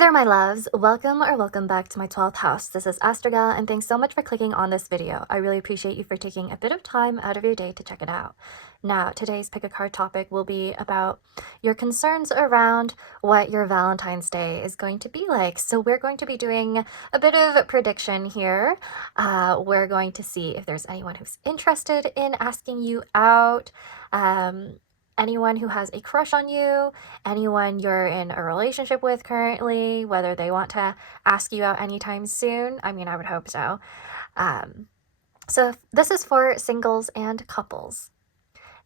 there, my loves. Welcome back to my 12th house. This is ASTROG L, and thanks so much for clicking on this video. I really appreciate you for taking a bit of time out of your day to check it out. Now, today's pick a card topic will be about your concerns around what your Valentine's Day is going to be like. So we're going to be doing a bit of prediction here. We're going to see if there's anyone who's interested in asking you out, anyone who has a crush on you, anyone you're in a relationship with currently, whether they want to ask you out anytime soon. I mean, I would hope so. So this is for singles and couples.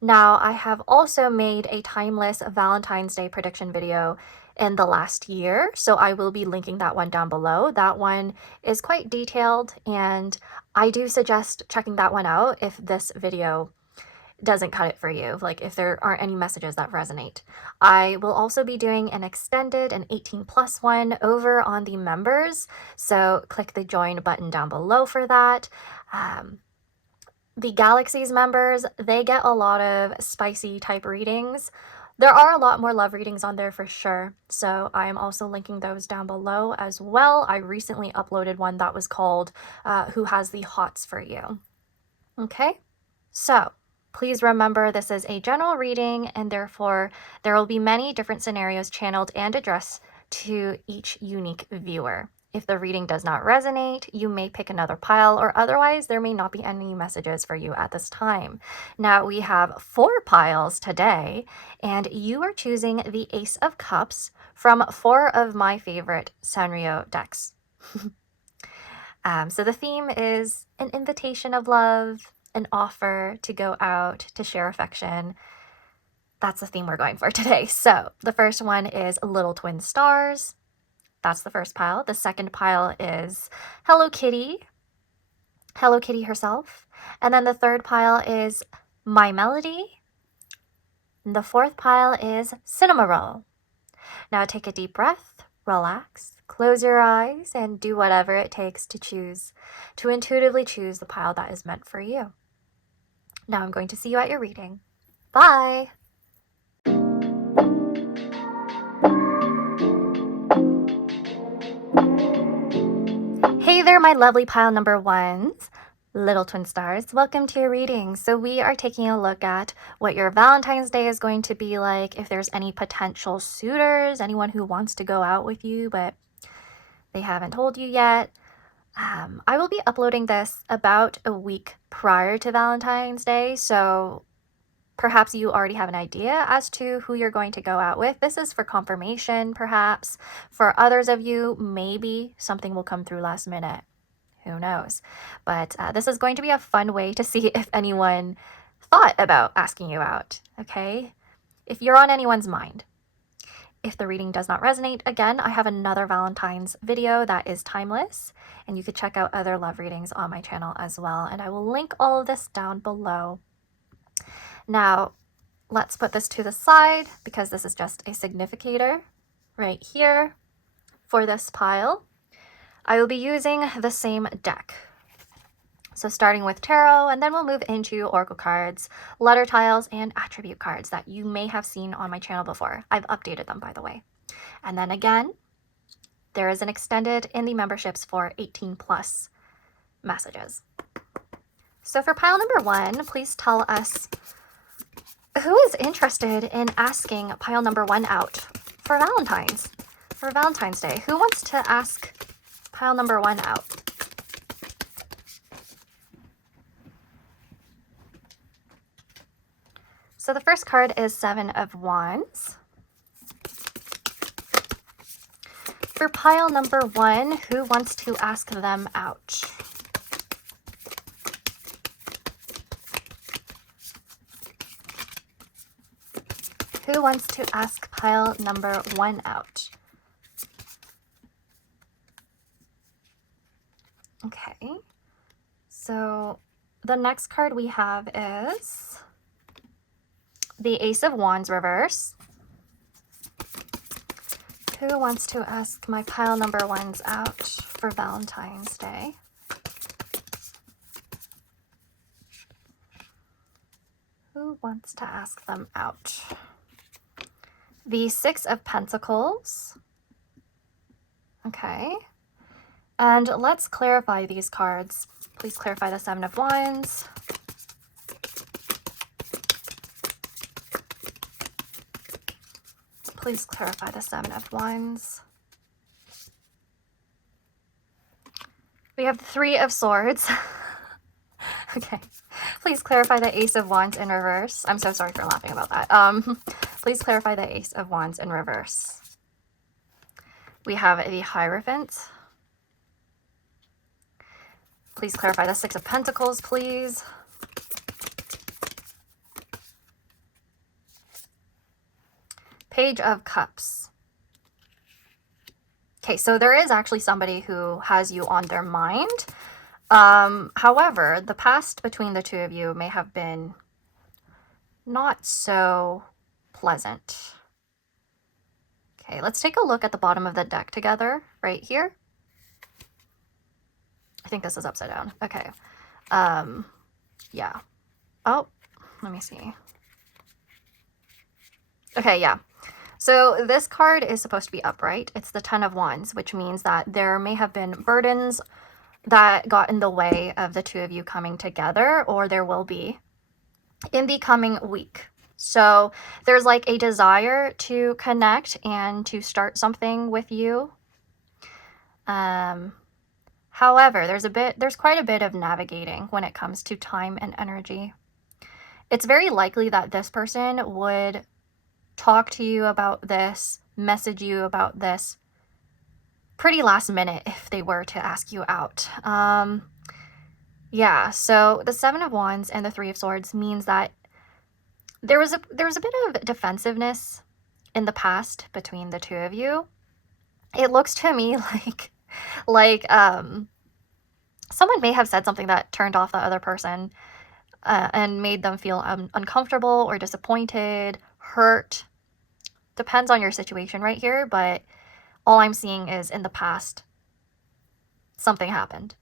Now, I have also made a timeless Valentine's Day prediction video in the last year, so I will be linking that one down below. That one is quite detailed, and I do suggest checking that one out if this video doesn't cut it for you, like if there aren't any messages that resonate. I will also be doing an 18+ one over on the members, so click the join button down below for that. The Galaxies members, they get a lot of spicy type readings. There are a lot more love readings on there for sure, so I am also linking those down below as well. I recently uploaded one that was called Who Has the Hots for You? Okay, so please remember this is a general reading, and therefore there will be many different scenarios channeled and addressed to each unique viewer. If the reading does not resonate, you may pick another pile, or otherwise there may not be any messages for you at this time. Now we have 4 piles today, and you are choosing the Ace of Cups from 4 of my favorite Sanrio decks. So the theme is an invitation of love, an offer to go out, to share affection. That's the theme we're going for today. So the first one is Little Twin Stars. That's the first pile. The second pile is Hello Kitty herself. And then the third pile is My Melody. And the fourth pile is Cinnamoroll. Now take a deep breath, relax, close your eyes, and do whatever it takes to intuitively choose the pile that is meant for you. Now I'm going to see you at your reading. Bye! Hey there, my lovely pile number ones, little twin stars. Welcome to your reading. So we are taking a look at what your Valentine's Day is going to be like, if there's any potential suitors, anyone who wants to go out with you, but they haven't told you yet. I will be uploading this about a week prior to Valentine's Day, so perhaps you already have an idea as to who you're going to go out with. This is for confirmation, perhaps. For others of you, maybe something will come through last minute. Who knows? But this is going to be a fun way to see if anyone thought about asking you out, okay? If you're on anyone's mind. If the reading does not resonate, again, I have another Valentine's video that is timeless, and you could check out other love readings on my channel as well, and I will link all of this down below. Now, let's put this to the side because this is just a significator right here for this pile. I will be using the same deck. So starting with tarot, and then we'll move into oracle cards, letter tiles, and attribute cards that you may have seen on my channel before. I've updated them, by the way. And then again, there is an extended in the memberships for 18+ messages. So for pile number 1, please tell us who is interested in asking pile number 1 out for Valentine's Day. Who wants to ask pile number 1 out? So the first card is 7 of Wands. For pile number 1, who wants to ask them out? Who wants to ask pile number 1 out? Okay, so the next card we have is the Ace of Wands reverse. Who wants to ask my pile number 1s out for Valentine's Day? Who wants to ask them out? The 6 of Pentacles. Okay. And let's clarify these cards. Please clarify the Seven of Wands. Please clarify the Seven of Wands. We have the Three of Swords. Okay. Please clarify the Ace of Wands in reverse. I'm so sorry for laughing about that. Please clarify the Ace of Wands in reverse. We have the Hierophant. Please clarify the Six of Pentacles, please. Page of Cups. Okay, so there is actually somebody who has you on their mind. However, the past between the two of you may have been not so pleasant. Okay, let's take a look at the bottom of the deck together, right here. I think this is upside down. Okay. Yeah. Oh, let me see. Okay, yeah. So this card is supposed to be upright. It's the Ten of Wands, which means that there may have been burdens that got in the way of the two of you coming together, or there will be in the coming week. So there's like a desire to connect and to start something with you. However, there's quite a bit of navigating when it comes to time and energy. It's very likely that this person would talk to you about this, message you about this pretty last minute if they were to ask you out. Yeah, so the Seven of Wands and the Three of Swords means that there was a bit of defensiveness in the past between the two of you. It looks to me like someone may have said something that turned off the other person and made them feel uncomfortable or disappointed, hurt. Depends on your situation right here, but all I'm seeing is in the past, something happened.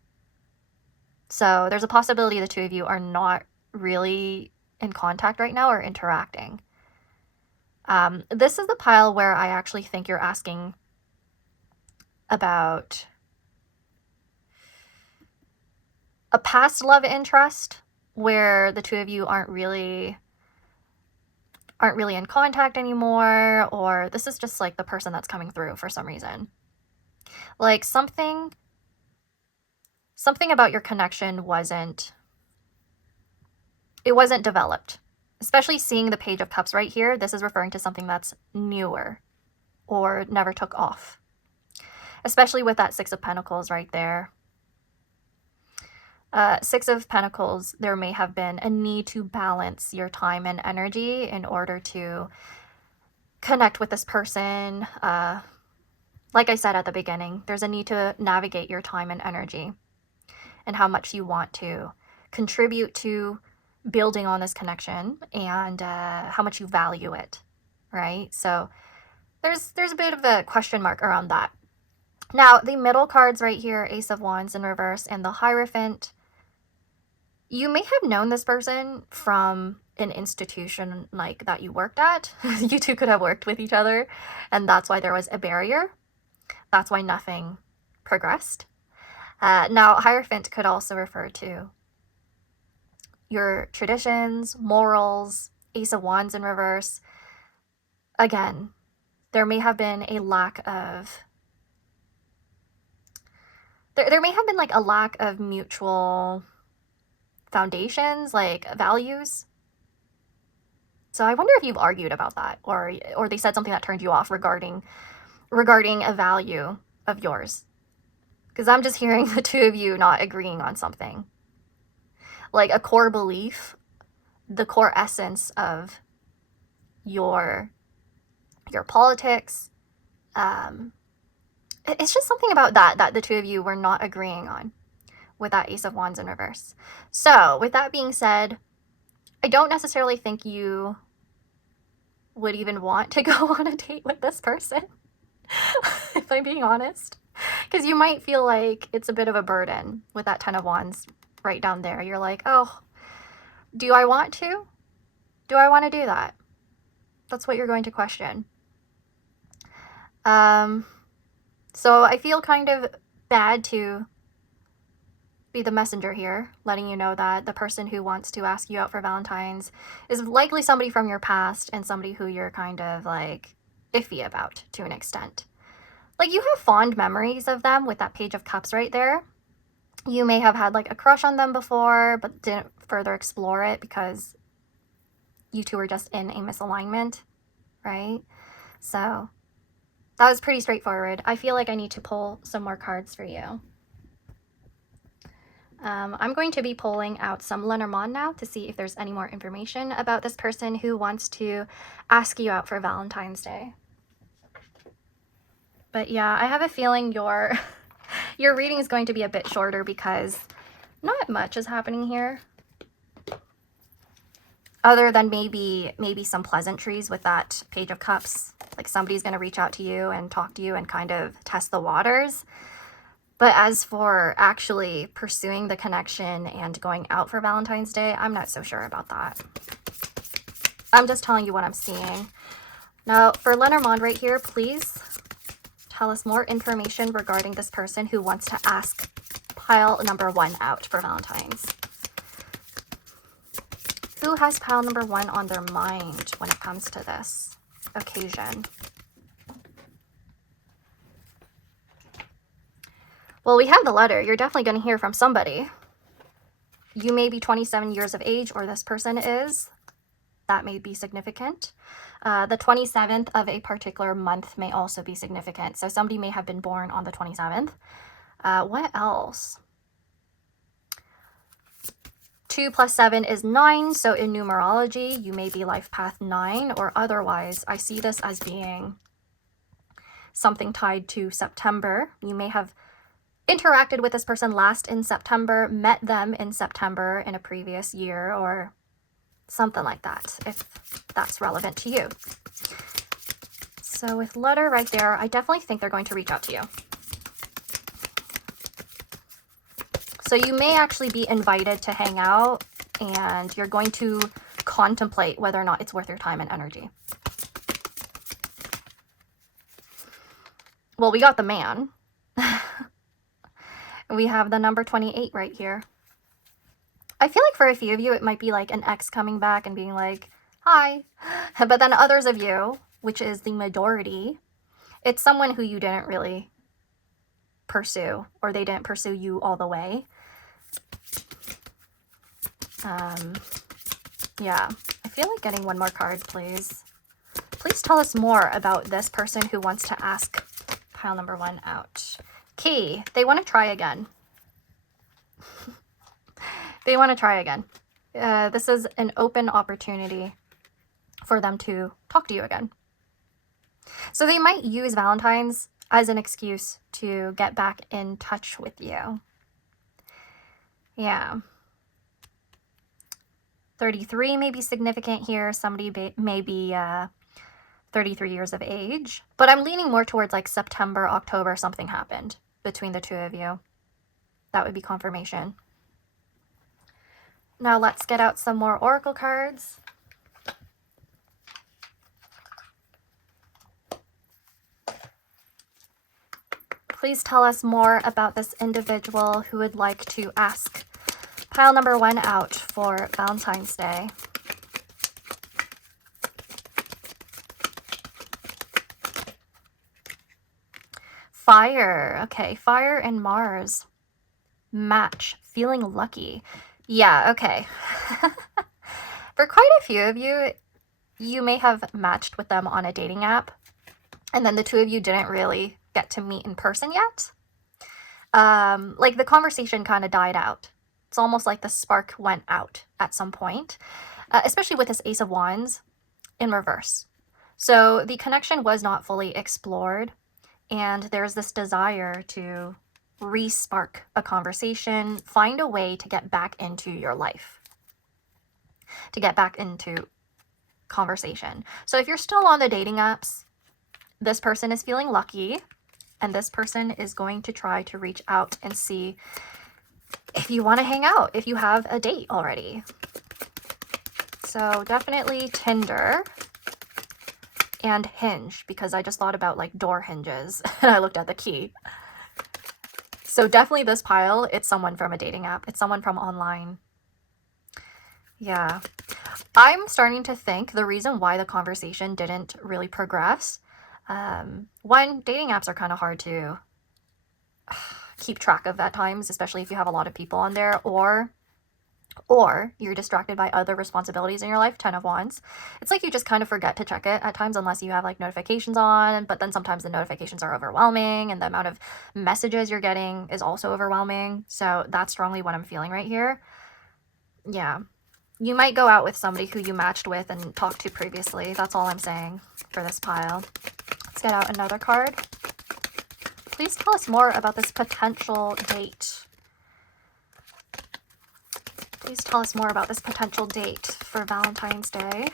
So there's a possibility the two of you are not really in contact right now or interacting. This is the pile where I actually think you're asking about a past love interest where the two of you aren't really in contact anymore, or this is just like the person that's coming through for some reason. Like something about your connection wasn't developed. Especially seeing the Page of Cups right here, this is referring to something that's newer or never took off. Especially with that Six of Pentacles right there. Six of Pentacles, there may have been a need to balance your time and energy in order to connect with this person. Like I said at the beginning, there's a need to navigate your time and energy and how much you want to contribute to building on this connection and how much you value it, right? So there's a bit of a question mark around that. Now, the middle cards right here, Ace of Wands in reverse and the Hierophant, you may have known this person from an institution like that you worked at. You two could have worked with each other, and that's why there was a barrier. That's why nothing progressed. Now, Hierophant could also refer to your traditions, morals, Ace of Wands in reverse. Again, there may have been a lack of... There may have been like a lack of mutual foundations, like values. So I wonder if you've argued about that, or they said something that turned you off regarding a value of yours. Because I'm just hearing the two of you not agreeing on something. Like a core belief, the core essence of your politics. It's just something about that the two of you were not agreeing on with that Ace of Wands in reverse. So with that being said, I don't necessarily think you would even want to go on a date with this person, if I'm being honest. Because you might feel like it's a bit of a burden with that Ten of Wands right down there. You're like, oh, do I want to? Do I want to do that? That's what you're going to question. So I feel kind of bad to be the messenger here, letting you know that the person who wants to ask you out for Valentine's is likely somebody from your past and somebody who you're kind of like iffy about to an extent. Like, you have fond memories of them with that Page of Cups right there. You may have had like a crush on them before, but didn't further explore it because you two were just in a misalignment, right? So that was pretty straightforward. I feel like I need to pull some more cards for you. I'm going to be pulling out some Lenormand now to see if there's any more information about this person who wants to ask you out for Valentine's Day. But yeah, I have a feeling your reading is going to be a bit shorter because not much is happening here. Other than maybe some pleasantries with that Page of Cups. Like, somebody's going to reach out to you and talk to you and kind of test the waters. But as for actually pursuing the connection and going out for Valentine's Day, I'm not so sure about that. I'm just telling you what I'm seeing. Now, for Lenormand right here, please tell us more information regarding this person who wants to ask pile number 1 out for Valentine's. Who has pile number 1 on their mind when it comes to this occasion? Well, we have the letter. You're definitely going to hear from somebody. You may be 27 years of age, or this person is. That may be significant. The 27th of a particular month may also be significant. So somebody may have been born on the 27th. What else? 2 plus 7 is 9. So in numerology, you may be life path 9, or otherwise, I see this as being something tied to September. You may have interacted with this person last in September, met them in September in a previous year, or something like that, if that's relevant to you. So with letter right there, I definitely think they're going to reach out to you. So you may actually be invited to hang out, and you're going to contemplate whether or not it's worth your time and energy. Well, we got the man. We have the number 28 right here. I feel like for a few of you, it might be like an ex coming back and being like, hi. But then others of you, which is the majority, it's someone who you didn't really pursue, or they didn't pursue you all the way. Yeah, I feel like getting one more card, please. Please tell us more about this person who wants to ask pile number 1 out. Key, they want to try again. They want to try again. This is an open opportunity for them to talk to you again. So they might use Valentine's as an excuse to get back in touch with you. Yeah. 33 may be significant here. Somebody may be 33 years of age. But I'm leaning more towards like September, October, something happened between the two of you. That would be confirmation. Now let's get out some more oracle cards. Please tell us more about this individual who would like to ask pile number 1 out for Valentine's Day. Fire. Okay, fire and Mars. Match. Feeling lucky. Yeah, okay. For quite a few of you, you may have matched with them on a dating app, and then the two of you didn't really get to meet in person yet. Like, the conversation kind of died out. It's almost like the spark went out at some point, especially with this Ace of Wands in reverse. So the connection was not fully explored, and there's this desire to re-spark a conversation, find a way to get back into your life, to get back into conversation. So if you're still on the dating apps, this person is feeling lucky, and this person is going to try to reach out and see if you want to hang out, if you have a date already. So definitely Tinder and hinge, because I just thought about like door hinges and I looked at the key. So definitely this pile, it's someone from a dating app. It's someone from online. Yeah. I'm starting to think the reason why the conversation didn't really progress, one, dating apps are kind of hard to keep track of at times, especially if you have a lot of people on there, or you're distracted by other responsibilities in your life. 10 of Wands. It's like you just kind of forget to check it at times unless you have like notifications on, but then sometimes the notifications are overwhelming and the amount of messages you're getting is also overwhelming. So that's strongly what I'm feeling right here. Yeah. You might go out with somebody who you matched with and talked to previously. That's all I'm saying for this pile. Let's get out another card. Please tell us more about this potential date. Please tell us more about this potential date for Valentine's Day.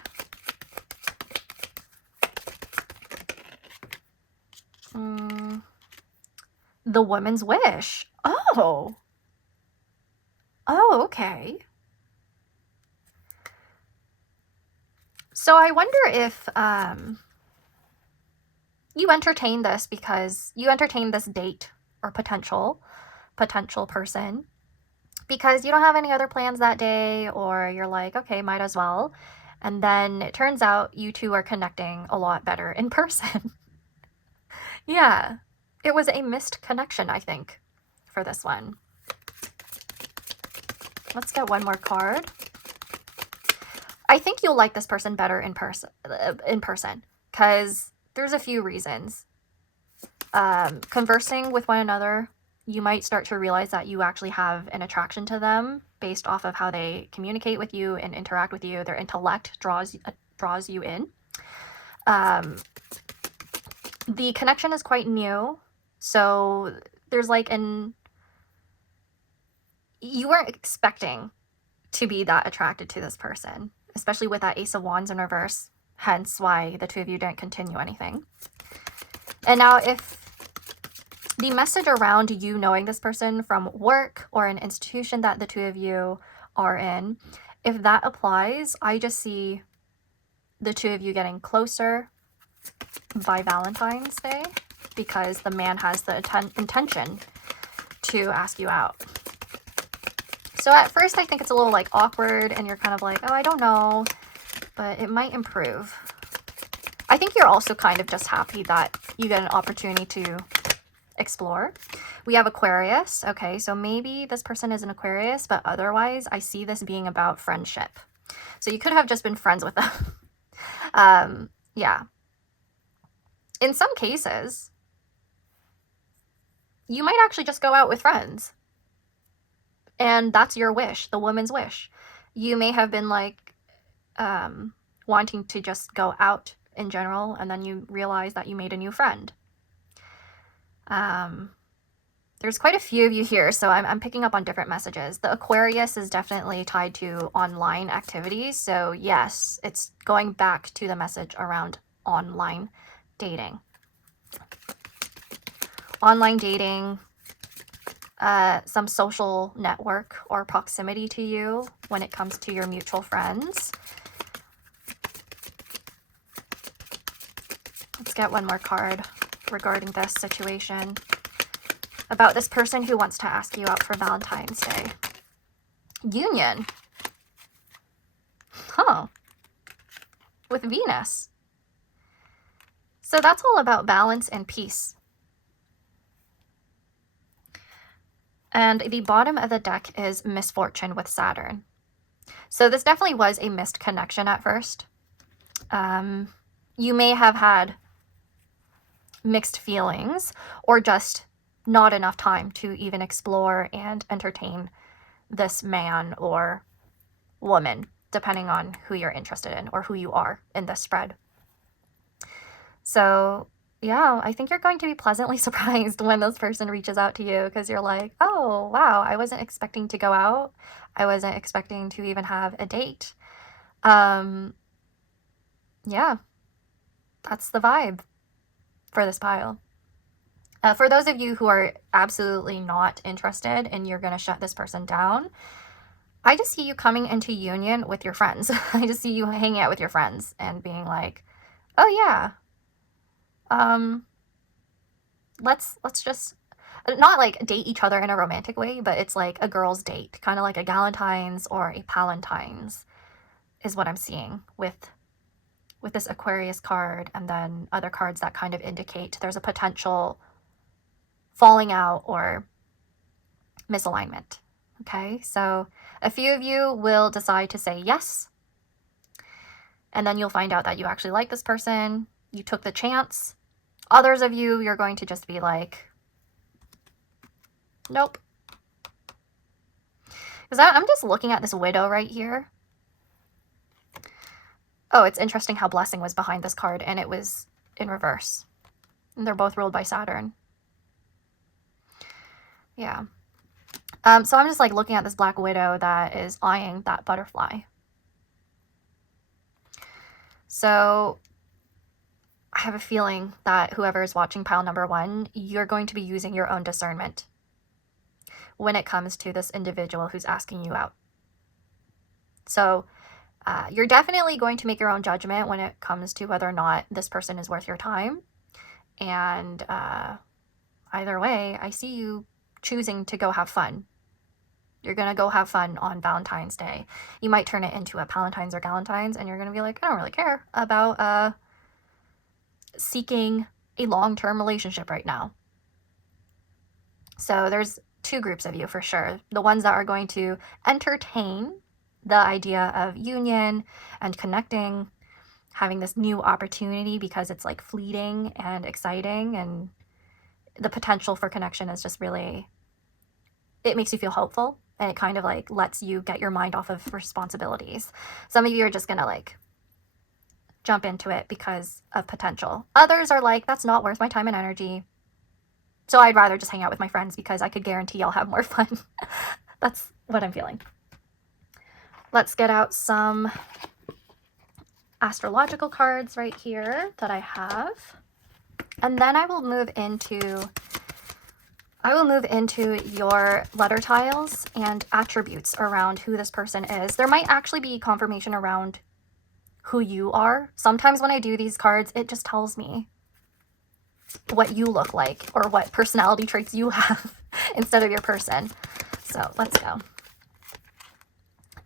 The woman's wish. Oh. Oh, okay. So I wonder if you entertain this because you entertain this date or potential person because you don't have any other plans that day, or you're like, okay, might as well. And then it turns out you two are connecting a lot better in person. Yeah, it was a missed connection, I think, for this one. Let's get one more card. I think you'll like this person better in person, because there's a few reasons. Conversing with one another, you might start to realize that you actually have an attraction to them based off of how they communicate with you and interact with you. Their intellect draws you in. The connection is quite new, so there's like you weren't expecting to be that attracted to this person, especially with that Ace of Wands in reverse, hence why the two of you didn't continue anything. And now if the message around you knowing this person from work or an institution that the two of you are in, if that applies, I just see the two of you getting closer by Valentine's Day because the man has the intention to ask you out. So at first I think it's a little like awkward and you're kind of like, oh, I don't know, but it might improve. I think you're also kind of just happy that you get an opportunity to explore. We have Aquarius. Okay, so maybe this person is an Aquarius, but otherwise I see this being about friendship. So you could have just been friends with them. Yeah. In some cases, you might actually just go out with friends. And that's your wish, the woman's wish. You may have been like wanting to just go out in general, and then you realize that you made a new friend. There's quite a few of you here, so I'm picking up on different messages. The Aquarius is definitely tied to online activities, so yes, it's going back to the message around online dating. Online dating, some social network or proximity to you when it comes to your mutual friends. Let's get one more card regarding this situation about this person who wants to ask you out for Valentine's Day. Union. Huh. With Venus. So that's all about balance and peace. And the bottom of the deck is misfortune with Saturn. So this definitely was a missed connection at first. You may have had mixed feelings or just not enough time to even explore and entertain this man or woman, depending on who you're interested in or who you are in this spread. So yeah, I think you're going to be pleasantly surprised when this person reaches out to you, because you're like, oh, wow, I wasn't expecting to go out. I wasn't expecting to even have a date. Yeah, that's the vibe for this pile. For those of you who are absolutely not interested and you're going to shut this person down, I just see you coming into union with your friends. I just see you hanging out with your friends and being like, Oh yeah. Let's just not like date each other in a romantic way, but it's like a girl's date, kind of like a Galentine's or a Palentine's is what I'm seeing with this Aquarius card, and then other cards that kind of indicate there's a potential falling out or misalignment. Okay, so a few of you will decide to say yes, and then you'll find out that you actually like this person, you took the chance. Others of you, you're going to just be like, nope. Because I'm just looking at this widow right here. Oh, it's interesting how blessing was behind this card, and it was in reverse. And they're both ruled by Saturn. Yeah. So I'm just like looking at this black widow that is eyeing that butterfly. So I have a feeling that whoever is watching pile number 1, you're going to be using your own discernment when it comes to this individual who's asking you out. So you're definitely going to make your own judgment when it comes to whether or not this person is worth your time. And either way, I see you choosing to go have fun. You're going to go have fun on Valentine's Day. You might turn it into a Palentine's or Galentine's, and you're going to be like, I don't really care about seeking a long-term relationship right now. So there's 2 groups of you for sure. The ones that are going to entertain the idea of union and connecting, having this new opportunity because it's like fleeting and exciting, and the potential for connection is just really, it makes you feel hopeful, and it kind of like lets you get your mind off of responsibilities. Some of you are just gonna like jump into it because of potential. Others are like, that's not worth my time and energy, so I'd rather just hang out with my friends because I could guarantee I'll have more fun. That's what I'm feeling. Let's get out some astrological cards right here that I have, and then I will move into your letter tiles and attributes around who this person is. There might actually be confirmation around who you are. Sometimes when I do these cards, it just tells me what you look like or what personality traits you have instead of your person. So let's go.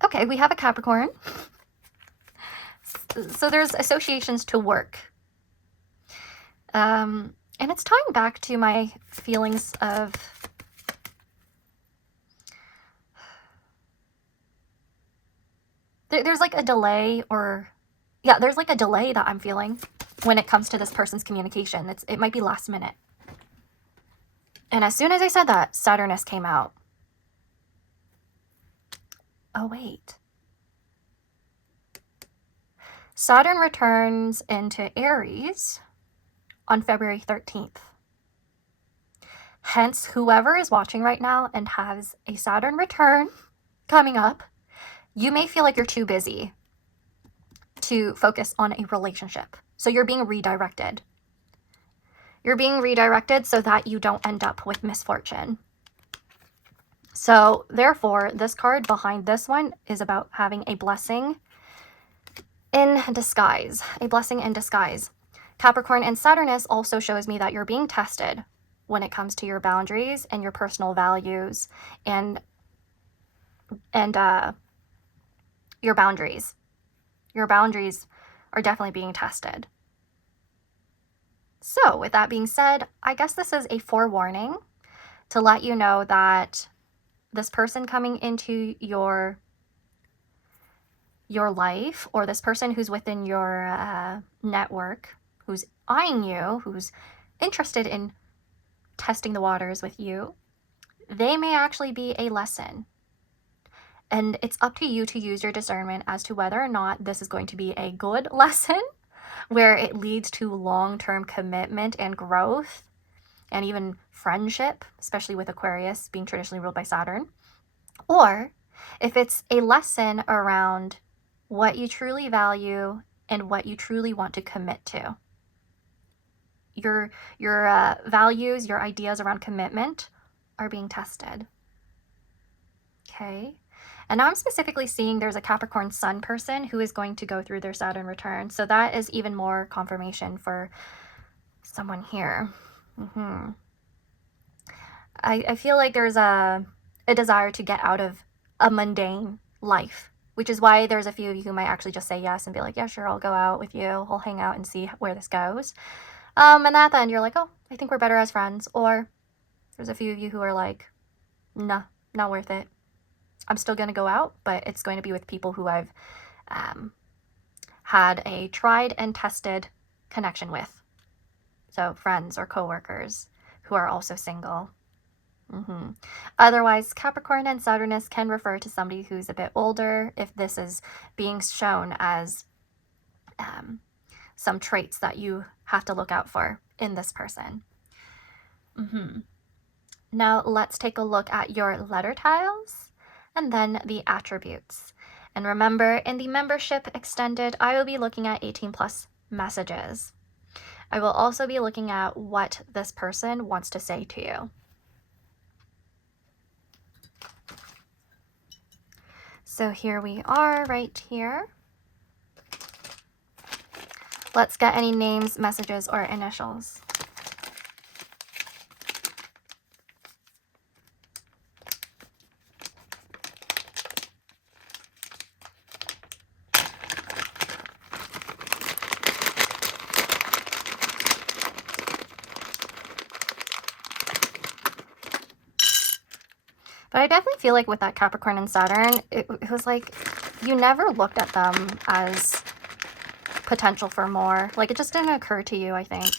Okay, we have a Capricorn. So there's associations to work. And it's tying back to my feelings of there's like a delay, or yeah, there's like a delay that I'm feeling when it comes to this person's communication. It might be last minute. And as soon as I said that, Saturnus came out. Oh, wait. Saturn returns into Aries on February 13th. Hence, whoever is watching right now and has a Saturn return coming up, you may feel like you're too busy to focus on a relationship. So you're being redirected. You're being redirected so that you don't end up with misfortune. So therefore, this card behind this one is about having a blessing in disguise. A blessing in disguise. Capricorn and Saturnus also shows me that you're being tested when it comes to your boundaries and your personal values and your boundaries. Your boundaries are definitely being tested. So with that being said, I guess this is a forewarning to let you know that this person coming into your life, or this person who's within your network, who's eyeing you, who's interested in testing the waters with you, they may actually be a lesson. And it's up to you to use your discernment as to whether or not this is going to be a good lesson where it leads to long-term commitment and growth and even friendship, especially with Aquarius being traditionally ruled by Saturn, or if it's a lesson around what you truly value and what you truly want to commit to. Your values, your ideas around commitment are being tested. Okay? And now I'm specifically seeing there's a Capricorn Sun person who is going to go through their Saturn return. So that is even more confirmation for someone here. I feel like there's a desire to get out of a mundane life, which is why there's a few of you who might actually just say yes and be like, yeah, sure, I'll go out with you. I'll hang out and see where this goes. And at the end, you're like, oh, I think we're better as friends. Or there's a few of you who are like, nah, not worth it. I'm still going to go out, but it's going to be with people who I've had a tried and tested connection with. So friends or coworkers who are also single. Otherwise, Capricorn and Saturnus can refer to somebody who's a bit older if this is being shown as some traits that you have to look out for in this person. Now let's take a look at your letter tiles and then the attributes. And remember, in the membership extended, I will be looking at 18+ messages. I will also be looking at what this person wants to say to you. So here we are right here. Let's get any names, messages, or initials. But I definitely feel like with that Capricorn and Saturn, it was like you never looked at them as potential for more. Like it just didn't occur to you, I think.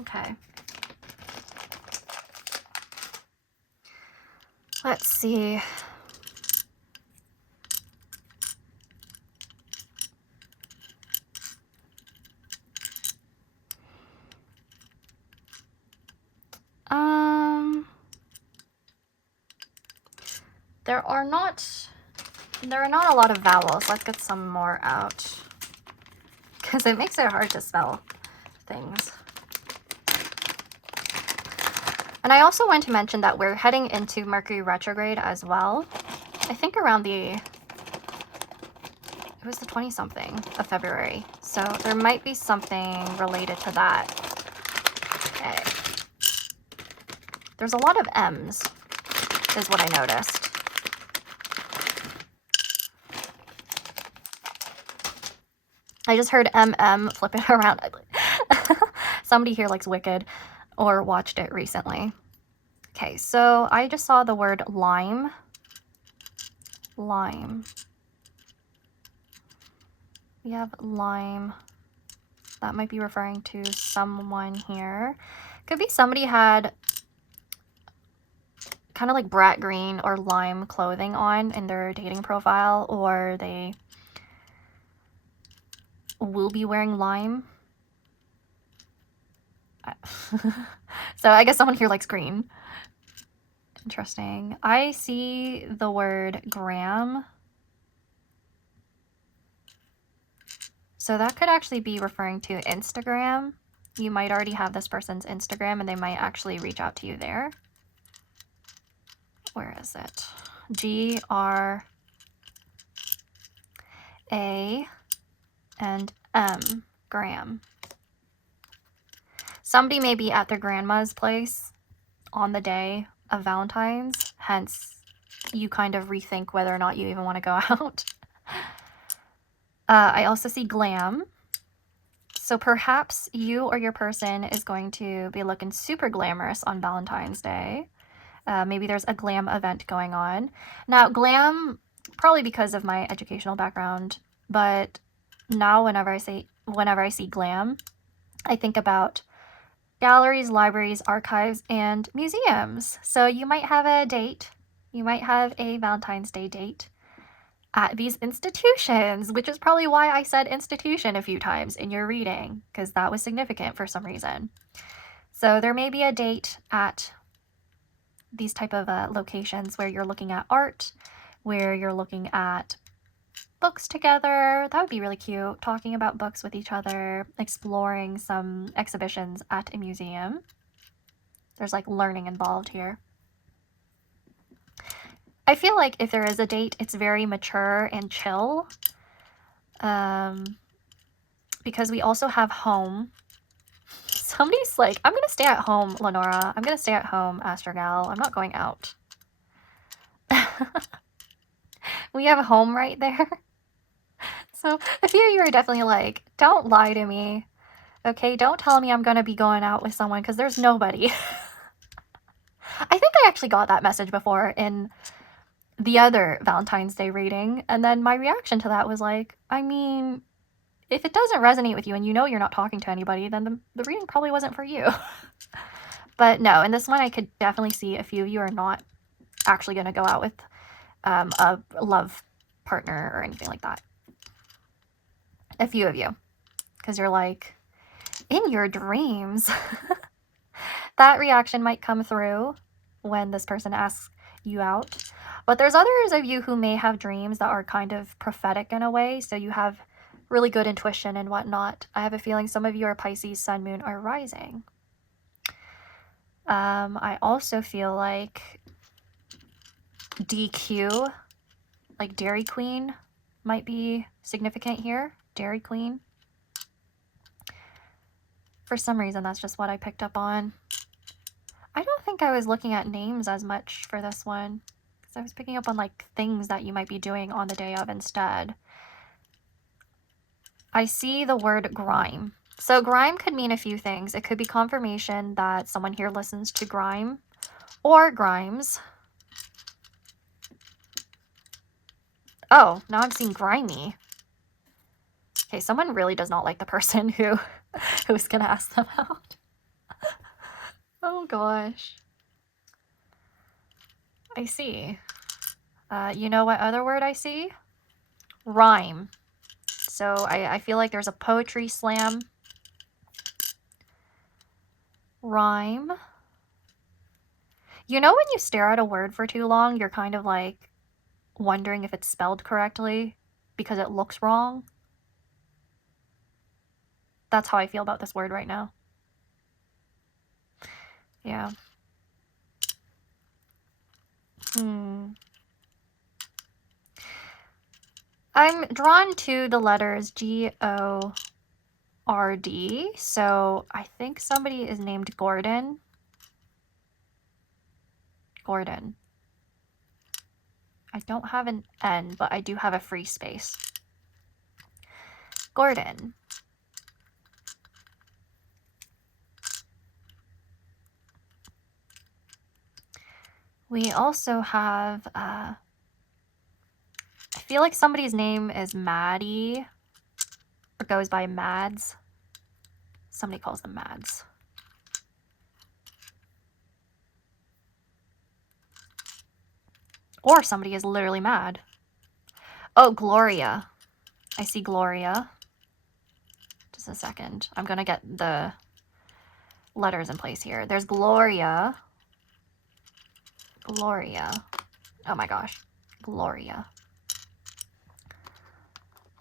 Okay. Let's see. There are not a lot of vowels. Let's get some more out, because it makes it hard to spell things. And I also want to mention that we're heading into Mercury retrograde as well. I think around it was the 20-something of February. So there might be something related to that. Okay. There's a lot of M's, is what I noticed. I just heard MM, flip it around. Somebody here likes Wicked or watched it recently. Okay, so I just saw the word lime. Lime. We have lime. That might be referring to someone here. Could be somebody had kind of like brat green or lime clothing on in their dating profile, or they will be wearing lime. So I guess someone here likes green. Interesting. I see the word gram. So that could actually be referring to Instagram. You might already have this person's Instagram and they might actually reach out to you there. Where is it? G-R-A and M, gram. Somebody may be at their grandma's place on the day of Valentine's, hence you kind of rethink whether or not you even want to go out. I also see glam. So perhaps you or your person is going to be looking super glamorous on Valentine's Day. Maybe there's a glam event going on. Now, glam, probably because of my educational background, but now whenever I see glam, I think about galleries, libraries, archives, and museums. So you might have a date. You might have a Valentine's Day date at these institutions, which is probably why I said institution a few times in your reading, because that was significant for some reason. So there may be a date at these type of locations where you're looking at art, where you're looking at books together. That would be really cute. Talking about books with each other, exploring some exhibitions at a museum. There's like learning involved here. I feel like if there is a date, it's very mature and chill. Because we also have home. Somebody's like, I'm going to stay at home, Lenora. I'm going to stay at home, ASTROG L. I'm not going out. We have home right there. So a few of you are definitely like, don't lie to me. Okay, don't tell me I'm going to be going out with someone because there's nobody. I think I actually got that message before in the other Valentine's Day reading. And then my reaction to that was like, I mean, if it doesn't resonate with you and you know you're not talking to anybody, then the reading probably wasn't for you. But no, in this one, I could definitely see a few of you are not actually going to go out with a love partner or anything like that. A few of you. Because you're like, in your dreams. That reaction might come through when this person asks you out. But there's others of you who may have dreams that are kind of prophetic in a way. So you have really good intuition and whatnot. I have a feeling some of you are Pisces, Sun, Moon, or Rising. I also feel like DQ, like Dairy Queen, might be significant here. Dairy Queen. For some reason, that's just what I picked up on. I don't think I was looking at names as much for this one, because I was picking up on like things that you might be doing on the day of instead. I see the word grime. So grime could mean a few things. It could be confirmation that someone here listens to grime or grimes. Oh, now I'm seeing grimy. Okay, someone really does not like the person who's gonna ask them out. Oh gosh. I see. You know what other word I see? Rhyme. So I feel like there's a poetry slam. Rhyme. You know when you stare at a word for too long, you're kind of like wondering if it's spelled correctly because it looks wrong? That's how I feel about this word right now. Yeah. I'm drawn to the letters G-O-R-D, so I think somebody is named Gordon. Gordon. I don't have an N, but I do have a free space. Gordon. We also have, I feel like somebody's name is Maddie, or goes by Mads. Somebody calls them Mads. Or somebody is literally mad. Oh, Gloria. I see Gloria. Just a second. I'm going to get the letters in place here. There's Gloria. Gloria. Oh my gosh. Gloria.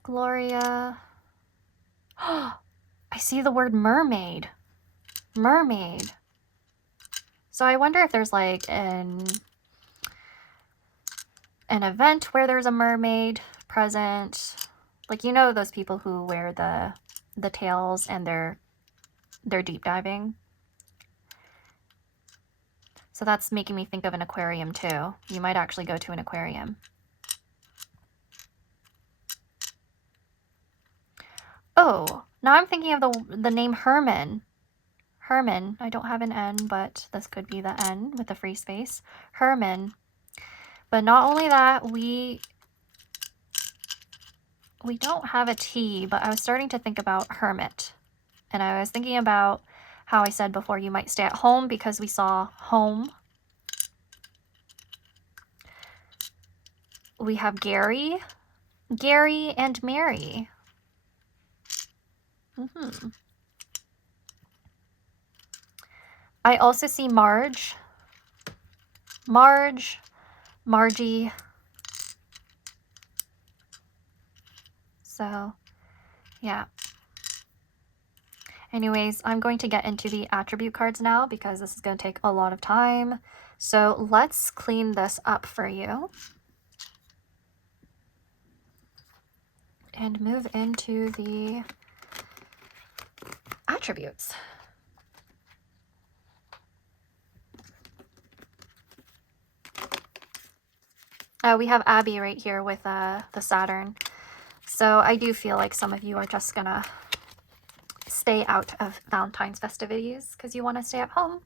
Gloria. I see the word mermaid. Mermaid. So I wonder if there's like an event where there's a mermaid present. Like, you know, those people who wear the tails and they're deep diving. So that's making me think of an aquarium too. You might actually go to an aquarium. Oh, now I'm thinking of the name Herman. Herman. I don't have an N, but this could be the N with the free space. Herman. But not only that, we don't have a T, but I was starting to think about hermit. And I was thinking about how I said before you might stay at home because we saw home. We have Gary. Gary and Mary. I also see Marge. Marge. Margie. So, yeah. Anyways, I'm going to get into the attribute cards now because this is going to take a lot of time. So let's clean this up for you and move into the attributes. We have Abby right here with the Saturn. So I do feel like some of you are just gonna stay out of Valentine's festivities because you want to stay at home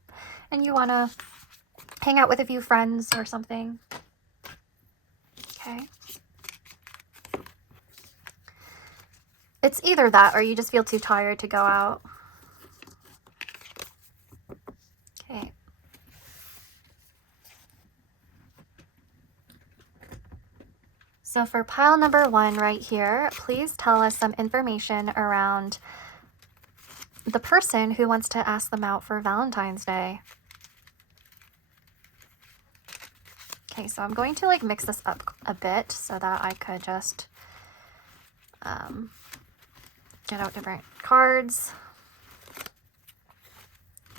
and you want to hang out with a few friends or something. Okay. It's either that or you just feel too tired to go out. Okay. So for pile number 1 right here, please tell us some information around the person who wants to ask them out for Valentine's Day. Okay, so I'm going to like mix this up a bit so that I could just get out different cards.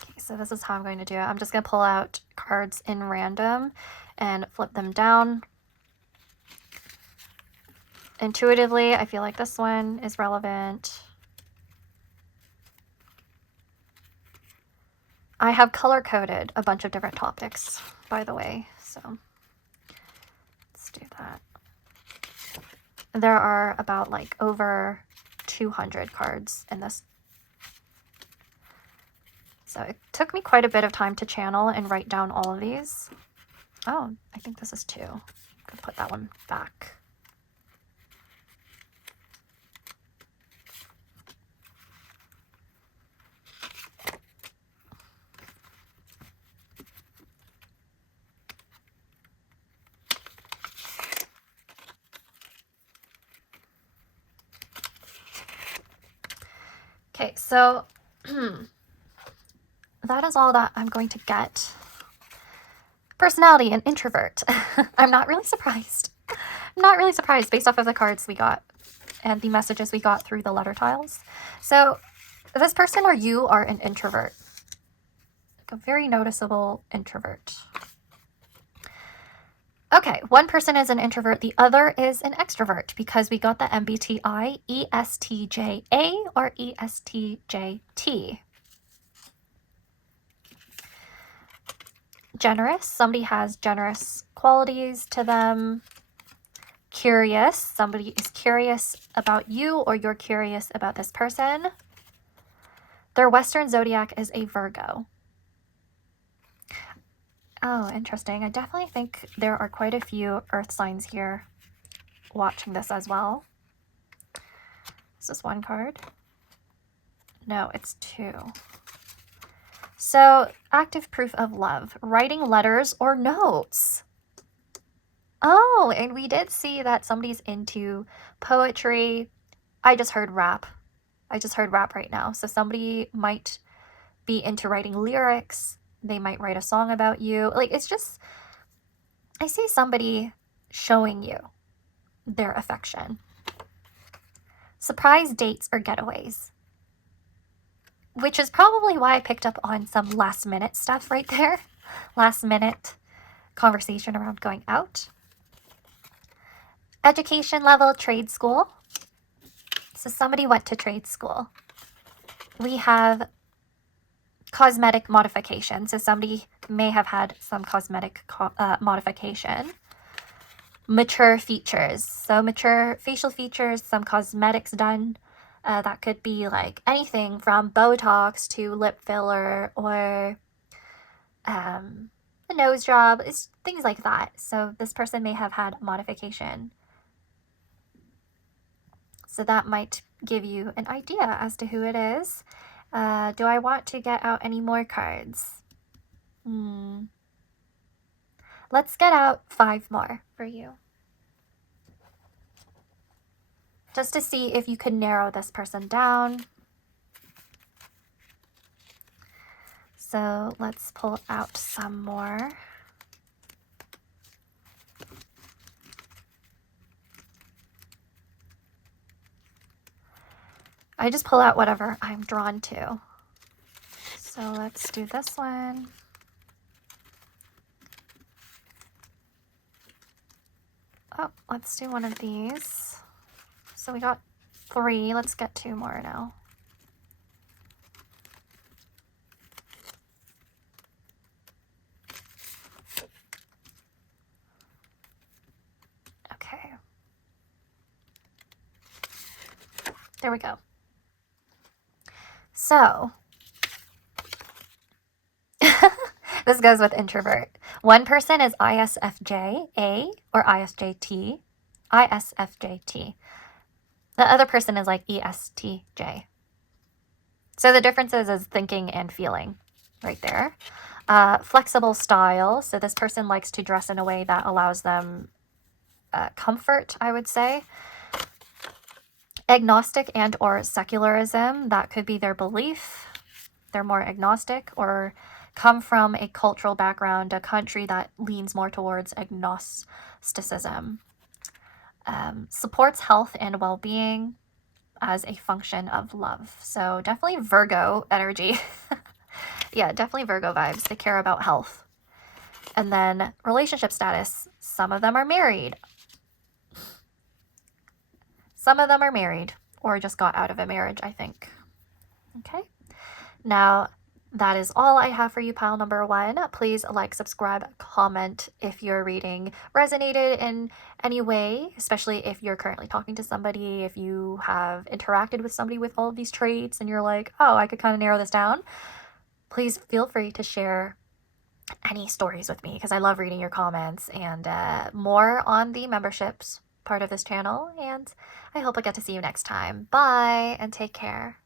Okay, so this is how I'm going to do it. I'm just going to pull out cards in random and flip them down. Intuitively, I feel like this one is relevant. I have color-coded a bunch of different topics, by the way, so let's do that. There are about like over 200 cards in this. So it took me quite a bit of time to channel and write down all of these. Oh, I think this is 2. I'm gonna put that one back. Okay, so that is all that I'm going to get. Personality, an introvert. I'm not really surprised. I'm not really surprised based off of the cards we got and the messages we got through the letter tiles. So this person or you are an introvert. Like a very noticeable introvert. Okay, one person is an introvert, the other is an extrovert because we got the MBTI, ESTJA or ESTJT. Generous, somebody has generous qualities to them. Curious, somebody is curious about you or you're curious about this person. Their Western zodiac is a Virgo. Oh, interesting. I definitely think there are quite a few earth signs here watching this as well. Is this one card? No, it's 2. So, active proof of love, writing letters or notes. Oh, and we did see that somebody's into poetry. I just heard rap. I just heard rap right now. So somebody might be into writing lyrics. They might write a song about you. Like, it's just, I see somebody showing you their affection. Surprise dates or getaways. Which is probably why I picked up on some last minute stuff right there. Last minute conversation around going out. Education level, trade school. So somebody went to trade school. We have cosmetic modification. So somebody may have had some cosmetic modification. Mature features. So mature facial features, some cosmetics done. That could be like anything from Botox to lip filler or a nose job. It's things like that. So this person may have had modification. So that might give you an idea as to who it is. Do I want to get out any more cards? Let's get out 5 more for you. Just to see if you can narrow this person down. So let's pull out some more. I just pull out whatever I'm drawn to. So let's do this one. Oh, let's do one of these. So we got 3. Let's get 2 more now. Okay. There we go. So, this goes with introvert. One person is ISFJ-A or ISFJ-T. ISFJ-T. The other person is like ESTJ. So the differences is thinking and feeling right there. Flexible style. So this person likes to dress in a way that allows them comfort, I would say. Agnostic and or secularism. That could be their belief. They're more agnostic or come from a cultural background, a country that leans more towards agnosticism. Supports health and well-being as a function of love. So definitely Virgo energy. Yeah, definitely Virgo vibes. They care about health. And then relationship status. Some of them are married. Some of them are married or just got out of a marriage, I think. Okay. Now, that is all I have for you, pile number 1. Please like, subscribe, comment if your reading resonated in any way, especially if you're currently talking to somebody, if you have interacted with somebody with all of these traits and you're like, oh, I could kind of narrow this down. Please feel free to share any stories with me because I love reading your comments, and more on the memberships part of this channel, and I hope I get to see you next time. Bye, and take care.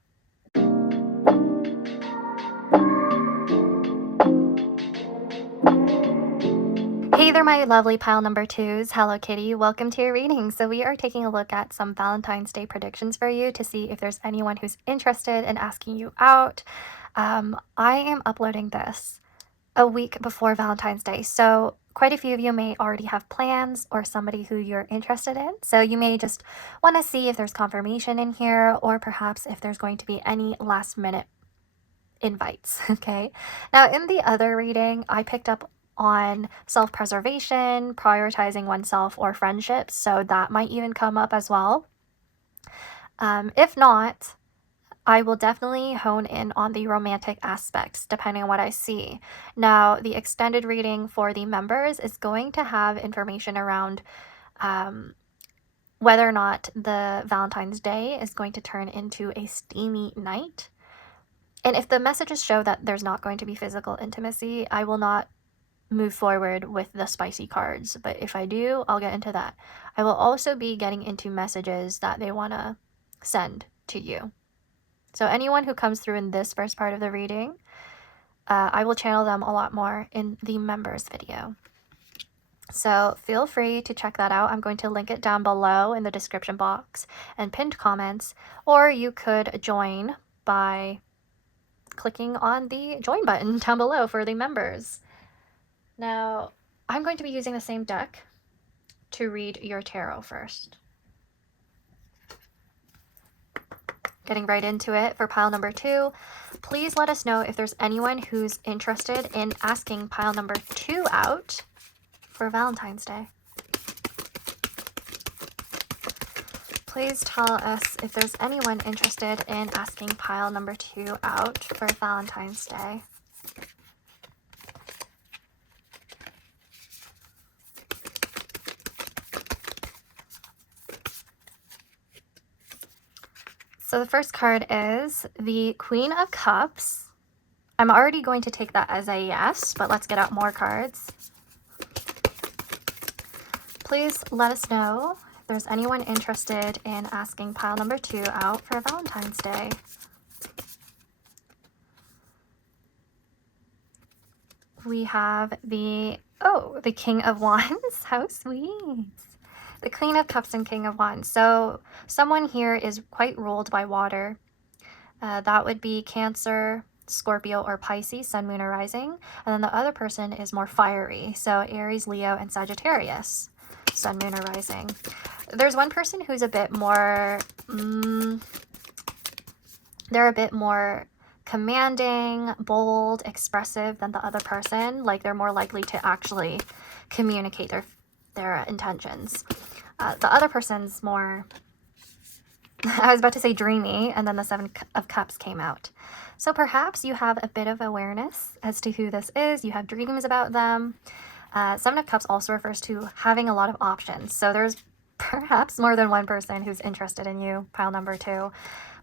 Hey there, my lovely pile number 2s. Hello Kitty, welcome to your reading. So we are taking a look at some Valentine's Day predictions for you to see if there's anyone who's interested in asking you out. I am uploading this a week before Valentine's Day, so quite a few of you may already have plans or somebody who you're interested in. So you may just want to see if there's confirmation in here, or perhaps if there's going to be any last minute invites. Okay. Now in the other reading, I picked up on self-preservation, prioritizing oneself, or friendships. So that might even come up as well. If not, I will definitely hone in on the romantic aspects depending on what I see. Now, the extended reading for the members is going to have information around whether or not the Valentine's Day is going to turn into a steamy night. And if the messages show that there's not going to be physical intimacy, I will not move forward with the spicy cards. But if I do, I'll get into that. I will also be getting into messages that they want to send to you. So anyone who comes through in this first part of the reading, I will channel them a lot more in the members video. So feel free to check that out. I'm going to link it down below in the description box and pinned comments, or you could join by clicking on the join button down below for the members. Now, I'm going to be using the same deck to read your tarot first. Getting right into it for pile number 2. Please let us know if there's anyone who's interested in asking pile number 2 out for Valentine's Day. Please tell us if there's anyone interested in asking pile number 2 out for Valentine's Day. So the first card is the Queen of Cups. I'm already going to take that as a yes, but let's get out more cards. Please let us know if there's anyone interested in asking pile number 2 out for Valentine's Day. We have the King of Wands. How sweet. The Queen of Cups and King of Wands. So someone here is quite ruled by water. That would be Cancer, Scorpio, or Pisces, Sun, Moon, or Rising. And then the other person is more fiery. So Aries, Leo, and Sagittarius, Sun, Moon, or Rising. There's one person who's a bit more they're a bit more commanding, bold, expressive than the other person. Like, they're more likely to actually communicate their intentions. The other person's more, I was about to say dreamy, and then the Seven of Cups came out. So perhaps you have a bit of awareness as to who this is. You have dreams about them. Seven of Cups also refers to having a lot of options. So there's perhaps more than one person who's interested in you, pile number 2.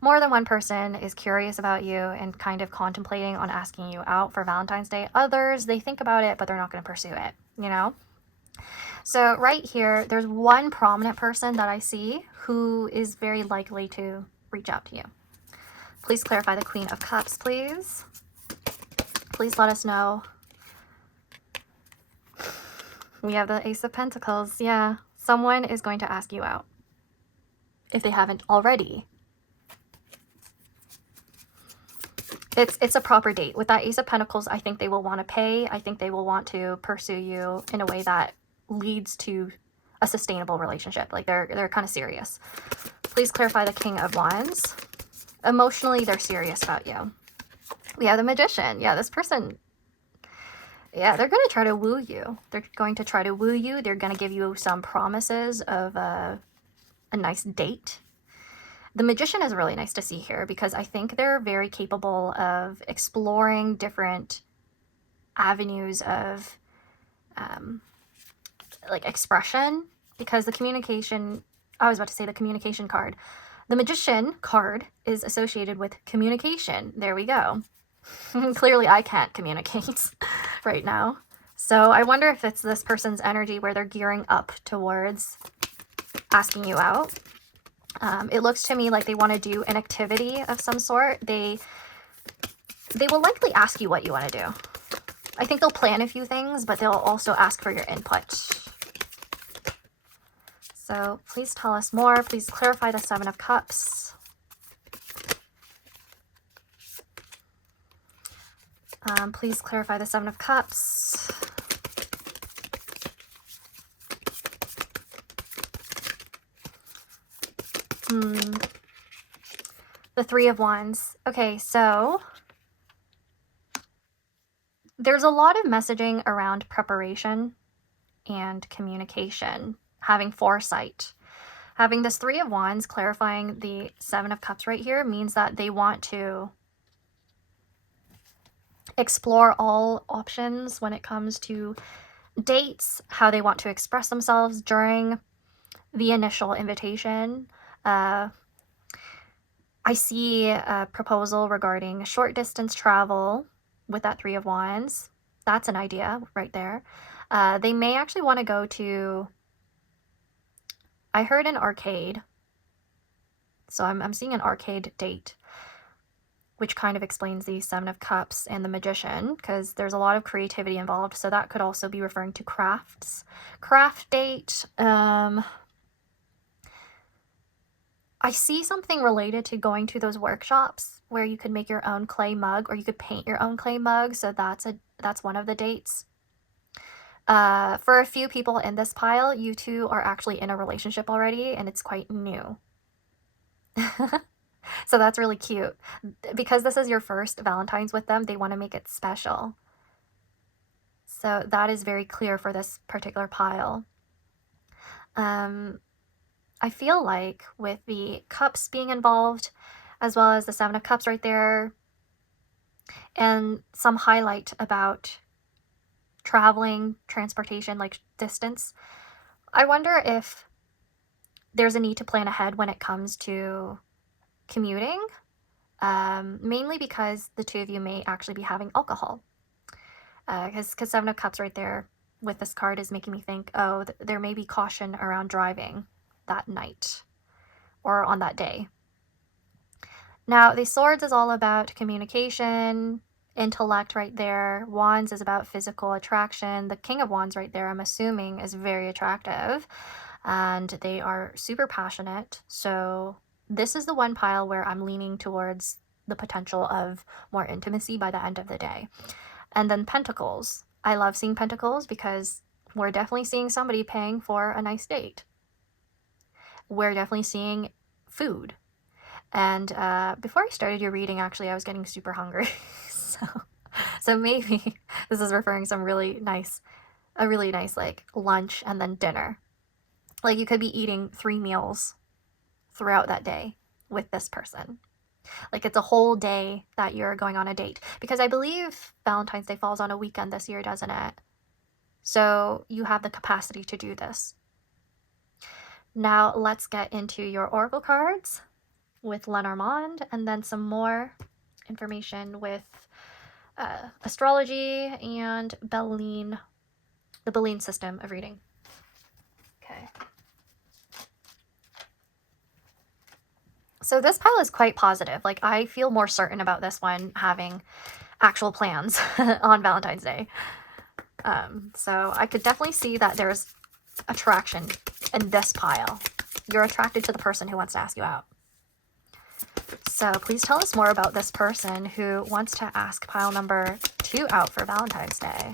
More than one person is curious about you and kind of contemplating on asking you out for Valentine's Day. Others, they think about it, but they're not going to pursue it, you know? So right here, there's one prominent person that I see who is very likely to reach out to you. Please clarify the Queen of Cups, please. Please let us know. We have the Ace of Pentacles. Yeah, someone is going to ask you out if they haven't already. It's a proper date. With that Ace of Pentacles, I think they will want to pay. I think they will want to pursue you in a way that leads to a sustainable relationship. Like, they're kind of serious. Please clarify the King of Wands. Emotionally, they're serious about you. We have the Magician. Yeah, this person, yeah, they're going to try to woo you. They're going to try to woo you. They're going to give you some promises of a nice date. The Magician is really nice to see here because I think they're very capable of exploring different avenues of like expression, because the communication, I was about to say the communication card. The Magician card is associated with communication. There we go. Clearly I can't communicate right now. So I wonder if it's this person's energy where they're gearing up towards asking you out. It looks to me like they want to do an activity of some sort. They will likely ask you what you want to do. I think they'll plan a few things, but they'll also ask for your input. So please tell us more. Please clarify the Seven of Cups. Please clarify the Seven of Cups. The Three of Wands. Okay, so there's a lot of messaging around preparation and communication, having foresight. Having this Three of Wands clarifying the Seven of Cups right here means that they want to explore all options when it comes to dates, how they want to express themselves during the initial invitation. I see a proposal regarding short distance travel with that Three of Wands. That's an idea right there. They may actually want to go to, I heard an arcade. So I'm seeing an arcade date, which kind of explains the Seven of Cups and the Magician, because there's a lot of creativity involved. So that could also be referring to crafts. Craft date. I see something related to going to those workshops where you could make your own clay mug, or you could paint your own clay mug. So that's one of the dates. For a few people in this pile, you two are actually in a relationship already, and it's quite new. So that's really cute. Because this is your first Valentine's with them, they want to make it special. So that is very clear for this particular pile. I feel like with the cups being involved, as well as the Seven of Cups right there, and some highlight about traveling, transportation, like distance, I wonder if there's a need to plan ahead when it comes to commuting, mainly because the two of you may actually be having alcohol. Because Seven of Cups right there with this card is making me think, oh, there may be caution around driving that night or on that day. Now, the Swords is all about communication, intellect right there. Wands is about physical attraction. The King of Wands right there, I'm assuming, is very attractive, and they are super passionate. So this is the one pile where I'm leaning towards the potential of more intimacy by the end of the day. And then Pentacles. I love seeing Pentacles because we're definitely seeing somebody paying for a nice date. We're definitely seeing food. And before I started your reading, actually, I was getting super hungry. So maybe this is referring some a really nice like lunch and then dinner. Like you could be eating 3 meals throughout that day with this person. Like it's a whole day that you're going on a date. Because I believe Valentine's Day falls on a weekend this year, doesn't it? So you have the capacity to do this. Now let's get into your oracle cards with Lenormand, and then some more information with astrology and Belline, the Belline system of reading. Okay. So this pile is quite positive. Like I feel more certain about this one having actual plans on Valentine's Day. So I could definitely see that there's attraction in this pile. You're attracted to the person who wants to ask you out. So please tell us more about this person who wants to ask pile number 2 out for Valentine's Day.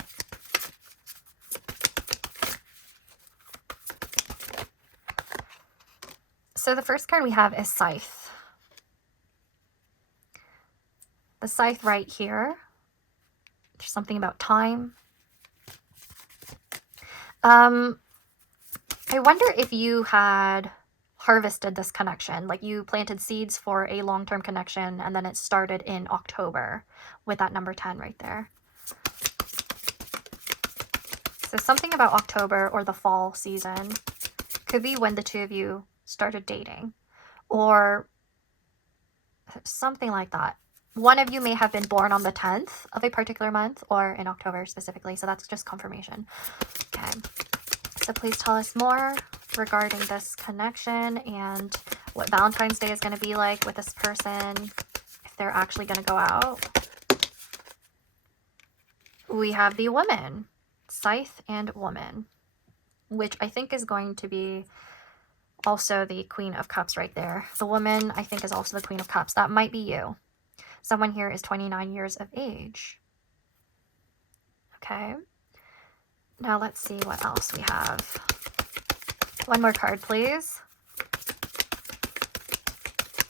So the first card we have is Scythe. The Scythe right here. There's something about time. I wonder if you had harvested this connection, like you planted seeds for a long-term connection and then it started in October with that number 10 right there. So something about October or the fall season could be when the two of you started dating or something like that. One of you may have been born on the 10th of a particular month or in October specifically, so that's just confirmation. Okay, so please tell us more regarding this connection and what Valentine's Day is going to be like with this person, if they're actually going to go out. We have the woman, Scythe and woman, which I think is going to be also the Queen of Cups right there. The woman, I think, is also the Queen of Cups. That might be you. Someone here is 29 years of age. Okay. Now let's see what else we have. One more card, please.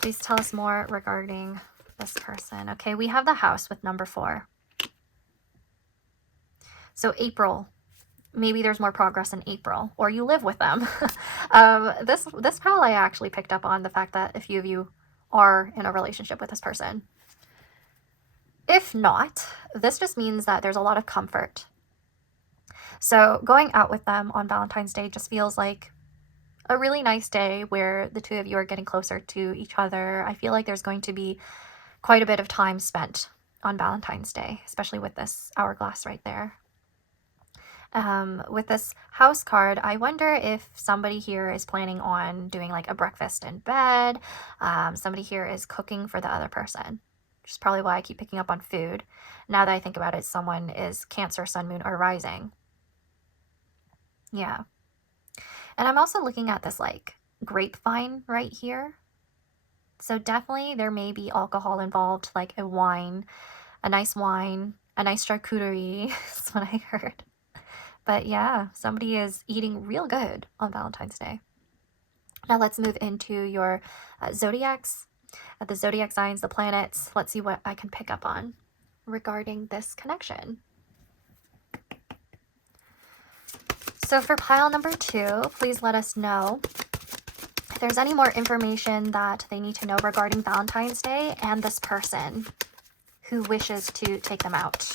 Please tell us more regarding this person. Okay, we have the House with number 4. So April. Maybe there's more progress in April, or you live with them. This pile I actually picked up on the fact that a few of you are in a relationship with this person. If not, this just means that there's a lot of comfort. So going out with them on Valentine's Day just feels like a really nice day where the two of you are getting closer to each other. I feel like there's going to be quite a bit of time spent on Valentine's Day, especially with this hourglass right there. With this house card, I wonder if somebody here is planning on doing like a breakfast in bed. Somebody here is cooking for the other person, which is probably why I keep picking up on food. Now that I think about it, someone is Cancer, Sun, Moon, or Rising. Yeah. And I'm also looking at this like grapevine right here. So definitely there may be alcohol involved, like a wine, a nice charcuterie is what I heard. But yeah, somebody is eating real good on Valentine's Day. Now let's move into your zodiacs, the zodiac signs, the planets. Let's see what I can pick up on regarding this connection. So for pile number 2, please let us know if there's any more information that they need to know regarding Valentine's Day and this person who wishes to take them out.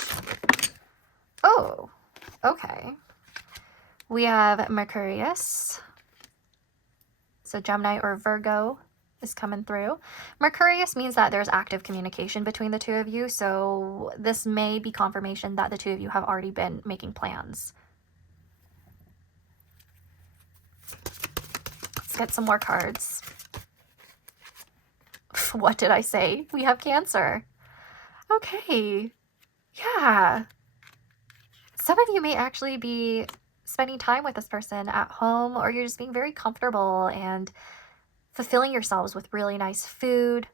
Oh, okay. We have Mercurius. So Gemini or Virgo is coming through. Mercurius means that there's active communication between the two of you. So this may be confirmation that the two of you have already been making plans. Let's get some more cards. What did I say? We have Cancer. Okay. Yeah. Some of you may actually be spending time with this person at home, or you're just being very comfortable and fulfilling yourselves with really nice food,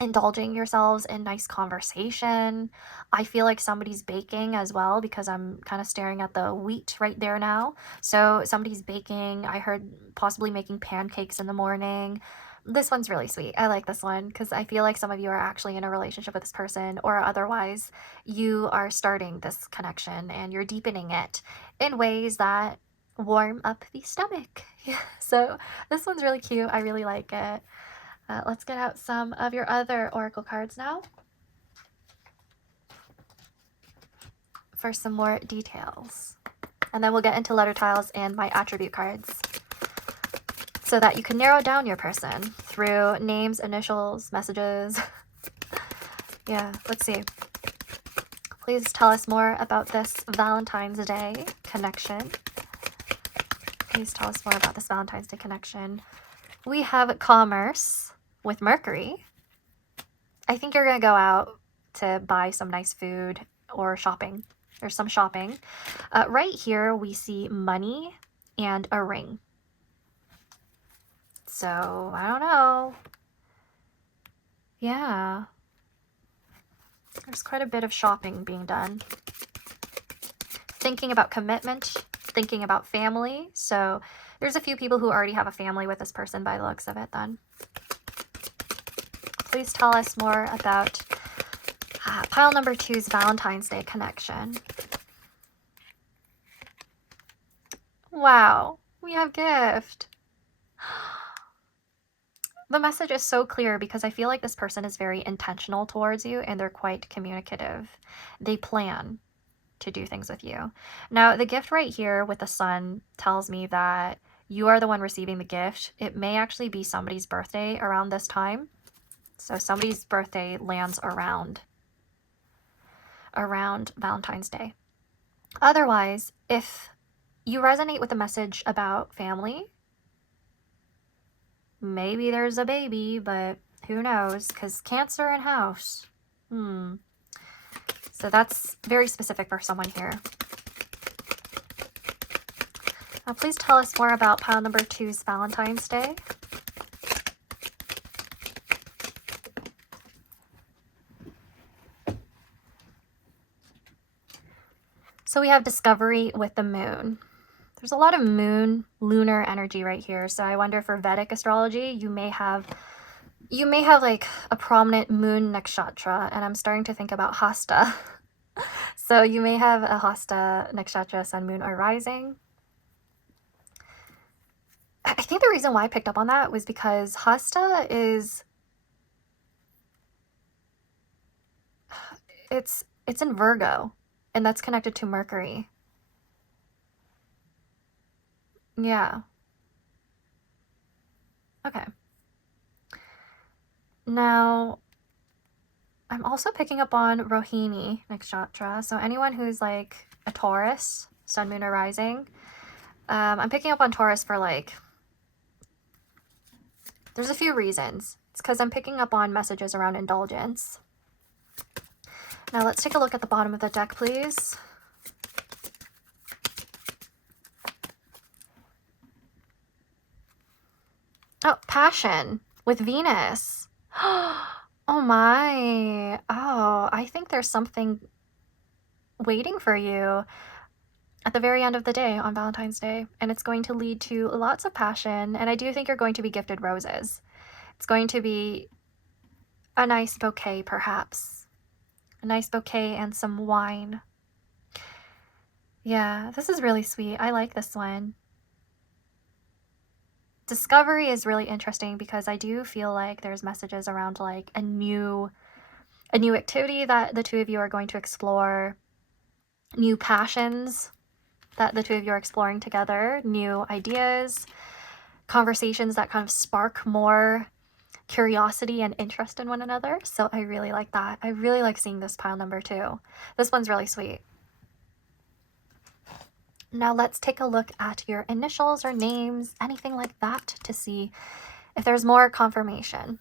indulging yourselves in nice conversation. I feel like somebody's baking as well because I'm kind of staring at the wheat right there now. So somebody's baking. I heard possibly making pancakes in the morning, This one's really sweet. I like this one because I feel like some of you are actually in a relationship with this person, or otherwise you are starting this connection and you're deepening it in ways that warm up the stomach. Yeah, so this one's really cute. I really like it. Let's get out some of your other oracle cards now for some more details. And then we'll get into letter tiles and my attribute cards so that you can narrow down your person through names, initials, messages. Yeah, let's see. Please tell us more about this Valentine's Day connection. Please tell us more about this Valentine's Day connection. We have commerce with Mercury. I think you're going to go out to buy some nice food or shopping. There's some shopping. Right here, we see money and a ring. So, I don't know. Yeah. There's quite a bit of shopping being done. Thinking about commitment, thinking about family. So, there's a few people who already have a family with this person by the looks of it then. Please tell us more about pile number 2's Valentine's Day connection. Wow, we have gift. The message is so clear because I feel like this person is very intentional towards you and they're quite communicative. They plan to do things with you. Now, the gift right here with the sun tells me that you are the one receiving the gift. It may actually be somebody's birthday around this time. So somebody's birthday lands around Valentine's Day. Otherwise, if you resonate with a message about family, maybe there's a baby, but who knows? Because Cancer in house. So that's very specific for someone here. Now, please tell us more about pile number 2's Valentine's Day. So we have discovery with the moon. There's a lot of lunar energy right here. So I wonder for Vedic astrology, you may have like a prominent moon nakshatra, and I'm starting to think about Hasta. So you may have a Hasta nakshatra, sun, moon, or rising. I think the reason why I picked up on that was because Hasta is it's in Virgo, and that's connected to Mercury. Yeah. Okay. Now, I'm also picking up on Rohini nakshatra. So anyone who's like a Taurus, sun, moon, or rising, I'm picking up on Taurus for like, there's a few reasons. It's because I'm picking up on messages around indulgence. Now let's take a look at the bottom of the deck, please. Oh, passion with Venus. Oh my. Oh, I think there's something waiting for you at the very end of the day on Valentine's Day, and it's going to lead to lots of passion, and I do think you're going to be gifted roses. It's going to be a nice bouquet, perhaps. A nice bouquet and some wine. Yeah, this is really sweet. I like this one. Discovery is really interesting because I do feel like there's messages around like a new activity that the two of you are going to explore, new passions that the two of you are exploring together, new ideas, conversations that kind of spark more curiosity and interest in one another. So I really like that. I really like seeing this pile number 2. This one's really sweet. Now let's take a look at your initials or names, anything like that, to see if there's more confirmation.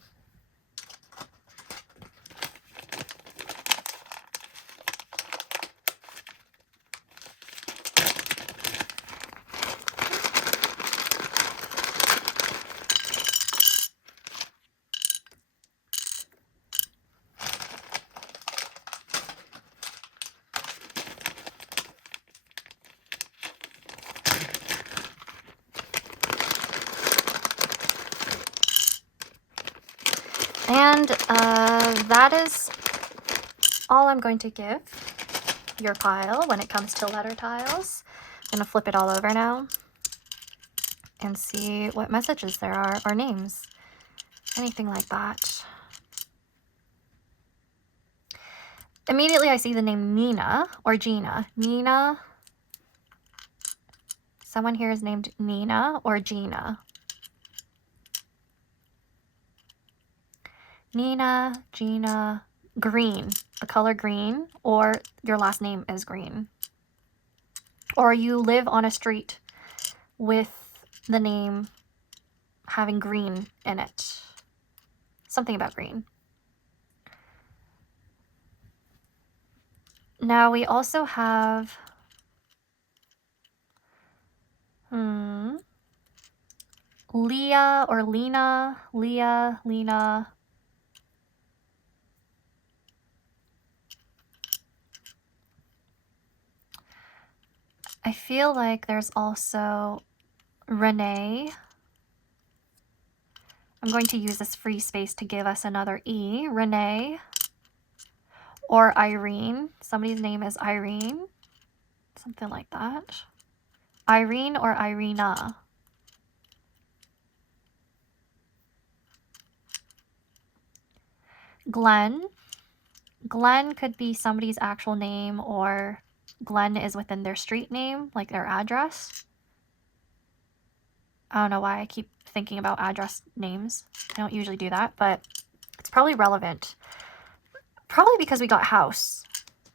And that is all I'm going to give your pile when it comes to letter tiles. I'm going to flip it all over now and see what messages there are, or names, anything like that. Immediately I see the name Nina or Gina. Nina. Someone here is named Nina or Gina. Nina, Gina, green, the color green, or your last name is green. Or you live on a street with the name having green in it. Something about green. Now we also have Leah or Lena. Leah, Lena. I feel like there's also Renee. I'm going to use this free space to give us another E. Renee. Or Irene. Somebody's name is Irene. Something like that. Irene or Irina. Glenn. Glenn could be somebody's actual name, or Glenn is within their street name, like their address. I don't know why I keep thinking about address names. I don't usually do that, but it's probably relevant. Probably because we got house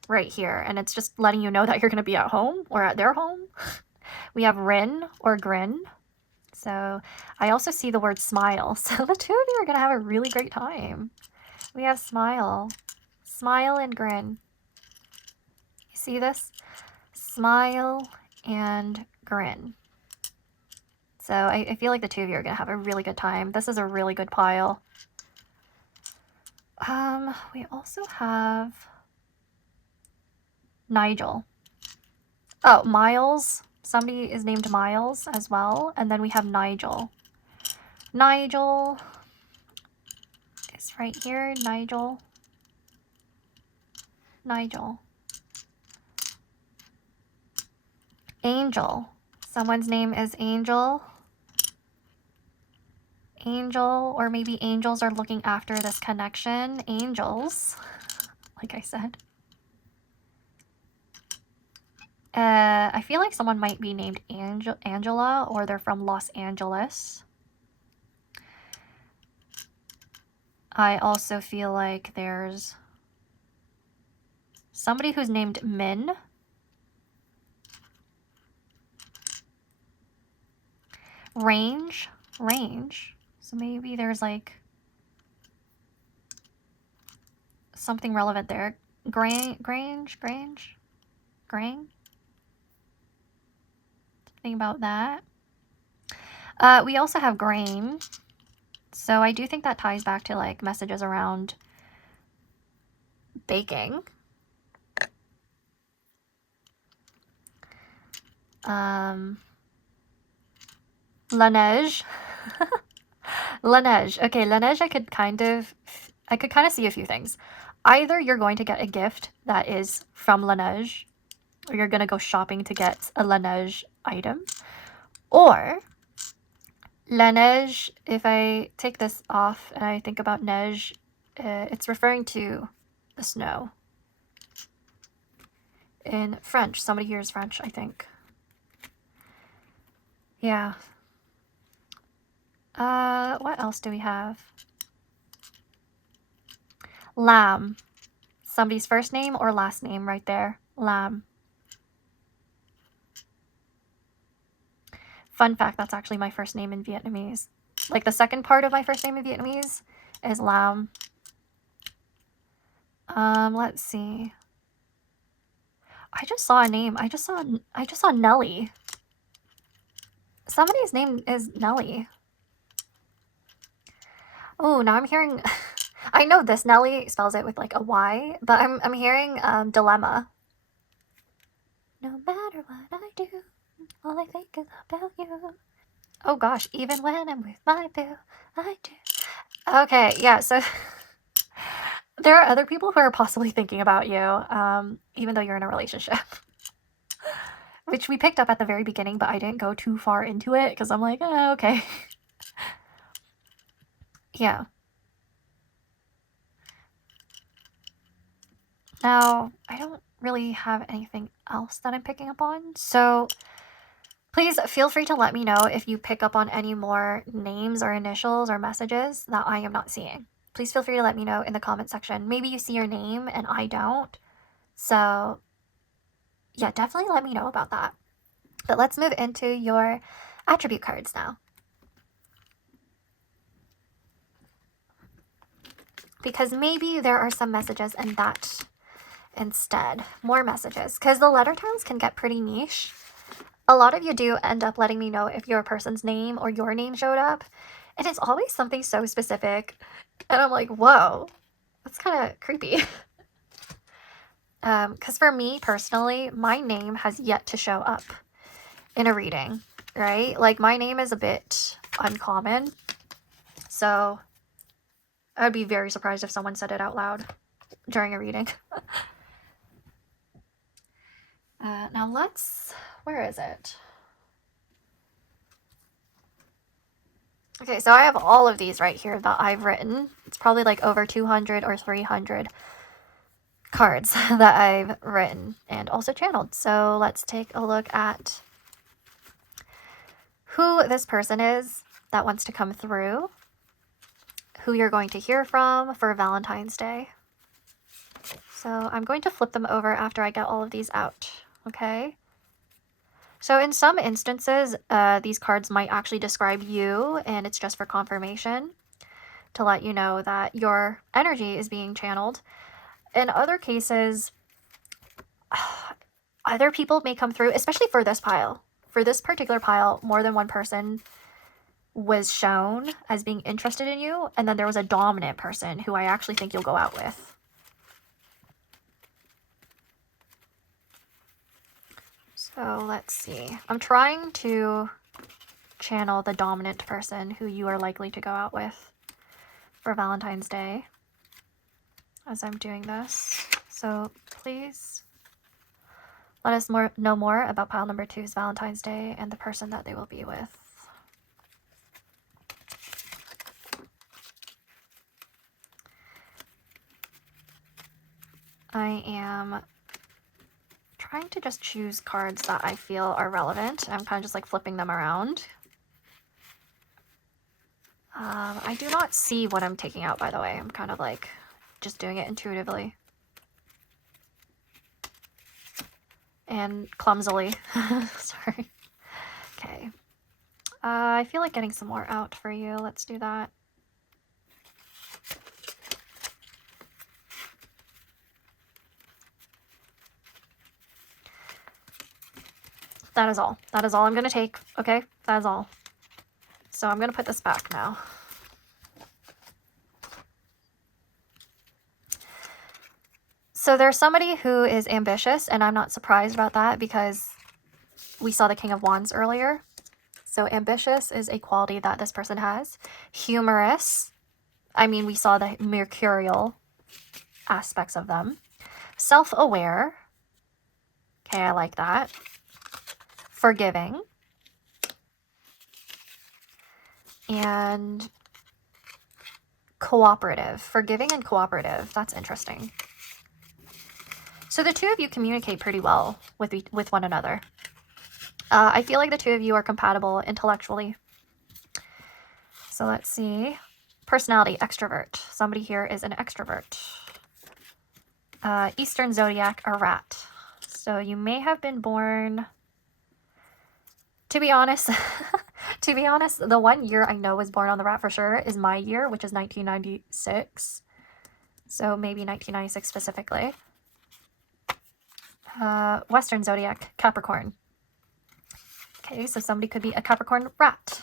right here, and it's just letting you know that you're going to be at home or at their home. We have Rin or Grin. So I also see the word smile. So the two of you are going to have a really great time. We have smile. Smile and grin. You see this? Smile and grin. So I feel like the two of you are going to have a really good time. This is a really good pile. We also have Nigel. Oh, Miles. Somebody is named Miles as well. And then we have Nigel. Nigel is right here. Nigel. Nigel. Angel. Someone's name is Angel. Angel, or maybe angels are looking after this connection. Angels, like I said. I feel like someone might be named Angela, or they're from Los Angeles. I also feel like there's somebody who's named Min. Range. So maybe there's like something relevant there. Grange. Something about that. We also have grain. So I do think that ties back to like messages around baking. Laneige. Laneige. Okay, Laneige, I could kind of see a few things. Either you're going to get a gift that is from Laneige, or you're going to go shopping to get a Laneige item. Or Laneige, if I take this off and I think about neige, it's referring to the snow. In French. Somebody here is French, I think. Yeah. What else do we have? Lamb. Somebody's first name or last name right there. Lamb. Fun fact, that's actually my first name in Vietnamese. Like the second part of my first name in Vietnamese is Lam. Let's see. I just saw a name. I just saw Nelly. Somebody's name is Nelly. Oh, now I'm hearing I know this Nelly spells it with like a Y, but I'm hearing dilemma. No matter what I do, all I think is about you. Oh gosh, even when I'm with my boo, I do. Okay, yeah, so There are other people who are possibly thinking about you, even though you're in a relationship. Which we picked up at the very beginning, but I didn't go too far into it because I'm like, okay. Yeah. Now, I don't really have anything else that I'm picking up on, so please feel free to let me know if you pick up on any more names or initials or messages that I am not seeing. Please feel free to let me know in the comment section. Maybe you see your name and I don't. So yeah, definitely let me know about that. But let's move into your attribute cards now. Because maybe there are some messages in that instead. More messages. Because the letter terms can get pretty niche. A lot of you do end up letting me know if your person's name or your name showed up. And it's always something so specific. And I'm like, whoa, that's kind of creepy. Because for me personally, my name has yet to show up in a reading, right? Like my name is a bit uncommon. So I'd be very surprised if someone said it out loud during a reading. Now let's, where is it? Okay, so I have all of these right here that I've written. It's probably like over 200 or 300 cards that I've written and also channeled. So let's take a look at who this person is that wants to come through, who you're going to hear from for Valentine's Day. So I'm going to flip them over after I get all of these out, okay? So in some instances, these cards might actually describe you, and it's just for confirmation to let you know that your energy is being channeled. In other cases, other people may come through, especially for this pile. For this particular pile, more than one person was shown as being interested in you, and then there was a dominant person who I actually think you'll go out with. So let's see. I'm trying to channel the dominant person who you are likely to go out with for Valentine's Day as I'm doing this. So please let us know more about pile number 2's Valentine's Day and the person that they will be with. I am trying to just choose cards that I feel are relevant. I'm kind of just like flipping them around. I do not see what I'm taking out, by the way. I'm kind of like just doing it intuitively. And clumsily. Sorry. Okay. I feel like getting some more out for you. Let's do that. That is all. That is all I'm going to take. Okay? That is all. So I'm going to put this back now. So there's somebody who is ambitious, and I'm not surprised about that because we saw the King of Wands earlier. So ambitious is a quality that this person has. Humorous. I mean, we saw the mercurial aspects of them. Self-aware. Okay, I like that. Forgiving. And cooperative. Forgiving and cooperative. That's interesting. So the two of you communicate pretty well with one another. I feel like the two of you are compatible intellectually. So let's see. Personality, extrovert. Somebody here is an extrovert. Eastern zodiac, a rat. So you may have been born... To be honest, the 1 year I know was born on the rat for sure is my year, which is 1996. So maybe 1996 specifically. Western zodiac, Capricorn. Okay, so somebody could be a Capricorn rat.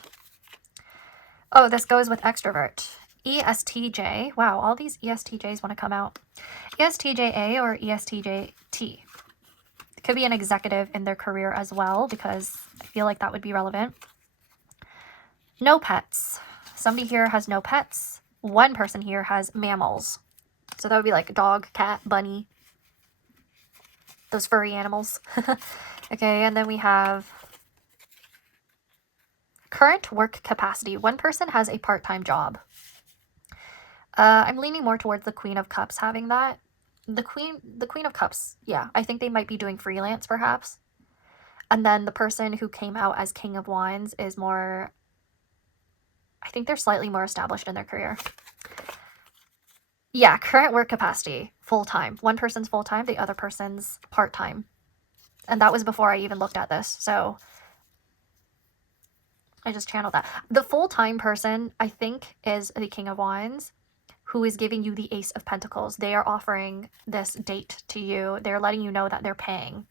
Oh, this goes with extrovert. ESTJ. Wow, all these ESTJs want to come out. ESTJA or ESTJT. Could be an executive in their career as well, because I feel like that would be relevant. No pets. Somebody here has no pets. One person here has mammals. So that would be like dog, cat, bunny, those furry animals. Okay, and then we have current work capacity. One person has a part-time job. I'm leaning more towards the Queen of Cups having that. The Queen of Cups, yeah. I think they might be doing freelance, perhaps. And then the person who came out as King of Wands is more... I think they're slightly more established in their career. Yeah, current work capacity, full-time. One person's full-time, the other person's part-time. And that was before I even looked at this, so... I just channeled that. The full-time person, I think, is the King of Wands, who is giving you the Ace of Pentacles. They are offering this date to you. They're letting you know that they're paying.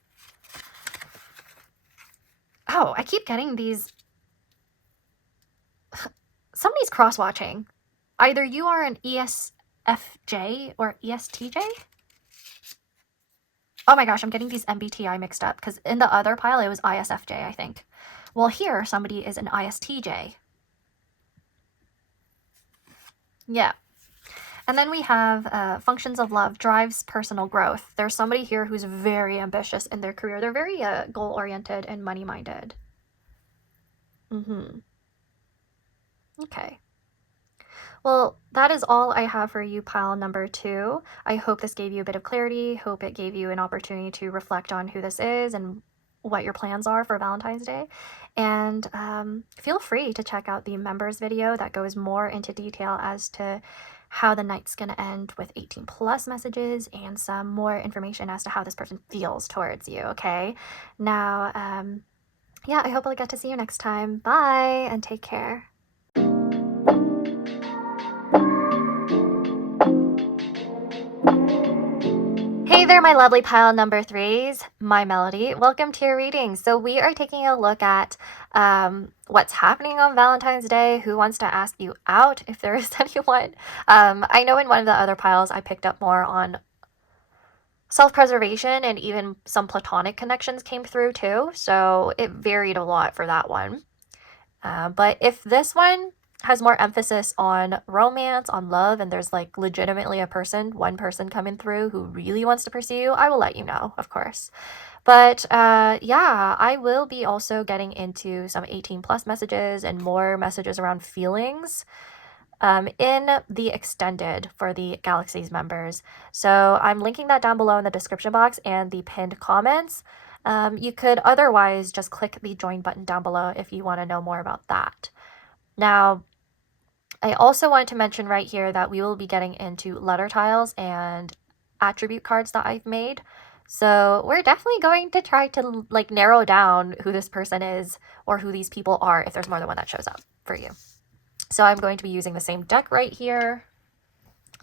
Oh, I keep getting these... Somebody's cross-watching. Either you are an ESFJ or ESTJ? Oh my gosh, I'm getting these MBTI mixed up, because in the other pile it was ISFJ, I think. Well, here somebody is an ISTJ. Yeah. And then we have functions of love, drives personal growth. There's somebody here who's very ambitious in their career. They're very goal-oriented and money-minded. Okay. Well, that is all I have for you, pile number 2. I hope this gave you a bit of clarity. Hope it gave you an opportunity to reflect on who this is and what your plans are for Valentine's Day. And feel free to check out the members video that goes more into detail as to how the night's going to end with 18 plus messages and some more information as to how this person feels towards you, okay? Now, yeah, I hope I'll get to see you next time. Bye, and take care. Hey there, my lovely pile number 3s, my Melody. Welcome to your reading. So we are taking a look at what's happening on Valentine's Day, who wants to ask you out, if there is anyone. I know in one of the other piles I picked up more on self-preservation, and even some platonic connections came through too, so it varied a lot for that one. But if this one has more emphasis on romance, on love, and there's like legitimately one person coming through who really wants to pursue you, I will let you know, of course. But yeah, I will be also getting into some 18 plus messages and more messages around feelings in the extended for the Galaxies members. So I'm linking that down below in the description box and the pinned comments. You could otherwise just click the join button down below if you want to know more about that. Now, I also want to mention right here that we will be getting into letter tiles and attribute cards that I've made. So we're definitely going to try to like narrow down who this person is or who these people are if there's more than one that shows up for you. So I'm going to be using the same deck right here,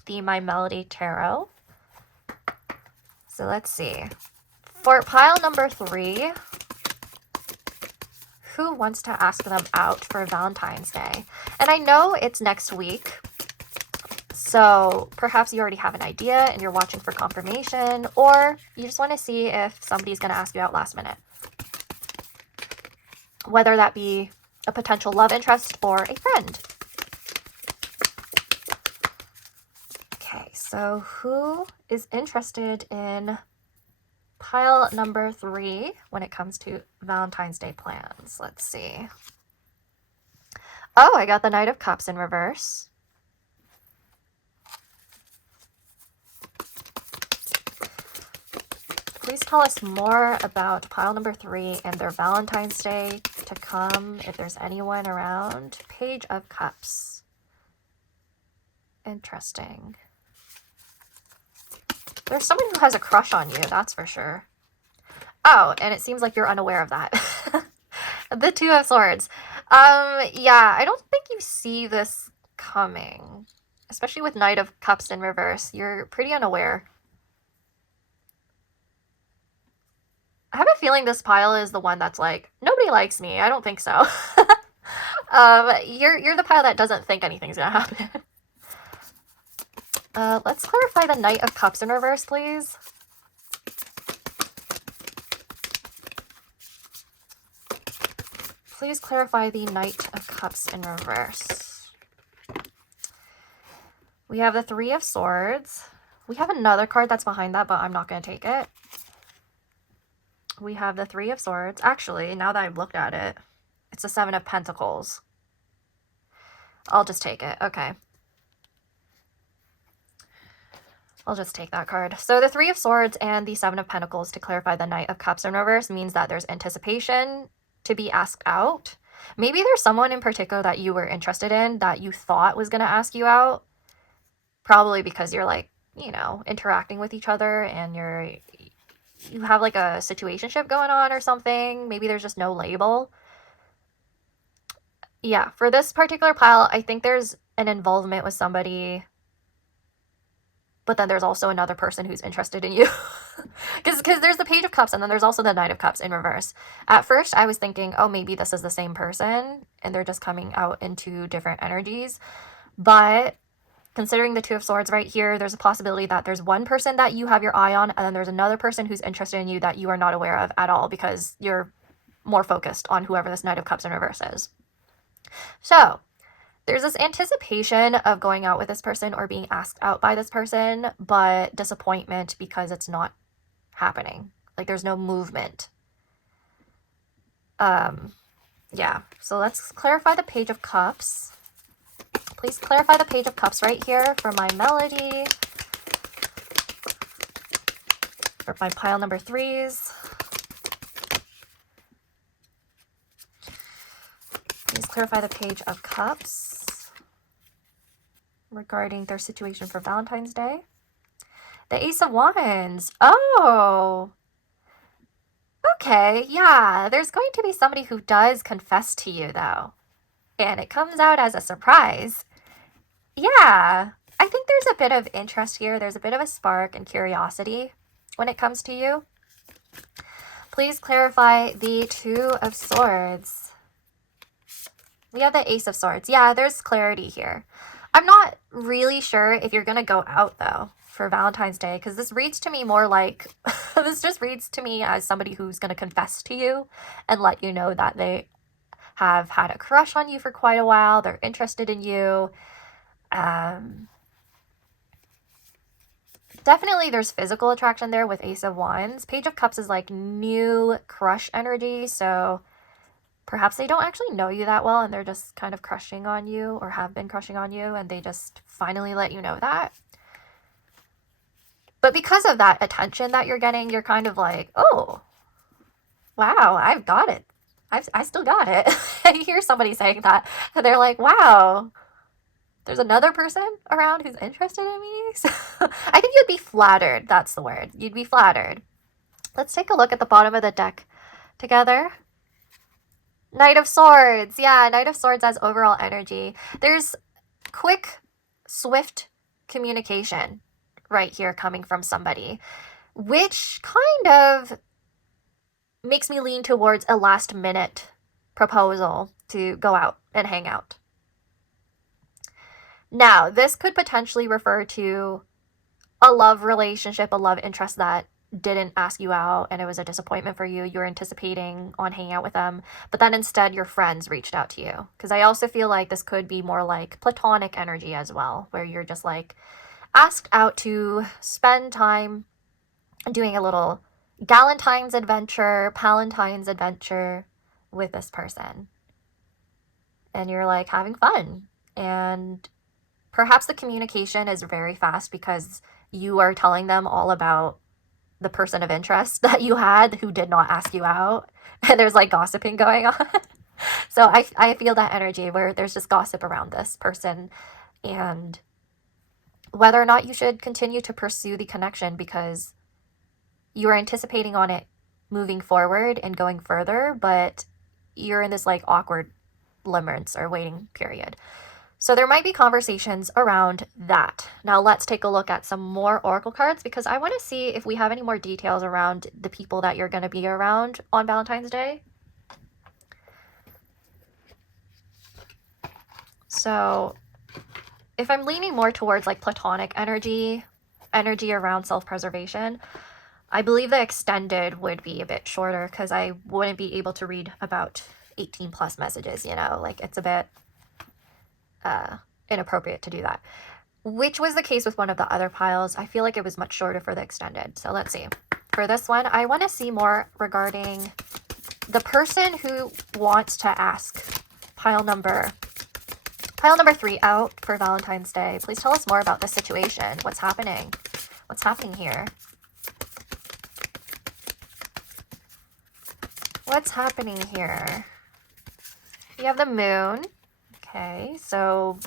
the My Melody Tarot. So let's see. For pile number 3, who wants to ask them out for Valentine's Day? And I know it's next week, so perhaps you already have an idea and you're watching for confirmation, or you just want to see if somebody's going to ask you out last minute. Whether that be a potential love interest or a friend. Okay, so who is interested in pile number 3 when it comes to Valentine's Day plans? Let's see. Oh, I got the Knight of Cups in reverse. Please tell us more about pile number 3 and their Valentine's Day to come, if there's anyone around. Page of Cups. Interesting. There's someone who has a crush on you, that's for sure. Oh, and it seems like you're unaware of that. The Two of Swords. Yeah, I don't think you see this coming. Especially with Knight of Cups in reverse. You're pretty unaware. I have a feeling this pile is the one that's like, nobody likes me. I don't think so. You're the pile that doesn't think anything's gonna happen. Let's clarify the Knight of Cups in reverse, please. Please clarify the Knight of Cups in reverse. We have the Three of Swords. We have another card that's behind that, but I'm not going to take it. We have the Three of Swords. Actually, now that I've looked at it, it's the Seven of Pentacles. I'll just take it. Okay. I'll just take that card. So the Three of Swords and the Seven of Pentacles, to clarify the Knight of Cups in reverse, means that there's anticipation to be asked out. Maybe there's someone in particular that you were interested in that you thought was going to ask you out. Probably because you're like, you know, interacting with each other and you have like a situationship going on or something. Maybe there's just no label. Yeah, for this particular pile, I think there's an involvement with somebody, but then there's also another person who's interested in you. Because there's the Page of Cups and then there's also the Knight of Cups in reverse. At first, I was thinking, oh, maybe this is the same person and they're just coming out into different energies. But considering the Two of Swords right here, there's a possibility that there's one person that you have your eye on and then there's another person who's interested in you that you are not aware of at all because you're more focused on whoever this Knight of Cups in reverse is. So there's this anticipation of going out with this person or being asked out by this person, but disappointment because it's not happening. Like there's no movement. Yeah, so let's clarify the Page of Cups. Please clarify the Page of Cups right here for my melody. For my pile number 3s. Please clarify the Page of Cups regarding their situation for Valentine's Day. The Ace of Wands. Oh. Okay, yeah. There's going to be somebody who does confess to you, though. And it comes out as a surprise. Yeah. I think there's a bit of interest here. There's a bit of a spark and curiosity when it comes to you. Please clarify the Two of Swords. We have the Ace of Swords. Yeah, there's clarity here. I'm not really sure if you're going to go out, though, for Valentine's Day, because this reads to me more like, this just reads to me as somebody who's going to confess to you and let you know that they have had a crush on you for quite a while. They're interested in you. Definitely there's physical attraction there with Ace of Wands. Page of Cups is like new crush energy, so perhaps they don't actually know you that well and they're just kind of crushing on you or have been crushing on you and they just finally let you know that. But because of that attention that you're getting, you're kind of like, oh, wow, I've got it. I still got it. I hear somebody saying that and they're like, wow, there's another person around who's interested in me. So I think you'd be flattered. That's the word. You'd be flattered. Let's take a look at the bottom of the deck together. Knight of Swords. Yeah, Knight of Swords as overall energy. There's quick, swift communication right here coming from somebody, which kind of makes me lean towards a last minute proposal to go out and hang out. Now, this could potentially refer to a love relationship, a love interest that didn't ask you out and it was a disappointment for you. You're anticipating on hanging out with them, but then instead your friends reached out to you. Because I also feel like this could be more like platonic energy as well, where you're just like asked out to spend time doing a little Galentine's adventure, Palentine's adventure with this person. And you're like having fun. And perhaps the communication is very fast because you are telling them all about the person of interest that you had who did not ask you out. And there's like gossiping going on. So I feel that energy where there's just gossip around this person and whether or not you should continue to pursue the connection because you are anticipating on it moving forward and going further, but you're in this like awkward limerence or waiting period. So there might be conversations around that. Now let's take a look at some more oracle cards because I want to see if we have any more details around the people that you're going to be around on Valentine's Day. So if I'm leaning more towards like platonic energy around self-preservation, I believe the extended would be a bit shorter because I wouldn't be able to read about 18 plus messages, you know, like it's a bit inappropriate to do that. which was the case with one of the other piles. I feel like it was much shorter for the extended. So let's see. For this one, I want to see more regarding the person who wants to ask pile number 3 out for Valentine's Day. Please tell us more about this situation. What's happening? What's happening here? What's happening here? You have the moon. Okay, so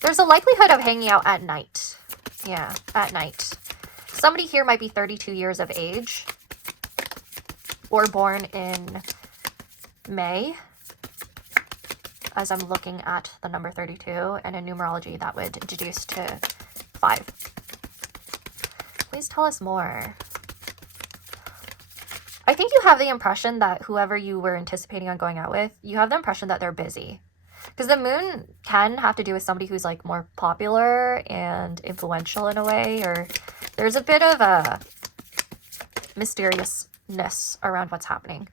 there's a likelihood of hanging out at night. Yeah, at night. Somebody here might be 32 years of age or born in May, as I'm looking at the number 32, and in numerology that would deduce to 5. Please tell us more. I think you have the impression that whoever you were anticipating on going out with, you have the impression that they're busy. Because the moon can have to do with somebody who's like more popular and influential in a way, or there's a bit of a mysteriousness around what's happening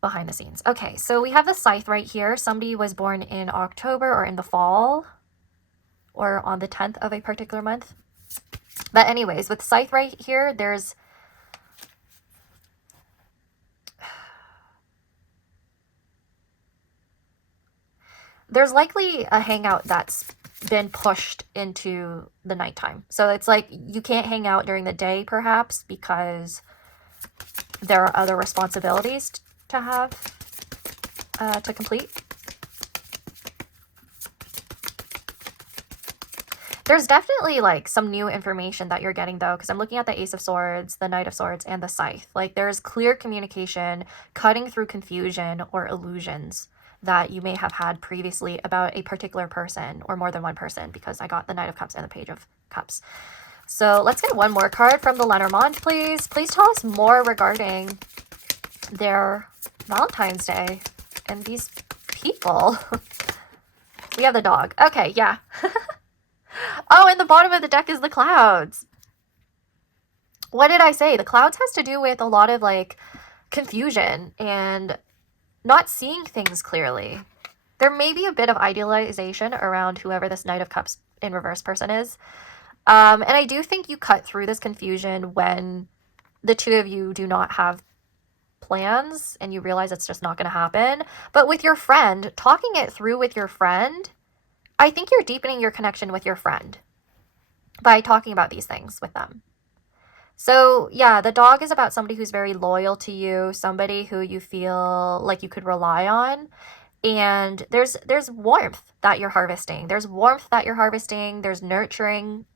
behind the scenes. Okay, so we have the scythe right here. Somebody was born in October or in the fall or on the 10th of a particular month. But anyways, with scythe right here, there's likely a hangout that's been pushed into the nighttime. So it's like you can't hang out during the day perhaps because there are other responsibilities to have to complete. There's definitely like some new information that you're getting though, because I'm looking at the Ace of Swords, the Knight of Swords, and the Scythe. Like there's clear communication cutting through confusion or illusions that you may have had previously about a particular person or more than one person, because I got the Knight of Cups and the Page of Cups. So let's get one more card from the Lenormand, please. Please tell us more regarding their Valentine's Day and these people. We have the dog. Okay, yeah. Oh, and the bottom of the deck is the clouds. What did I say? The clouds has to do with a lot of like confusion and not seeing things clearly. There may be a bit of idealization around whoever this Knight of Cups in reverse person is. And I do think you cut through this confusion when the two of you do not have plans and you realize it's just not going to happen. But with your friend, talking it through with your friend, I think you're deepening your connection with your friend by talking about these things with them. So yeah, the dog is about somebody who's very loyal to you, somebody who you feel like you could rely on. And there's warmth that you're harvesting. There's warmth that you're harvesting. There's nurturing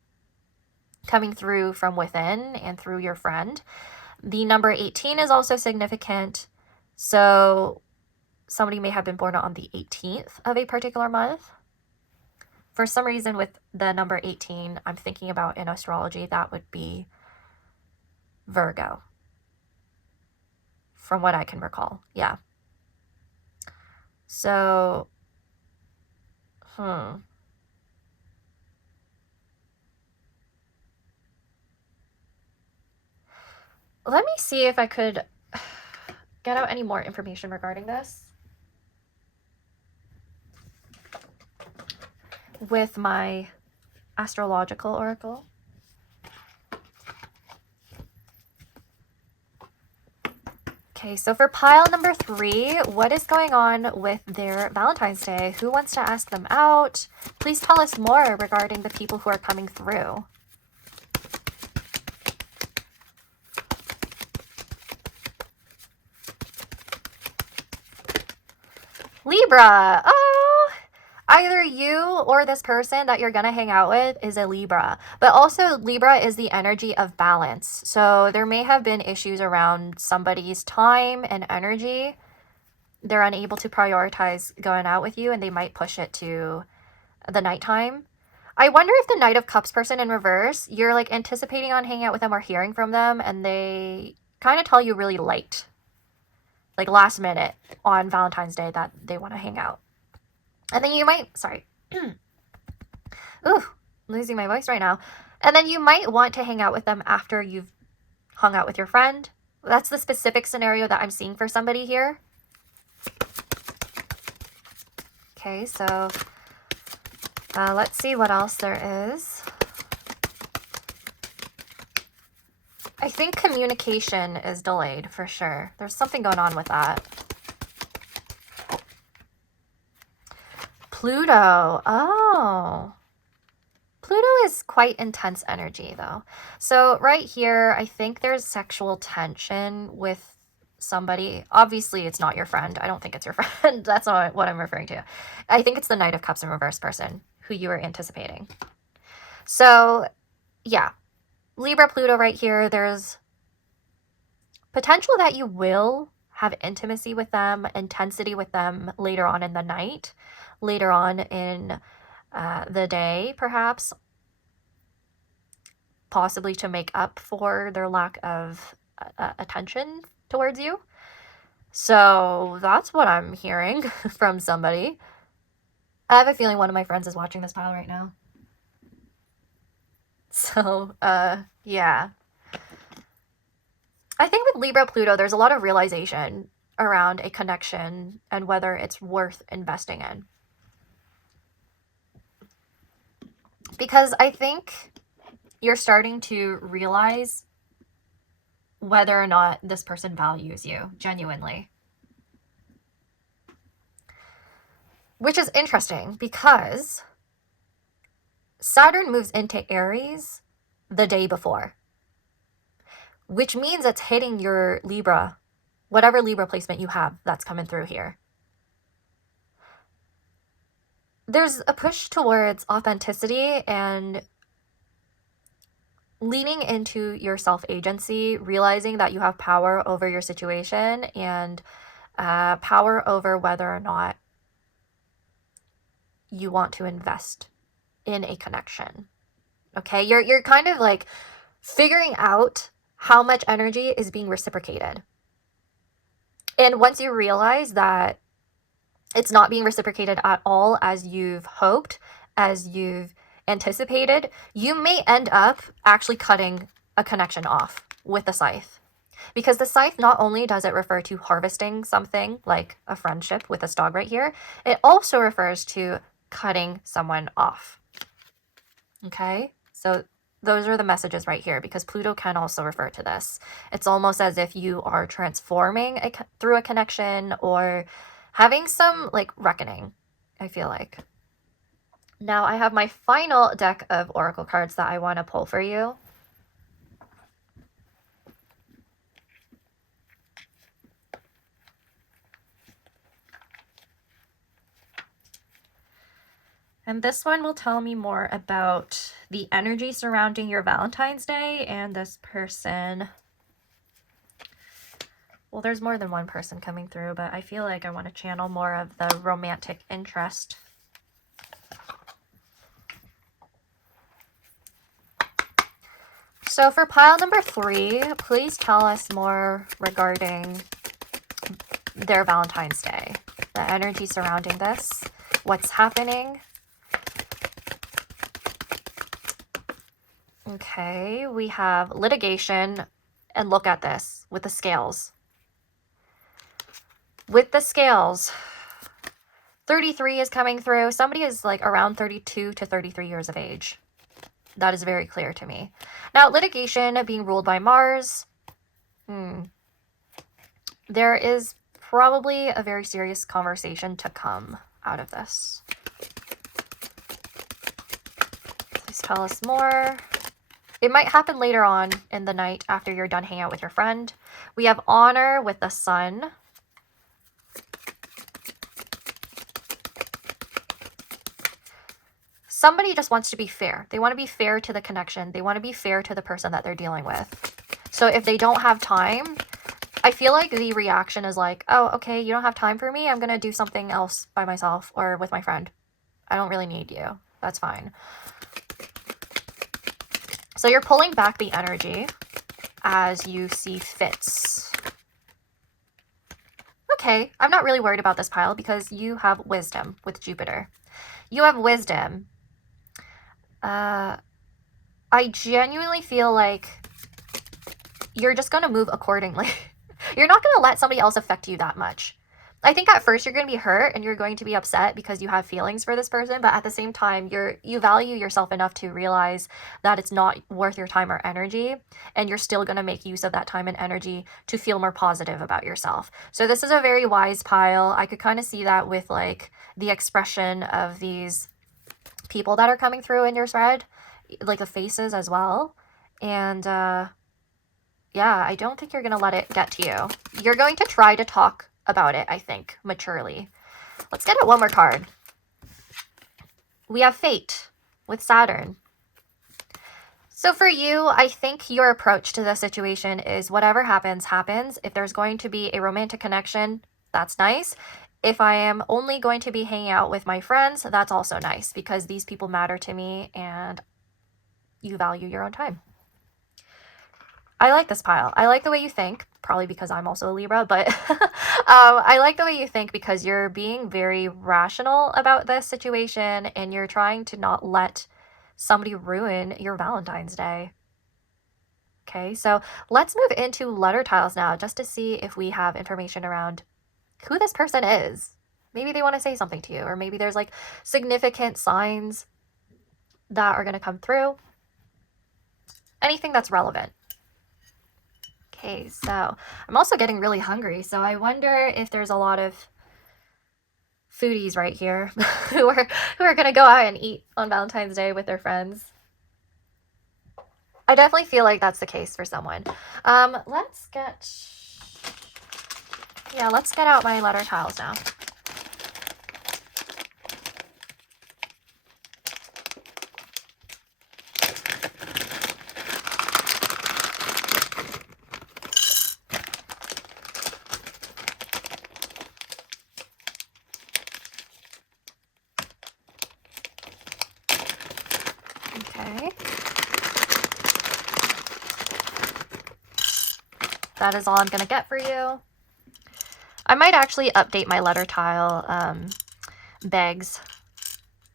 coming through from within and through your friend. The number 18 is also significant. So somebody may have been born on the 18th of a particular month. For some reason with the number 18, I'm thinking about in astrology, that would be Virgo. From what I can recall. Yeah. So, let me see if I could get out any more information regarding this with my astrological oracle. Okay, so for pile number 3, what is going on with their Valentine's Day? Who wants to ask them out? Please tell us more regarding the people who are coming through. Libra. Oh, either you or this person that you're going to hang out with is a Libra. But also Libra is the energy of balance. So there may have been issues around somebody's time and energy. They're unable to prioritize going out with you and they might push it to the nighttime. I wonder if the Knight of Cups person in reverse, you're like anticipating on hanging out with them or hearing from them and they kind of tell you really late, like last minute on Valentine's Day that they want to hang out. And then you might, sorry. Ooh, losing my voice right now. And then you might want to hang out with them after you've hung out with your friend. That's the specific scenario that I'm seeing for somebody here. Okay, so Let's see what else there is. I think communication is delayed for sure. There's something going on with that. Pluto. Oh. Pluto is quite intense energy though. So right here, I think there's sexual tension with somebody. Obviously, it's not your friend. I don't think it's your friend. That's not what I'm referring to. I think it's the Knight of Cups in reverse person who you were anticipating. So yeah, Libra Pluto right here, there's potential that you will have intimacy with them, intensity with them later on in the night, later on in the day, perhaps, possibly to make up for their lack of attention towards you. So that's what I'm hearing from somebody. I have a feeling one of my friends is watching this pile right now. So, yeah. I think with Libra Pluto, there's a lot of realization around a connection and whether it's worth investing in. Because I think you're starting to realize whether or not this person values you genuinely. Which is interesting because Saturn moves into Aries the day before, which means it's hitting your Libra, whatever Libra placement you have that's coming through here. There's a push towards authenticity and leaning into your self-agency, realizing that you have power over your situation and power over whether or not you want to invest in a connection. Okay, you're kind of like figuring out how much energy is being reciprocated. And once you realize that it's not being reciprocated at all as you've hoped, as you've anticipated, you may end up actually cutting a connection off with the scythe. Because the scythe, not only does it refer to harvesting something like a friendship with a stog right here, it also refers to cutting someone off. Okay, so those are the messages right here, because Pluto can also refer to this. It's almost as if you are transforming through a connection or having some like reckoning, I feel like. Now I have my final deck of oracle cards that I want to pull for you. And this one will tell me more about the energy surrounding your Valentine's Day and this person. Well, there's more than one person coming through, but I feel like I want to channel more of the romantic interest. So for pile number 3, please tell us more regarding their Valentine's Day, the energy surrounding this, what's happening. Okay, we have litigation, and look at this with the scales. With the scales, 33 is coming through. Somebody is like around 32 to 33 years of age. That is very clear to me. Now, litigation being ruled by Mars. There is probably a very serious conversation to come out of this. Please tell us more. It might happen later on in the night after you're done hanging out with your friend. We have honor with the sun. Somebody just wants to be fair. They want to be fair to the connection. They want to be fair to the person that they're dealing with. So if they don't have time, I feel like the reaction is like, oh, okay, you don't have time for me. I'm going to do something else by myself or with my friend. I don't really need you. That's fine. So you're pulling back the energy as you see fits. Okay, I'm not really worried about this pile because you have wisdom with Jupiter. You have wisdom. I genuinely feel like you're just going to move accordingly. You're not going to let somebody else affect you that much. I think at first you're going to be hurt and you're going to be upset because you have feelings for this person, but at the same time, you value yourself enough to realize that it's not worth your time or energy, and you're still going to make use of that time and energy to feel more positive about yourself. So this is a very wise pile. I could kind of see that with like the expression of these people that are coming through in your thread, like the faces as well. And yeah, I don't think you're going to let it get to you. You're going to try to talk about it, I think, maturely. Let's get it one more card. We have Fate with Saturn. So for you, I think your approach to the situation is whatever happens, happens. If there's going to be a romantic connection, that's nice. If I am only going to be hanging out with my friends, that's also nice because these people matter to me and you value your own time. I like this pile. I like the way you think, probably because I'm also a Libra, but I like the way you think because you're being very rational about this situation and you're trying to not let somebody ruin your Valentine's Day. Okay, so let's move into letter tiles now just to see if we have information around who this person is. Maybe they want to say something to you, or maybe there's like significant signs that are going to come through. Anything that's relevant. Okay, so I'm also getting really hungry, so I wonder if there's a lot of foodies right here who are gonna go out and eat on Valentine's Day with their friends. I definitely feel like that's the case for someone. Let's get out my letter tiles now. Okay. That is all I'm going to get for you. I might actually update my letter tile bags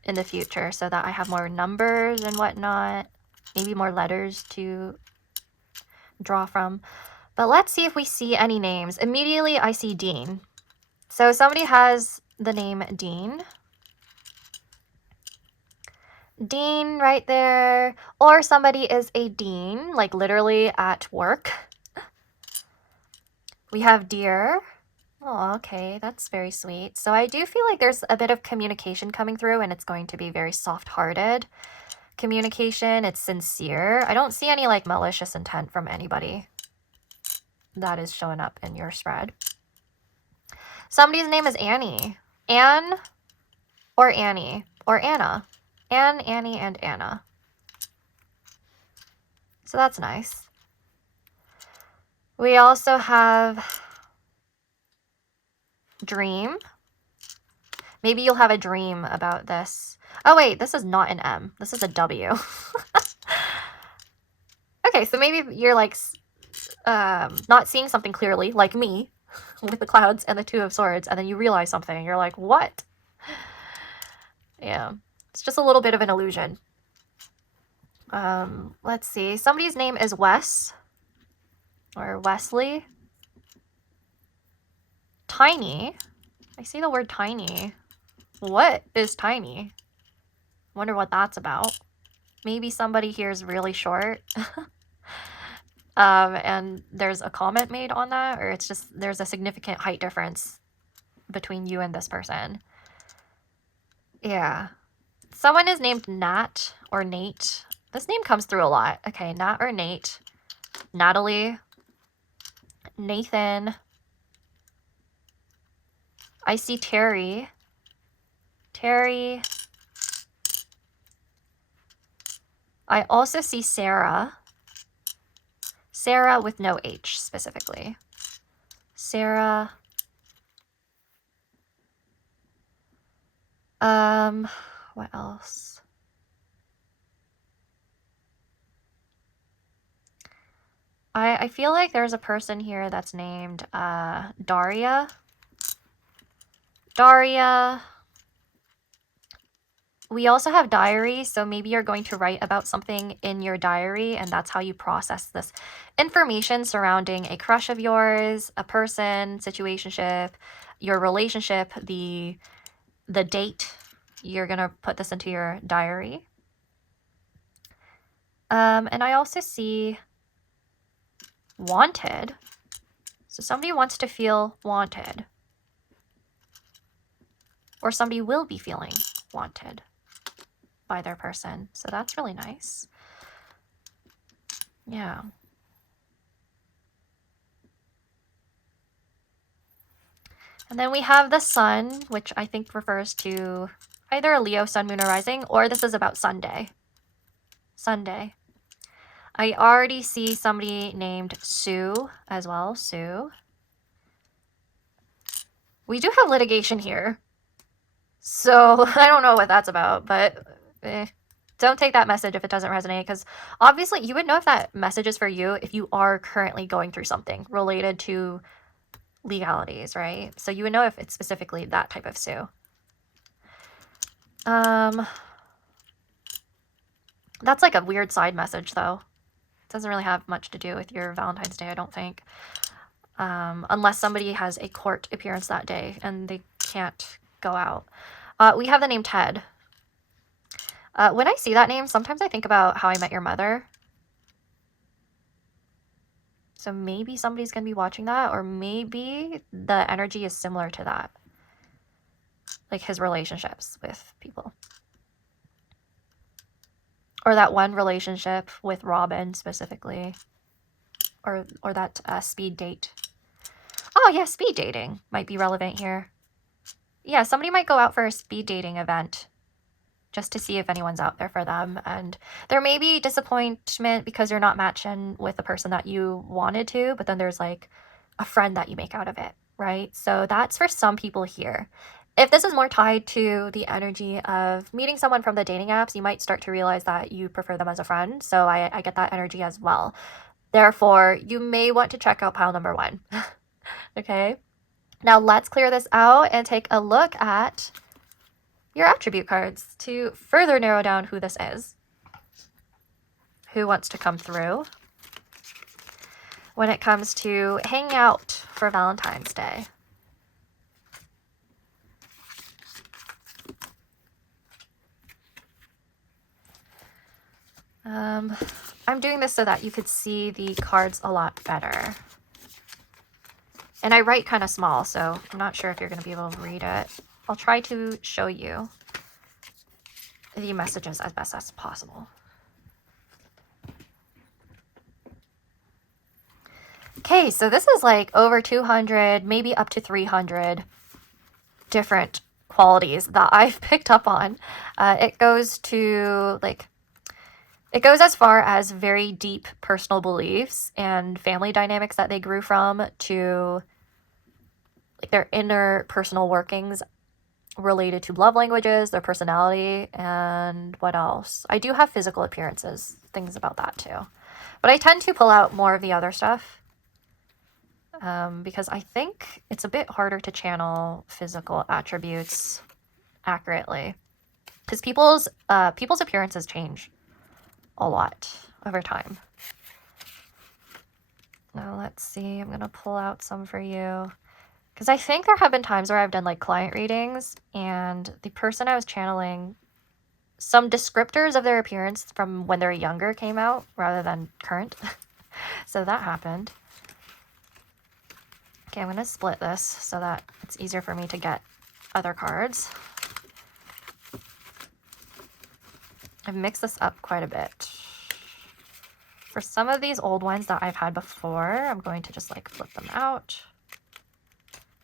in the future so that I have more numbers and whatnot. Maybe more letters to draw from. But let's see if we see any names. Immediately, I see Dean. So somebody has the name Dean. Dean right there. Or somebody is a dean, like literally at work. We have Dear. Oh, okay, that's very sweet. So I do feel like there's a bit of communication coming through and it's going to be very soft-hearted communication. It's sincere. I don't see any like malicious intent from anybody that is showing up in your spread. Somebody's name is Annie. Anne or Annie or Anna. Anne, Annie, and Anna. So that's nice. We also have Dream. Maybe you'll have a dream about this. Oh wait, this is not an M. This is a W. Okay, so maybe you're like not seeing something clearly, like me, with the clouds and the Two of Swords, and then you realize something and you're like, what? Yeah, it's just a little bit of an illusion. Let's see. Somebody's name is Wes or Wesley. Tiny. I see the word tiny. What is tiny? Wonder what that's about. Maybe somebody here is really short. And there's a comment made on that, or it's just there's a significant height difference between you and this person. Yeah. Someone is named Nat or Nate. This name comes through a lot. Okay, Nat or Nate. Natalie. Nathan. I see Terry. Terry. I also see Sarah. Sarah with no H specifically. Sarah. What else? I feel like there's a person here that's named Daria. Daria. We also have diary, so maybe you're going to write about something in your diary, and that's how you process this information surrounding a crush of yours, a person, situationship, your relationship, the date. You're gonna put this into your diary. And I also see wanted. So somebody wants to feel wanted, or somebody will be feeling wanted by their person. So that's really nice. Yeah. And then we have the sun, which I think refers to either a Leo sun, moon, or rising, or this is about Sunday. Sunday. I already see somebody named Sue as well. Sue. We do have litigation here. So I don't know what that's about, but don't take that message if it doesn't resonate, because obviously you would know if that message is for you if you are currently going through something related to legalities, right? So you would know if it's specifically that type of Sue. That's like a weird side message, though. It doesn't really have much to do with your Valentine's Day, I don't think. Unless somebody has a court appearance that day and they can't go out. We have the name Ted. When I see that name, sometimes I think about How I Met Your Mother. So maybe somebody's going to be watching that, or maybe the energy is similar to that. Like his relationships with people. Or that one relationship with Robin specifically. Or that speed date. Oh yeah, speed dating might be relevant here. Yeah, somebody might go out for a speed dating event just to see if anyone's out there for them. And there may be disappointment because you're not matching with the person that you wanted to, but then there's like a friend that you make out of it, right? So that's for some people here. If this is more tied to the energy of meeting someone from the dating apps, you might start to realize that you prefer them as a friend. So I get that energy as well. Therefore, you may want to check out pile number 1. Okay? Now let's clear this out and take a look at your attribute cards to further narrow down who this is. Who wants to come through when it comes to hanging out for Valentine's Day. I'm doing this so that you could see the cards a lot better. And I write kind of small, so I'm not sure if you're going to be able to read it. I'll try to show you the messages as best as possible. Okay, so this is like over 200, maybe up to 300 different qualities that I've picked up on. It goes as far as very deep personal beliefs and family dynamics that they grew from, to like their inner personal workings related to love languages, their personality, and what else? I do have physical appearances, things about that too. But I tend to pull out more of the other stuff because I think it's a bit harder to channel physical attributes accurately, because people's appearances change a lot over time. Now let's see, I'm gonna pull out some for you, because I think there have been times where I've done like client readings and the person I was channeling, some descriptors of their appearance from when they're younger came out rather than current. So that happened. Okay, I'm gonna split this so that it's easier for me to get other cards. I've mixed this up quite a bit. For some of these old ones that I've had before, I'm going to just like flip them out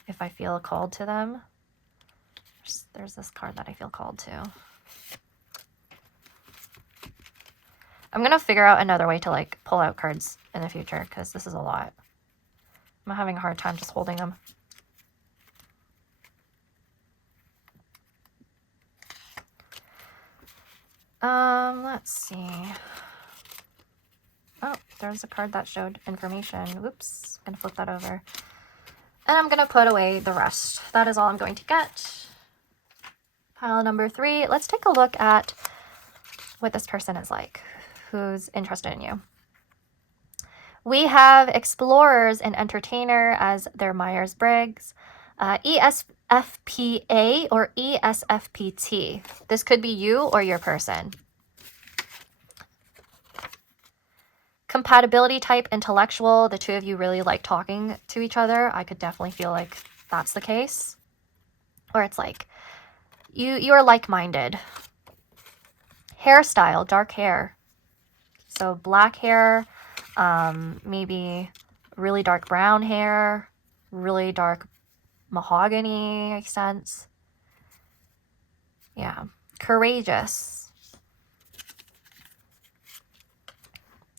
if I feel called to them. There's this card that I feel called to. I'm gonna figure out another way to like pull out cards in the future, because this is a lot. I'm having a hard time just holding them. Let's see. Oh, there's a card that showed information. Whoops, I'm gonna flip that over. And I'm gonna put away the rest. That is all I'm going to get. Pile number 3, let's take a look at what this person is like, who's interested in you. We have explorers and entertainer as their Myers-Briggs, ESFPA or ESFPT. This could be you or your person. Compatibility type, intellectual. The two of you really like talking to each other. I could definitely feel like that's the case. Or it's like you are like-minded. Hairstyle, dark hair. So black hair, maybe really dark brown hair, really dark mahogany accents. Yeah. Courageous.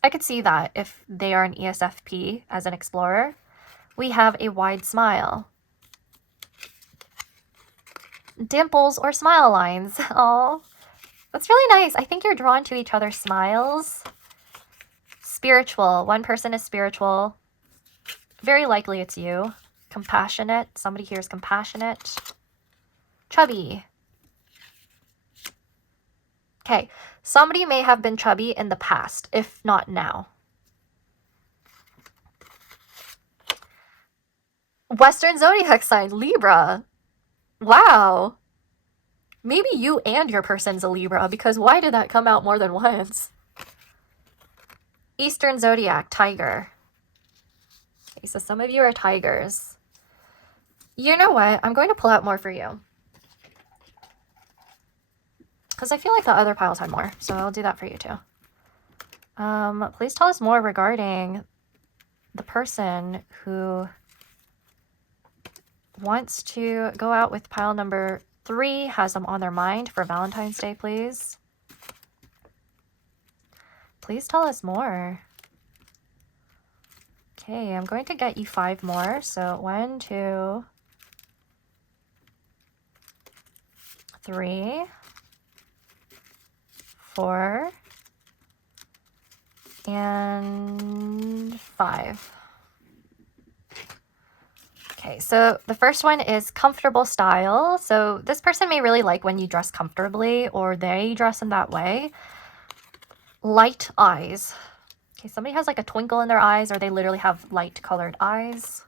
I could see that if they are an ESFP as an explorer. We have a wide smile. Dimples or smile lines. Oh, that's really nice. I think you're drawn to each other's smiles. Spiritual. One person is spiritual. Very likely it's you. Compassionate. Somebody here is compassionate. Chubby. Okay. Somebody may have been chubby in the past, if not now. Western zodiac sign, Libra. Wow. Maybe you and your person's a Libra, because why did that come out more than once? Eastern zodiac, tiger. Okay, so some of you are tigers. You know what? I'm going to pull out more for you, because I feel like the other piles had more, so I'll do that for you too. Please tell us more regarding the person who wants to go out with pile number 3, has them on their mind for Valentine's Day, please. Please tell us more. Okay, I'm going to get you 5 more. So 1, 2, 3, 4, and 5. Okay, so the first one is comfortable style. So this person may really like when you dress comfortably, or they dress in that way. Light eyes. Okay, somebody has like a twinkle in their eyes, or they literally have light colored eyes.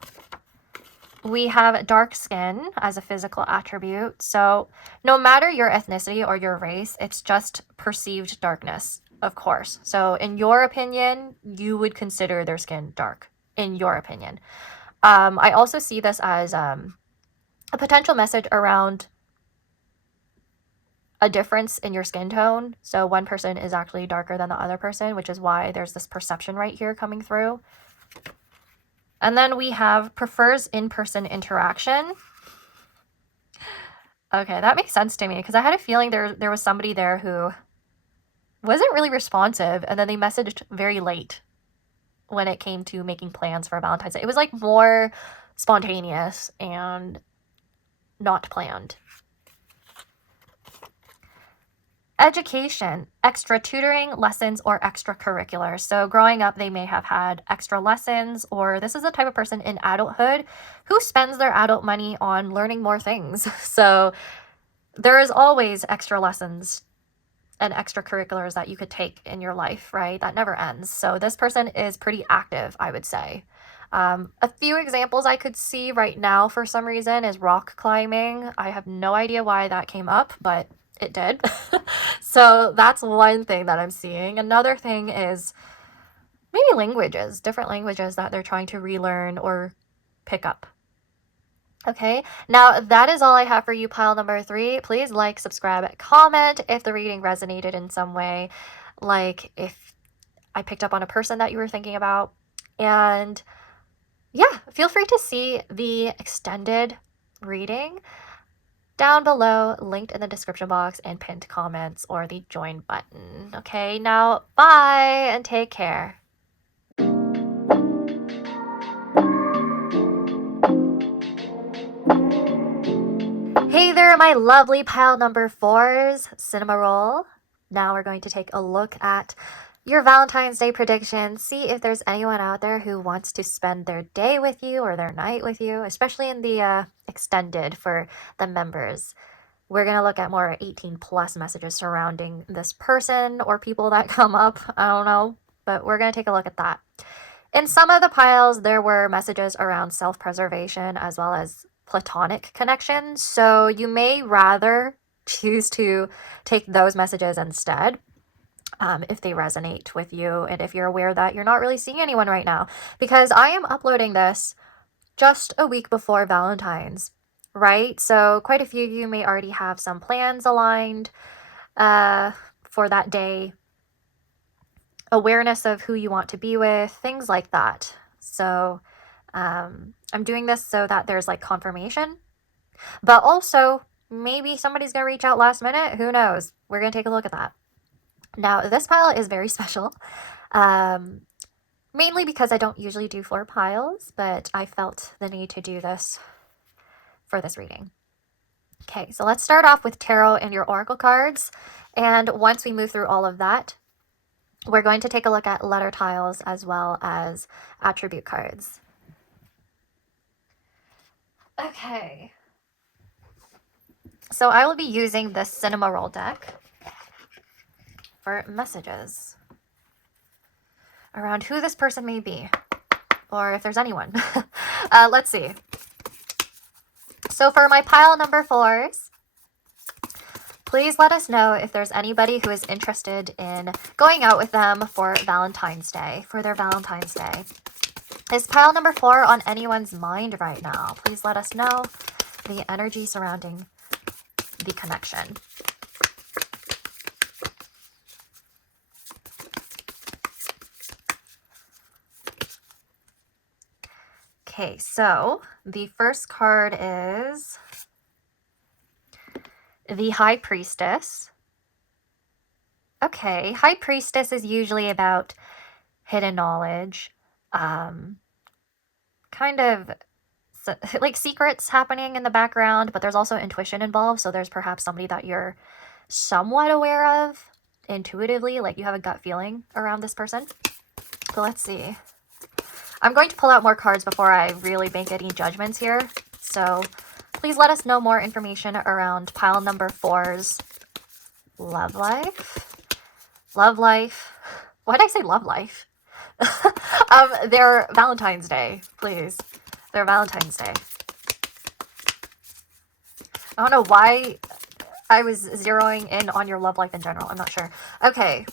We have dark skin as a physical attribute. So no matter your ethnicity or your race, it's just perceived darkness, of course. So in your opinion, you would consider their skin dark, in your opinion. I also see this as a potential message around a difference in your skin tone. So one person is actually darker than the other person, which is why there's this perception right here coming through. And then we have prefers in-person interaction. Okay, that makes sense to me, because I had a feeling there was somebody there who wasn't really responsive, and then they messaged very late when it came to making plans for Valentine's Day. It was like more spontaneous and not planned. Education, extra tutoring, lessons, or extracurriculars. So growing up, they may have had extra lessons, or this is the type of person in adulthood who spends their adult money on learning more things. So there is always extra lessons and extracurriculars that you could take in your life, right? That never ends. So this person is pretty active, I would say. A few examples I could see right now for some reason is rock climbing. I have no idea why that came up, but it did. So that's one thing that I'm seeing. Another thing is maybe languages, different languages that they're trying to relearn or pick up. Okay, now that is all I have for you, pile number 3. Please like, subscribe, comment if the reading resonated in some way, like if I picked up on a person that you were thinking about. And yeah, feel free to see the extended reading down below, linked in the description box and pinned comments or the join button. Okay, now bye and take care. Hey there, my lovely pile number 4s, Cinnamoroll. Now we're going to take a look at your Valentine's Day predictions. See if there's anyone out there who wants to spend their day with you or their night with you, especially in the extended for the members. We're going to look at more 18 plus messages surrounding this person or people that come up. I don't know, but we're going to take a look at that. In some of the piles, there were messages around self-preservation as well as platonic connections. So you may rather choose to take those messages instead if they resonate with you and if you're aware that you're not really seeing anyone right now. Because I am uploading this just a week before Valentine's, right? So quite a few of you may already have some plans aligned for that day, awareness of who you want to be with, things like that. So I'm doing this so that there's like confirmation, but also maybe somebody's going to reach out last minute. Who knows? We're going to take a look at that. Now, this pile is very special, mainly because I don't usually do 4 piles, but I felt the need to do this for this reading. Okay, so let's start off with tarot and your oracle cards. And once we move through all of that, we're going to take a look at letter tiles as well as attribute cards. Okay. So I will be using the Cinnamoroll deck for messages around who this person may be, or if there's anyone. Let's see. So for my pile number 4s, please let us know if there's anybody who is interested in going out with them for Valentine's Day, for their Valentine's Day. Is pile number 4 on anyone's mind right now? Please let us know the energy surrounding the connection. Okay, so the first card is the High Priestess. Okay, High Priestess is usually about hidden knowledge, kind of like secrets happening in the background, but there's also intuition involved. So there's perhaps somebody that you're somewhat aware of intuitively, like you have a gut feeling around this person. So let's see. I'm going to pull out more cards before I really make any judgments here. So please let us know more information around pile number 4's love life. Love life. Why did I say love life? Their Valentine's Day, please. Their Valentine's Day. I don't know why I was zeroing in on your love life in general. I'm not sure. Okay.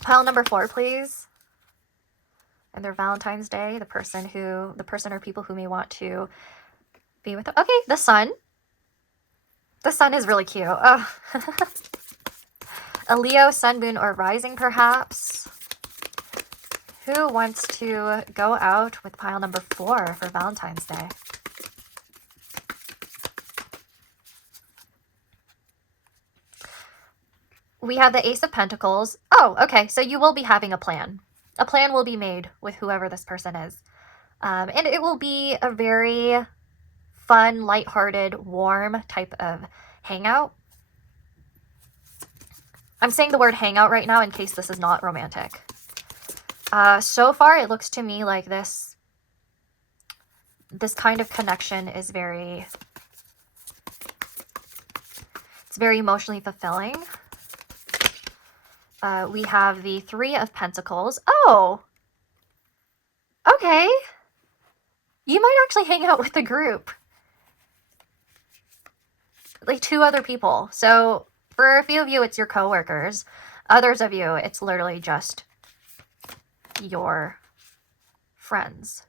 Pile number 4, please. And their Valentine's Day, the person or people who may want to be with them. Okay, the sun. The sun is really cute. Oh. A Leo, sun, moon, or rising, perhaps. Who wants to go out with pile number 4 for Valentine's Day? We have the Ace of Pentacles. Oh, okay, so you will be having a plan. A plan will be made with whoever this person is. And it will be a very fun, lighthearted, warm type of hangout. I'm saying the word hangout right now in case this is not romantic. So far, it looks to me like this kind of connection is it's very emotionally fulfilling. We have the 3 of Pentacles. Oh, okay. You might actually hang out with the group. Like 2 other people. So for a few of you, it's your coworkers. Others of you, it's literally just your friends.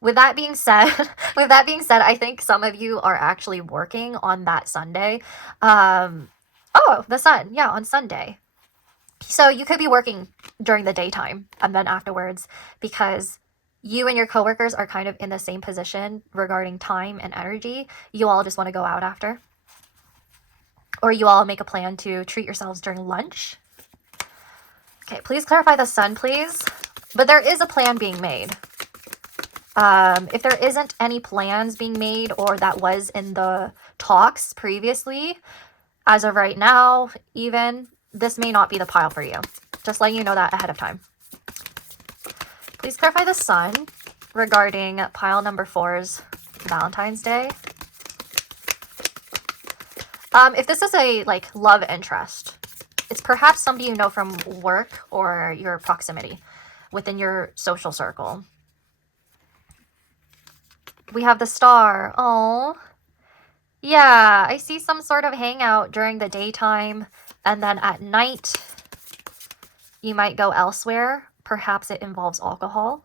With that being said, I think some of you are actually working on that Sunday. Oh, the sun. Yeah, on Sunday. So you could be working during the daytime and then afterwards, because you and your coworkers are kind of in the same position regarding time and energy. You all just want to go out after. Or you all make a plan to treat yourselves during lunch. Okay, please clarify the sun, please. But there is a plan being made. If there isn't any plans being made, or that was in the talks previously, as of right now, even, this may not be the pile for you. Just letting you know that ahead of time. Please clarify the sun regarding pile number 4's Valentine's Day. If this is a like love interest, it's perhaps somebody you know from work or your proximity within your social circle. We have the Star. Oh, yeah, I see some sort of hangout during the daytime, and then at night you might go elsewhere. Perhaps it involves alcohol.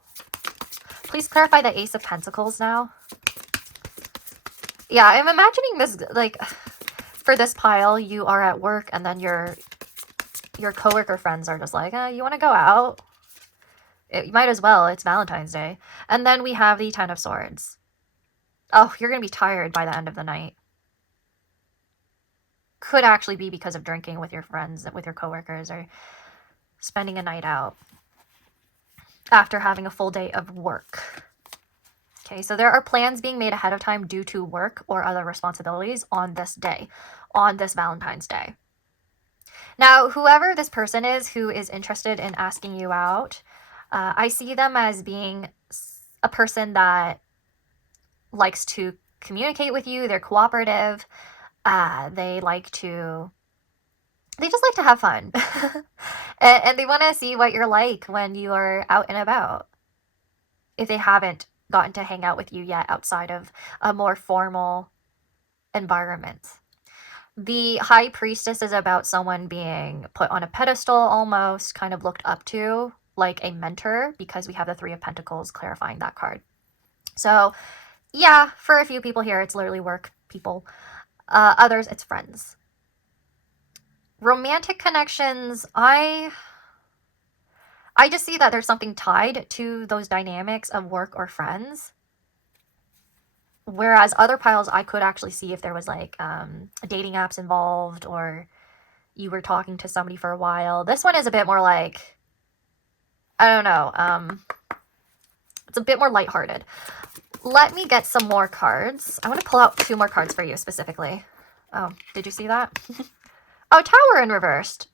Please clarify the Ace of Pentacles now. Yeah, I'm imagining this, like, for this pile, you are at work, and then your coworker friends are just like, you want to go out? You might as well. It's Valentine's Day. And then we have the Ten of Swords. Oh, you're going to be tired by the end of the night. Could actually be because of drinking with your friends, with your coworkers, or spending a night out after having a full day of work. Okay, so there are plans being made ahead of time due to work or other responsibilities on this day, on this Valentine's Day. Now, whoever this person is who is interested in asking you out, I see them as being a person that likes to communicate with you. They're cooperative. They just like to have fun. and they want to see what you're like when you are out and about. If they haven't gotten to hang out with you yet outside of a more formal environment. The High Priestess is about someone being put on a pedestal almost, kind of looked up to, like a mentor, because we have the Three of Pentacles clarifying that card. So, yeah, for a few people here, it's literally work people. Others, it's friends. Romantic connections, I just see that there's something tied to those dynamics of work or friends. Whereas other piles, I could actually see if there was like dating apps involved, or you were talking to somebody for a while. This one is a bit more like, I don't know, it's a bit more lighthearted. Let me get some more cards. I want to pull out 2 more cards for you specifically. Oh, did you see that? Oh, Tower in reversed.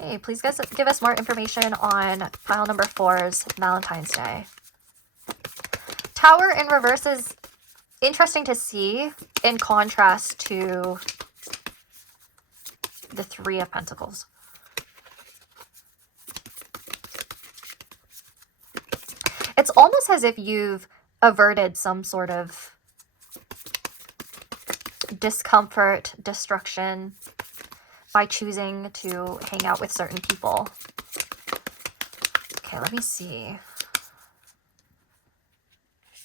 Okay, please give us more information on pile number 4's Valentine's Day. Tower in reverse is interesting to see in contrast to the Three of Pentacles. It's almost as if you've averted some sort of discomfort, destruction by choosing to hang out with certain people. Okay, let me see.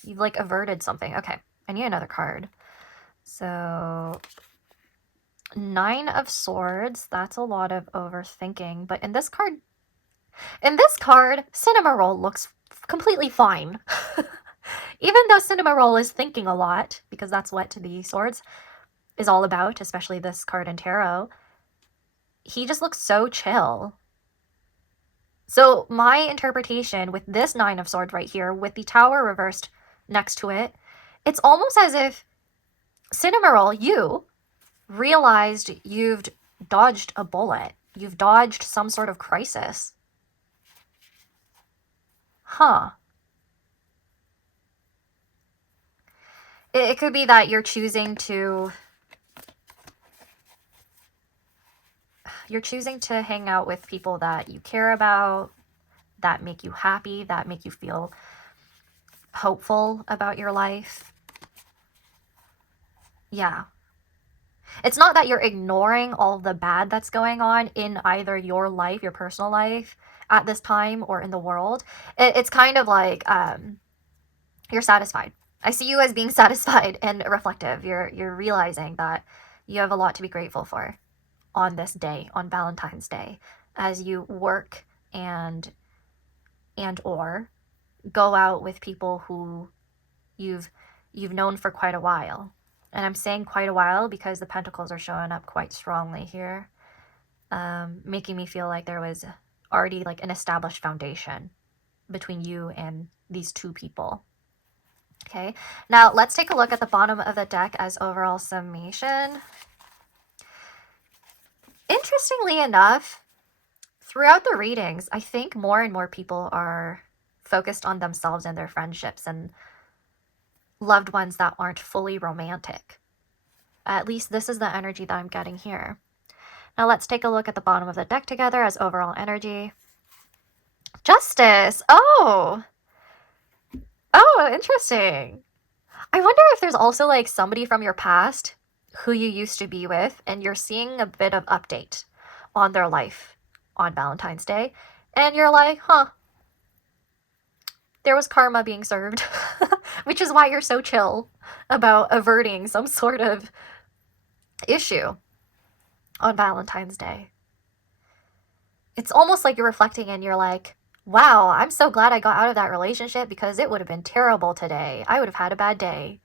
You've like averted something. Okay, I need another card. So 9 of Swords, that's a lot of overthinking, but in this card, Cinnamoroll looks completely fine. Even though Cinnamoroll is thinking a lot, because that's what the Swords is all about, especially this card in tarot, he just looks so chill. So my interpretation with this 9 of Swords right here, with the Tower reversed next to it, it's almost as if Cinnamoroll, you realized you've dodged a bullet. You've dodged some sort of crisis. Huh. It could be that you're choosing to hang out with people that you care about, that make you happy, that make you feel hopeful about your life. Yeah. It's not that you're ignoring all the bad that's going on in either your life, your personal life at this time, or in the world. It's kind of like you're satisfied. I see you as being satisfied and reflective. You're realizing that you have a lot to be grateful for on this day, on Valentine's Day, as you work and or go out with people who you've known for quite a while. And I'm saying quite a while because the Pentacles are showing up quite strongly here, making me feel like there was already like an established foundation between you and these 2 people. Okay, now let's take a look at the bottom of the deck as overall summation. Interestingly enough, throughout the readings, I think more and more people are focused on themselves and their friendships and loved ones that aren't fully romantic. At least this is the energy that I'm getting here. Now let's take a look at the bottom of the deck together as overall energy. Justice. Oh, interesting. I wonder if there's also like somebody from your past who you used to be with and you're seeing a bit of update on their life on Valentine's Day. And you're like, huh, there was karma being served, which is why you're so chill about averting some sort of issue on Valentine's Day. It's almost like you're reflecting and you're like, wow, I'm so glad I got out of that relationship because it would have been terrible today. I would have had a bad day.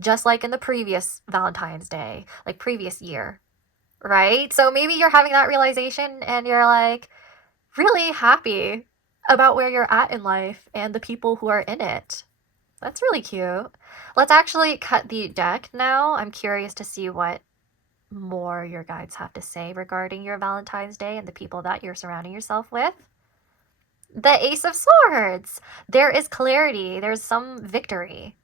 Just like in the previous Valentine's Day, like previous year, right? So maybe you're having that realization and you're like really happy about where you're at in life and the people who are in it. That's really cute. Let's actually cut the deck now. I'm curious to see what more your guides have to say regarding your Valentine's Day and the people that you're surrounding yourself with. The Ace of Swords. There is clarity. There's some victory.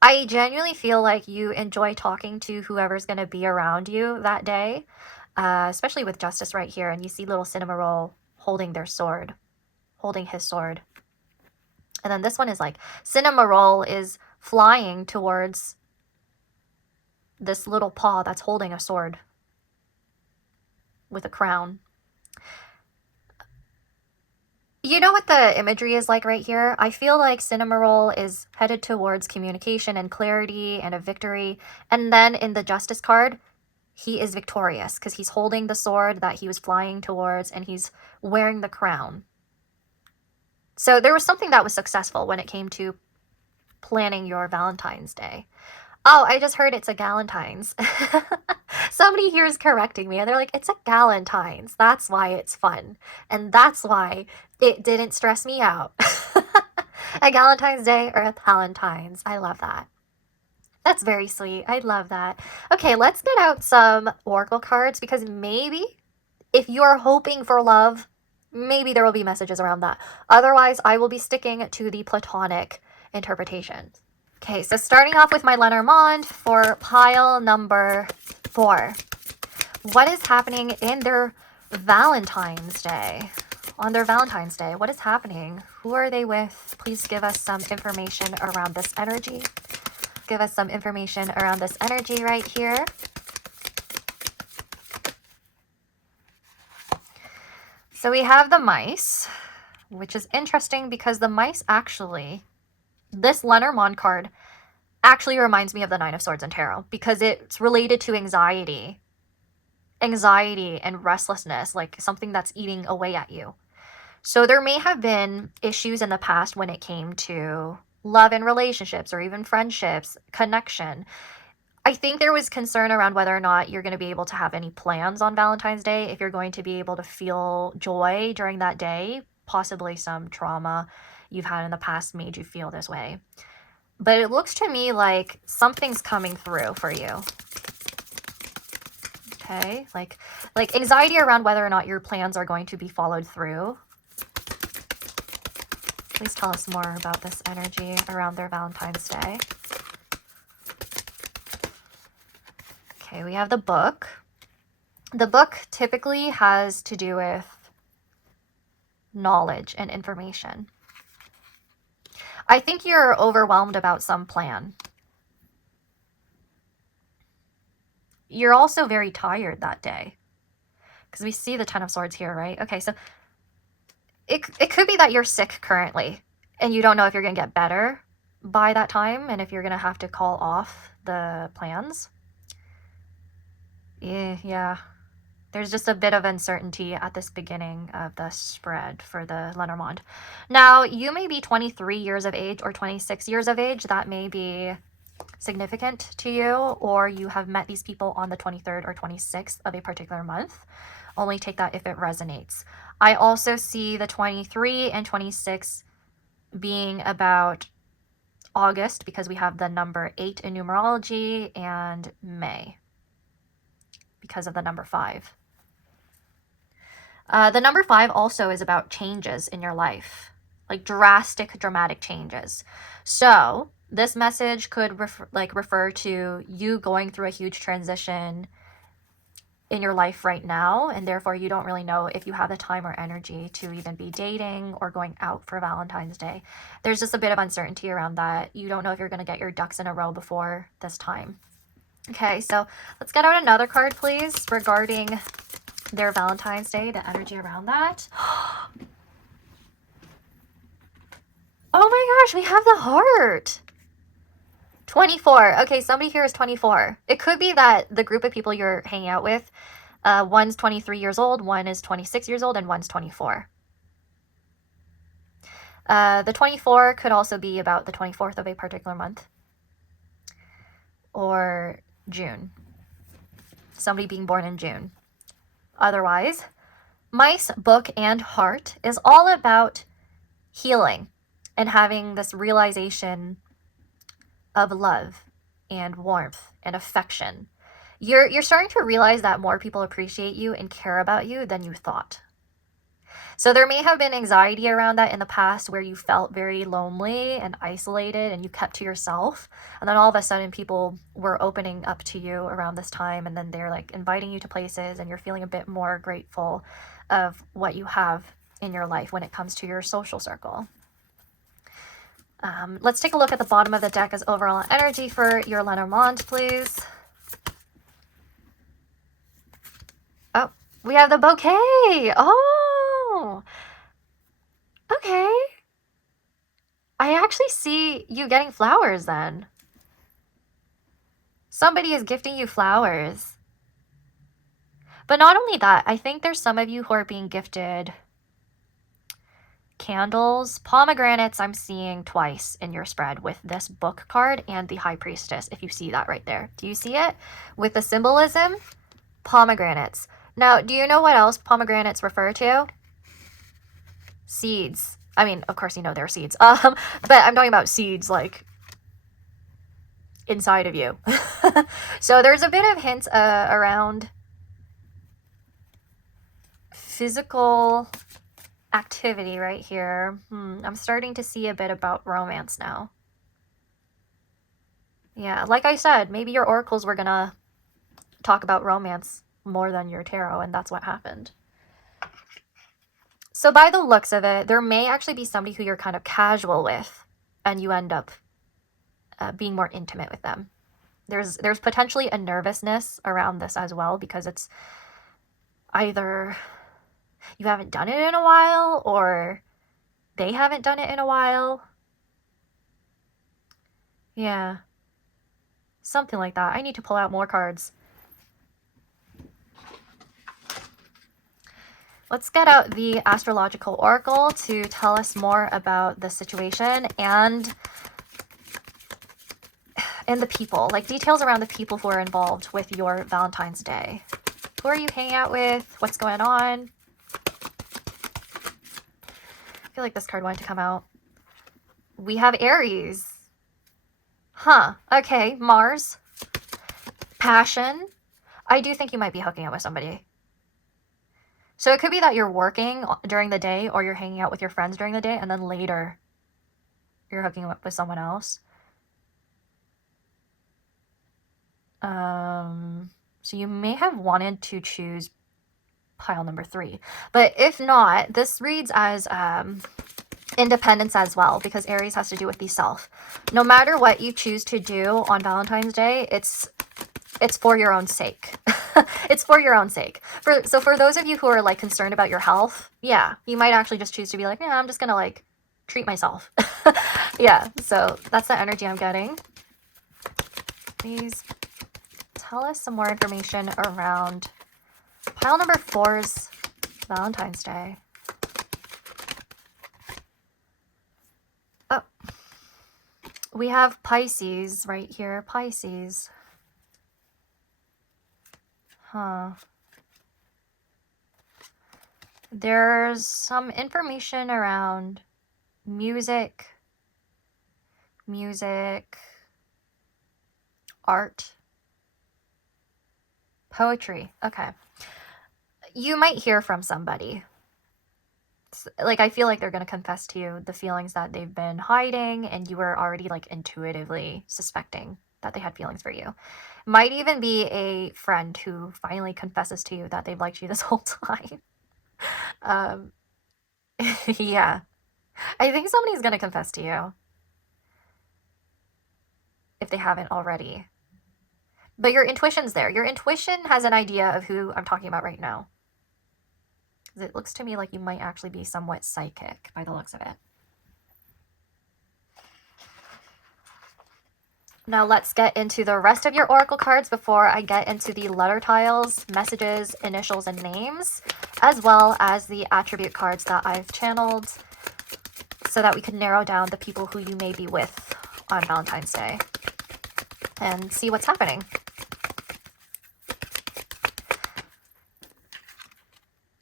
I genuinely feel like you enjoy talking to whoever's going to be around you that day, especially with Justice right here. And you see little Cinnamoroll holding their sword, holding his sword. And then this one is like Cinnamoroll is flying towards this little paw that's holding a sword with a crown. You know what the imagery is like right here? I feel like Cinnamoroll is headed towards communication and clarity and a victory. And then in the Justice card, he is victorious because he's holding the sword that he was flying towards and he's wearing the crown. So there was something that was successful when it came to planning your Valentine's Day. Oh, I just heard it's a Galentine's. Somebody here is correcting me and they're like, it's a Galentine's. That's why it's fun. And that's why it didn't stress me out. A Galentine's Day or a Palentine's. I love that. That's very sweet. I love that. Okay, let's get out some oracle cards because maybe if you are hoping for love, maybe there will be messages around that. Otherwise, I will be sticking to the platonic interpretation. Okay, so starting off with my Lenormand for pile number 4. What is happening in their Valentine's Day? On their Valentine's Day, what is happening? Who are they with? Please give us some information around this energy. Give us some information around this energy right here. So we have the mice, which is interesting because the mice actually, this Lenormand card actually reminds me of the Nine of Swords in Tarot because it's related to anxiety and restlessness, like something that's eating away at you. So there may have been issues in the past when it came to love and relationships or even friendships, connection. I think there was concern around whether or not you're going to be able to have any plans on Valentine's Day, if you're going to be able to feel joy during that day. Possibly some trauma you've had in the past made you feel this way. But it looks to me like something's coming through for you. Okay, like anxiety around whether or not your plans are going to be followed through. Please tell us more about this energy around their Valentine's Day. Okay, we have the book. The book typically has to do with knowledge and information. I think you're overwhelmed about some plan. You're also very tired that day because we see the Ten of Swords here, right? Okay, so it could be that you're sick currently and you don't know if you're going to get better by that time and if you're going to have to call off the plans. Yeah. There's just a bit of uncertainty at this beginning of the spread for the Lenormand. Now, you may be 23 years of age or 26 years of age. That may be significant to you, or you have met these people on the 23rd or 26th of a particular month. Only take that if it resonates. I also see the 23 and 26 being about August because we have the number 8 in numerology and May because of the number 5. The number 5 also is about changes in your life, like dramatic changes. So This message could refer to you going through a huge transition in your life right now, and therefore you don't really know if you have the time or energy to even be dating or going out for Valentine's Day. There's just a bit of uncertainty around that. You don't know if you're going to get your ducks in a row before this time. Okay, so let's get out another card, please, regarding their Valentine's Day, the energy around that. Oh my gosh, we have the heart. 24. Okay, somebody here is 24. It could be that the group of people you're hanging out with, one's 23 years old, one is 26 years old, and one's 24. The 24 could also be about the 24th of a particular month or June. Somebody being born in June. Otherwise, Mice, Book, and Heart is all about healing and having this realization of love and warmth and affection. You're starting to realize that more people appreciate you and care about you than you thought. So there may have been anxiety around that in the past where you felt very lonely and isolated and you kept to yourself. And then all of a sudden people were opening up to you around this time, and then they're like inviting you to places and you're feeling a bit more grateful of what you have in your life when it comes to your social circle. Let's take a look at the bottom of the deck as overall energy for your Lenormand, please. Oh, we have the bouquet. Oh, okay. I actually see you getting flowers then. Somebody is gifting you flowers. But not only that, I think there's some of you who are being gifted candles. Pomegranates I'm seeing twice in your spread with this Book card and the High Priestess, if you see that right there. Do you see it? With the symbolism, pomegranates. Now, do you know what else pomegranates refer to? Seeds. I mean, of course you know they're seeds. But I'm talking about seeds like inside of you. So there's a bit of hints around physical activity right here. I'm starting to see a bit about romance now. Yeah, like I said, maybe your oracles were gonna talk about romance more than your tarot, and that's what happened. So by the looks of it, there may actually be somebody who you're kind of casual with, and you end up being more intimate with them. There's potentially a nervousness around this as well, because it's either you haven't done it in a while or they haven't done it in a while. Yeah. Something like that. I need to pull out more cards. Let's get out the astrological oracle to tell us more about the situation and the people, like details around the people who are involved with your Valentine's Day. Who are you hanging out with? What's going on? I feel like this card wanted to come out. We have Aries. Huh. Okay. Mars. Passion. I do think you might be hooking up with somebody. So it could be that you're working during the day or you're hanging out with your friends during the day, and then later you're hooking up with someone else. So you may have wanted to choose pile number 3. But if not, this reads as independence as well, because Aries has to do with the self. No matter what you choose to do on Valentine's Day, it's for your own sake. It's for your own sake. So for those of you who are like concerned about your health, yeah, you might actually just choose to be like, yeah, I'm just gonna like treat myself. Yeah, so that's the energy I'm getting. Please tell us some more information around pile number 4's Valentine's Day. Oh, we have Pisces right here. Pisces. Huh. There's some information around music, art, poetry. Okay. You might hear from somebody. like, I feel like they're gonna confess to you the feelings that they've been hiding, and you were already, like, intuitively suspecting that they had feelings for you. Might even be a friend who finally confesses to you that they've liked you this whole time. Um, yeah. I think somebody's gonna confess to you if they haven't already. But your intuition's there. Your intuition has an idea of who I'm talking about right now. It looks to me like you might actually be somewhat psychic by the looks of it. Now let's get into the rest of your oracle cards before I get into the letter tiles, messages, initials, and names, as well as the attribute cards that I've channeled so that we can narrow down the people who you may be with on Valentine's Day and see what's happening.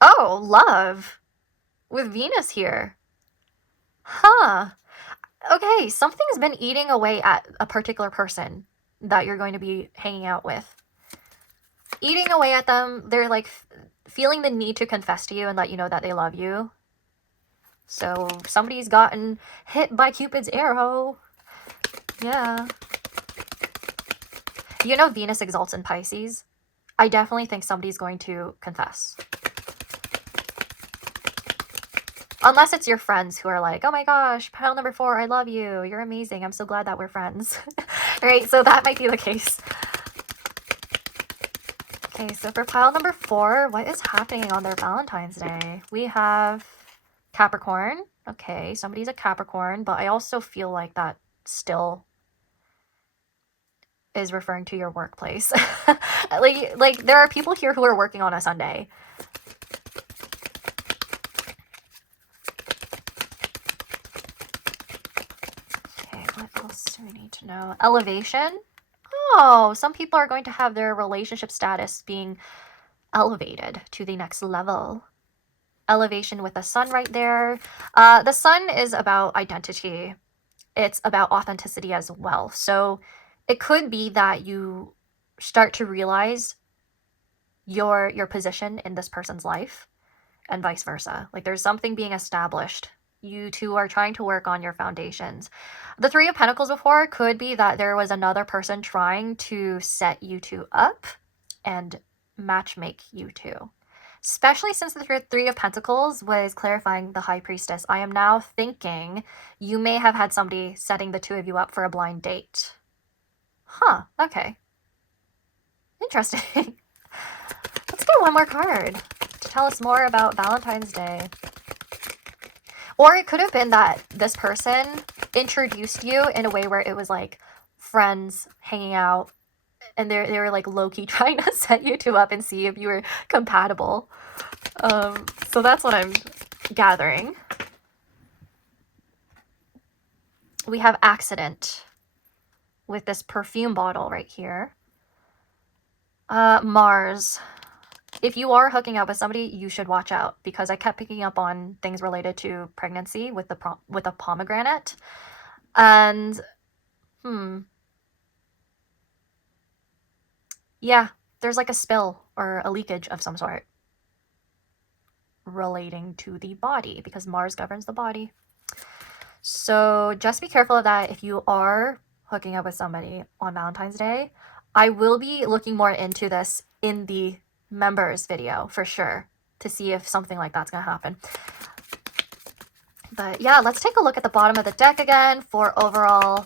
Oh, love with Venus here. Huh. Okay, something's been eating away at a particular person that you're going to be hanging out with. Eating away at them, they're like feeling the need to confess to you and let you know that they love you. So somebody's gotten hit by Cupid's arrow. Yeah. You know Venus exalts in Pisces. I definitely think somebody's going to confess. Unless it's your friends who are like, oh my gosh, pile number 4, I love you. You're amazing. I'm so glad that we're friends. Right? So that might be the case. Okay, so for pile number 4, what is happening on their Valentine's Day? We have Capricorn. Okay, somebody's a Capricorn, but I also feel like that still is referring to your workplace. like there are people here who are working on a Sunday. Okay, what else do we need to know? Elevation. Oh, some people are going to have their relationship status being elevated to the next level. Elevation with the sun right there. The sun is about identity. It's about authenticity as well. So it could be that you start to realize your position in this person's life and vice versa. Like there's something being established. You two are trying to work on your foundations. The Three of Pentacles before could be that there was another person trying to set you two up and matchmake you two. Especially since the Three of Pentacles was clarifying the High Priestess. I am now thinking you may have had somebody setting the two of you up for a blind date. Huh, okay. Interesting. Let's get one more card to tell us more about Valentine's Day. Or it could have been that this person introduced you in a way where it was like friends hanging out, and they were like low-key trying to set you two up and see if you were compatible. So that's what I'm gathering. We have accident with this perfume bottle right here. Mars. If you are hooking up with somebody, you should watch out, because I kept picking up on things related to pregnancy with the pomegranate. And yeah, there's like a spill or a leakage of some sort relating to the body, because Mars governs the body. So just be careful of that if you are hooking up with somebody on Valentine's Day. I will be looking more into this in the members video for sure to see if something like that's gonna happen. But yeah, let's take a look at the bottom of the deck again for overall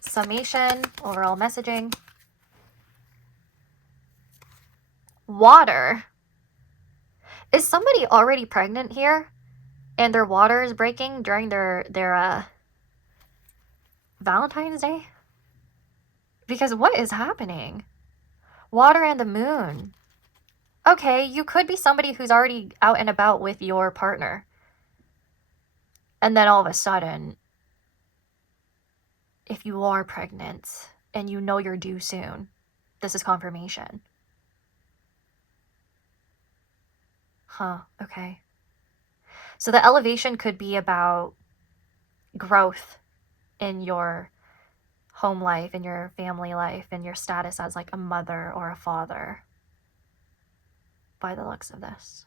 summation, overall messaging. Water. Is somebody already pregnant here and their water is breaking during their Valentine's Day? Because what is happening? Water and the moon. Okay, you could be somebody who's already out and about with your partner. And then all of a sudden, if you are pregnant and you know you're due soon, this is confirmation. Huh, okay. So the elevation could be about growth in your home life, in your family life, in your status as like a mother or a father, by the looks of this.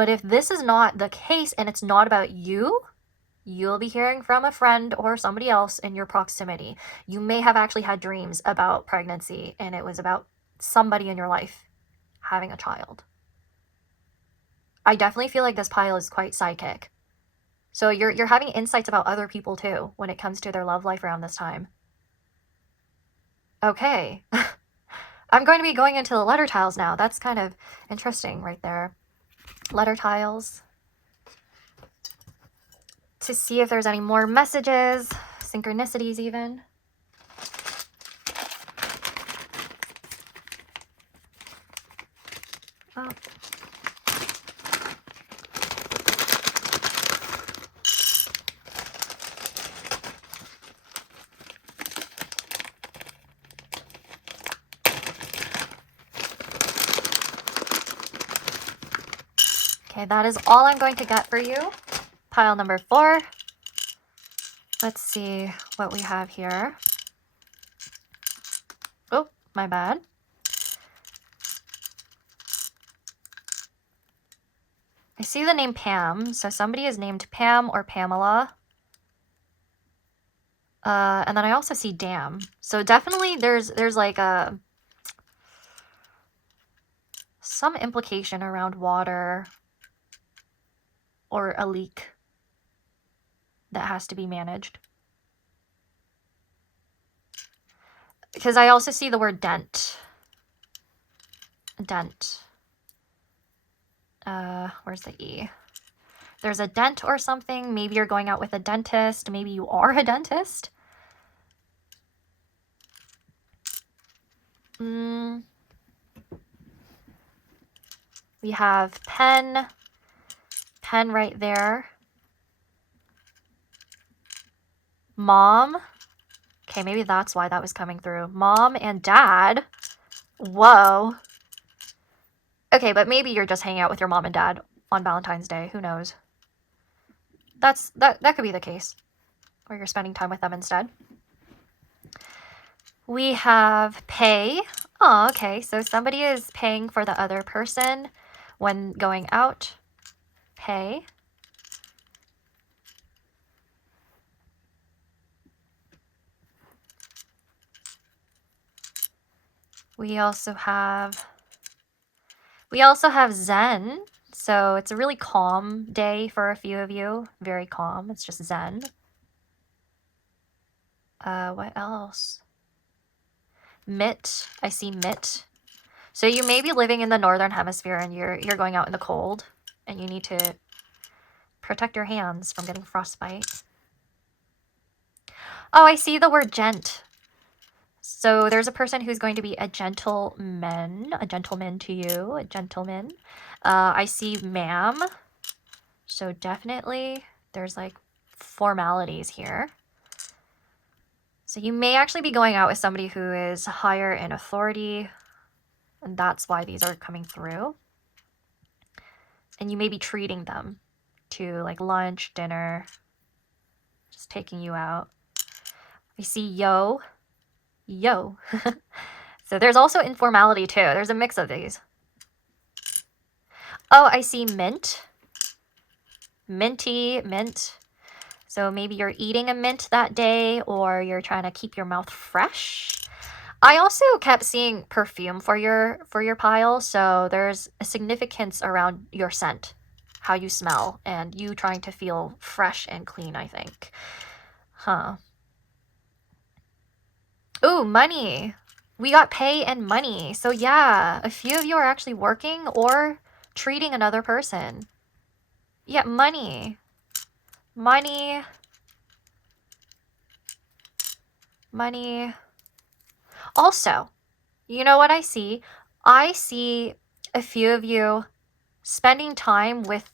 But if this is not the case and it's not about you, you'll be hearing from a friend or somebody else in your proximity. You may have actually had dreams about pregnancy and it was about somebody in your life having a child. I definitely feel like this pile is quite psychic. So you're having insights about other people too when it comes to their love life around this time. Okay. I'm going to be going into the letter tiles now. That's kind of interesting right there. Letter tiles. To see if there's any more messages, synchronicities even. Oh. Okay, that is all I'm going to get for you. Pile number 4. Let's see what we have here. Oh, my bad. I see the name Pam, so somebody is named Pam or Pamela. And then I also see Dam. So definitely there's like some implication around water or a leak that has to be managed. Because I also see the word dent. Dent. Where's the E? There's a dent or something. Maybe you're going out with a dentist. Maybe you are a dentist. We have pen right there. Mom. Okay, maybe that's why that was coming through. Mom and dad. Whoa. Okay, but maybe you're just hanging out with your mom and dad on Valentine's Day. Who knows? That could be the case. Or you're spending time with them instead. We have pay. Oh, okay. So somebody is paying for the other person when going out. Pay. We also have Zen. So it's a really calm day for a few of you. Very calm. It's just Zen. What else? Mitt. I see mitt. So you may be living in the northern hemisphere and you're going out in the cold and you need to protect your hands from getting frostbite. Oh, I see the word gent. So there's a person who's going to be a gentleman to you, a gentleman. I see ma'am. So definitely there's like formalities here. So you may actually be going out with somebody who is higher in authority, and that's why these are coming through. And you may be treating them to like lunch, dinner, just taking you out. I see yo. So there's also informality too. There's a mix of these. Oh, I see mint. Minty, mint. So maybe you're eating a mint that day or you're trying to keep your mouth fresh. I also kept seeing perfume for your pile, so there's a significance around your scent, how you smell, and you trying to feel fresh and clean, I think. Huh. Ooh, money. We got pay and money. So yeah, a few of you are actually working or treating another person. Yeah, money. Money. Money. Also, you know what I see? I see a few of you spending time with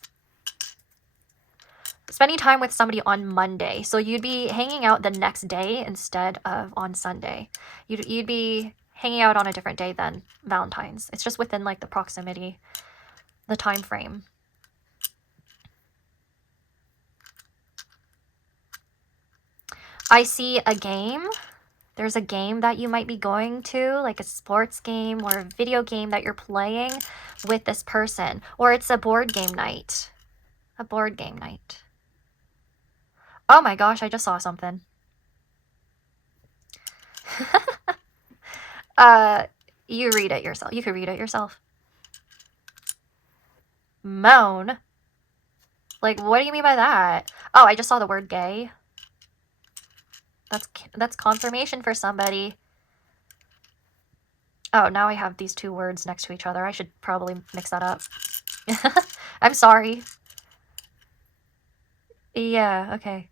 somebody on Monday. So you'd be hanging out the next day instead of on Sunday. You'd be hanging out on a different day than Valentine's. It's just within like the proximity, the time frame. I see a game. There's a game that you might be going to, like a sports game or a video game that you're playing with this person. Or it's a board game night. A board game night. Oh my gosh, I just saw something. You read it yourself. You could read it yourself. Moan? Like, what do you mean by that? Oh, I just saw the word gay. That's confirmation for somebody. Oh, now I have these two words next to each other. I should probably mix that up. I'm sorry. Yeah, okay.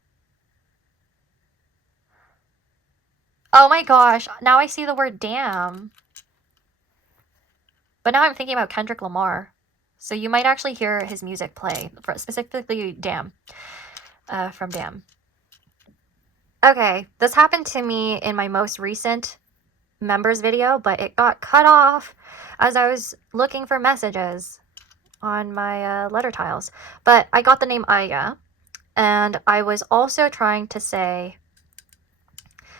Oh my gosh, now I see the word damn. But now I'm thinking about Kendrick Lamar. So you might actually hear his music play, specifically Damn, from Damn. Okay, this happened to me in my most recent members video, but it got cut off as I was looking for messages on my letter tiles. But I got the name Aya, and I was also trying to say,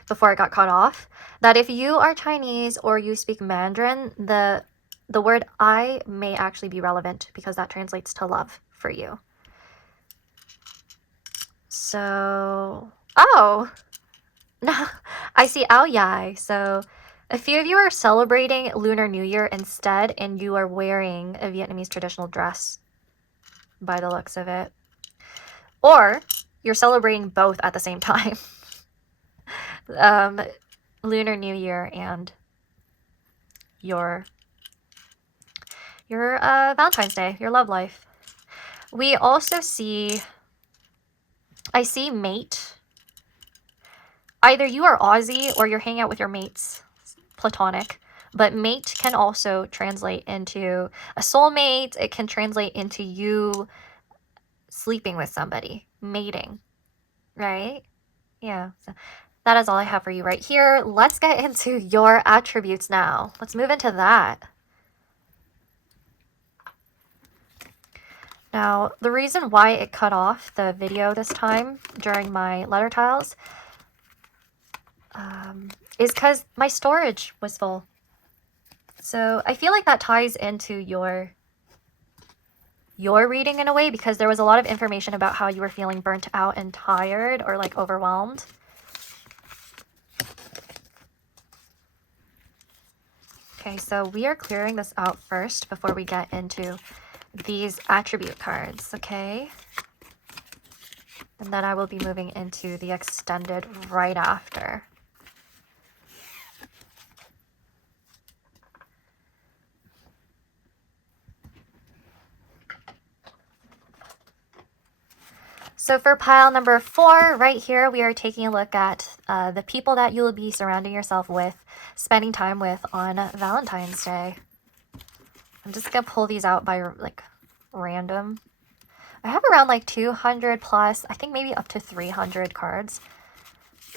before it got cut off, that if you are Chinese or you speak Mandarin, the word I may actually be relevant because that translates to love for you. So, oh, no, I see Ao Yai. So a few of you are celebrating Lunar New Year instead, and you are wearing a Vietnamese traditional dress by the looks of it. Or you're celebrating both at the same time. Lunar New Year and your Valentine's Day, your love life. We also see, I see mate. Either you are Aussie or you're hanging out with your mates, platonic. But mate can also translate into a soulmate. It can translate into you sleeping with somebody, mating, right? Yeah, so that is all I have for you right here. Let's get into your attributes now. Let's move into that. Now, the reason why it cut off the video this time during my letter tiles is because my storage was full. So I feel like that ties into your reading in a way, because there was a lot of information about how you were feeling burnt out and tired or like overwhelmed. Okay, so we are clearing this out first before we get into these attribute cards, okay? And then I will be moving into the extended right after. So for pile number 4, right here, we are taking a look at the people that you will be surrounding yourself with, spending time with on Valentine's Day. I'm just going to pull these out by like random. I have around like 200 plus, I think maybe up to 300 cards.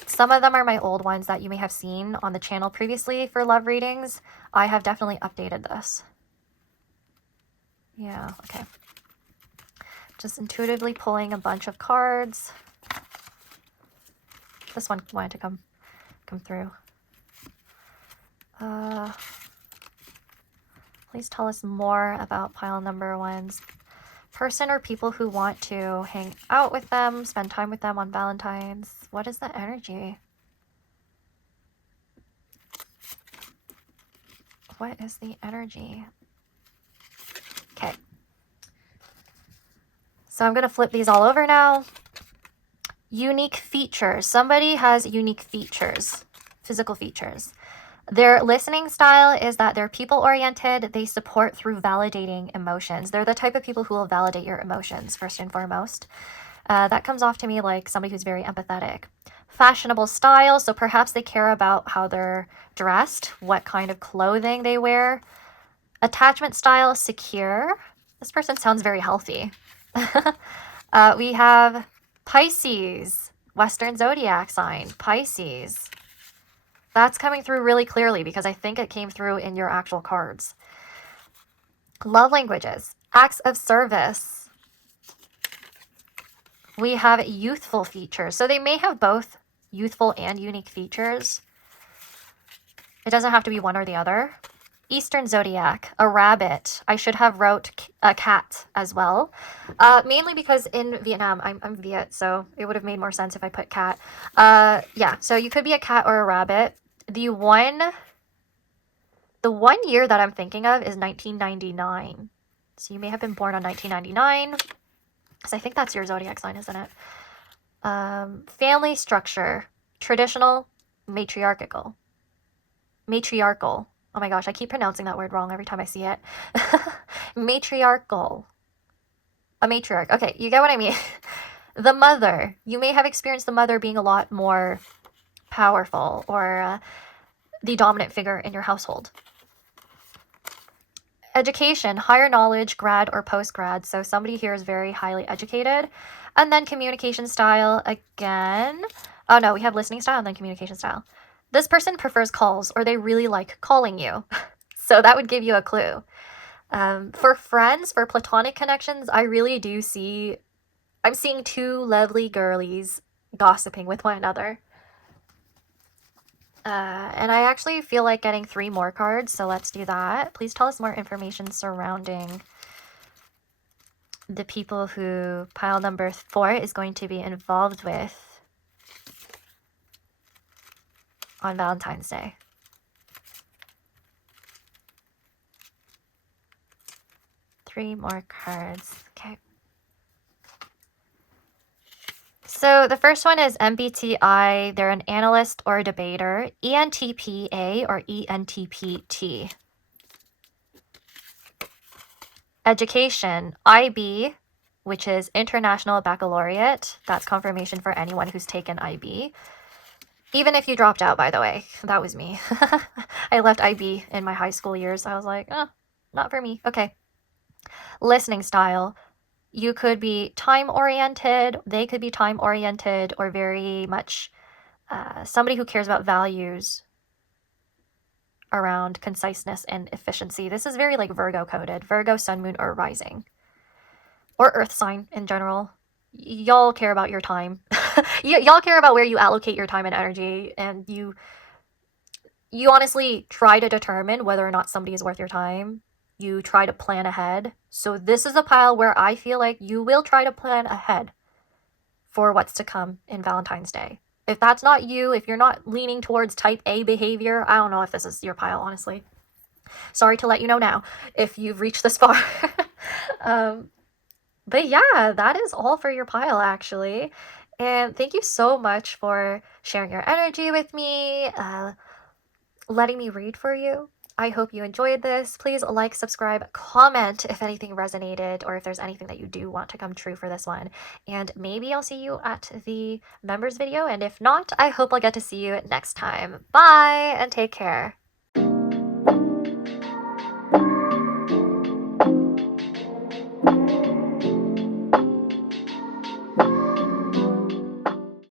Some of them are my old ones that you may have seen on the channel previously for love readings. I have definitely updated this. Yeah, okay. Just intuitively pulling a bunch of cards. This one wanted to come through. Please tell us more about pile number 1's person or people who want to hang out with them, spend time with them on Valentine's. What is the energy? What is the energy? Okay. So I'm going to flip these all over now. Unique features. Somebody has unique features, physical features. Their listening style is that they're people-oriented. They support through validating emotions. They're the type of people who will validate your emotions, first and foremost. That comes off to me like somebody who's very empathetic. Fashionable style, so perhaps they care about how they're dressed, what kind of clothing they wear. Attachment style, secure. This person sounds very healthy. We have Pisces, Western zodiac sign, Pisces. That's coming through really clearly because I think it came through in your actual cards. Love languages, acts of service. We have youthful features. So they may have both youthful and unique features. It doesn't have to be one or the other. Eastern zodiac, a rabbit. I should have wrote a cat as well. Mainly because in Vietnam, I'm Viet, so it would have made more sense if I put cat. Yeah, so you could be a cat or a rabbit. The one year that I'm thinking of is 1999. So you may have been born on 1999. Because I think that's your zodiac sign, isn't it? Family structure, traditional, matriarchal. Matriarchal. Oh my gosh, I keep pronouncing that word wrong every time I see it. Matriarchal. A matriarch. Okay, you get what I mean. The mother. You may have experienced the mother being a lot more powerful or the dominant figure in your household. Education, higher knowledge, grad or post-grad. So somebody here is very highly educated. And then communication style again. Oh no, we have listening style and then communication style. This person prefers calls, or they really like calling you. So that would give you a clue. For friends, for platonic connections, I really do see, I'm seeing two lovely girlies gossiping with one another. And I actually feel like getting 3 more cards, so let's do that. Please tell us more information surrounding the people who pile number 4 is going to be involved with on Valentine's Day. Three more cards. Okay. So the first one is MBTI. They're an analyst or a debater. ENTPA or ENTPT. Education. IB, which is International Baccalaureate. That's confirmation for anyone who's taken IB. Even if you dropped out, by the way. That was me. I left IB in my high school years. I was like, oh, not for me. Okay. Listening style. You could be time-oriented. They could be time-oriented or very much somebody who cares about values around conciseness and efficiency. This is very like Virgo coded. Virgo, sun, moon, or rising. Or earth sign in general. Y'all care about your time. Y'all care about where you allocate your time and energy, and you honestly try to determine whether or not somebody is worth your time. You try to plan ahead. So this is a pile where I feel like you will try to plan ahead for what's to come in Valentine's Day. If that's not you, if you're not leaning towards type A behavior, I don't know if this is your pile, honestly. Sorry to let you know now if you've reached this far. But yeah, that is all for your pile, actually. And thank you so much for sharing your energy with me, letting me read for you. I hope you enjoyed this. Please like, subscribe, comment if anything resonated or if there's anything that you do want to come true for this one. And maybe I'll see you at the members video. And if not, I hope I'll get to see you next time. Bye and take care.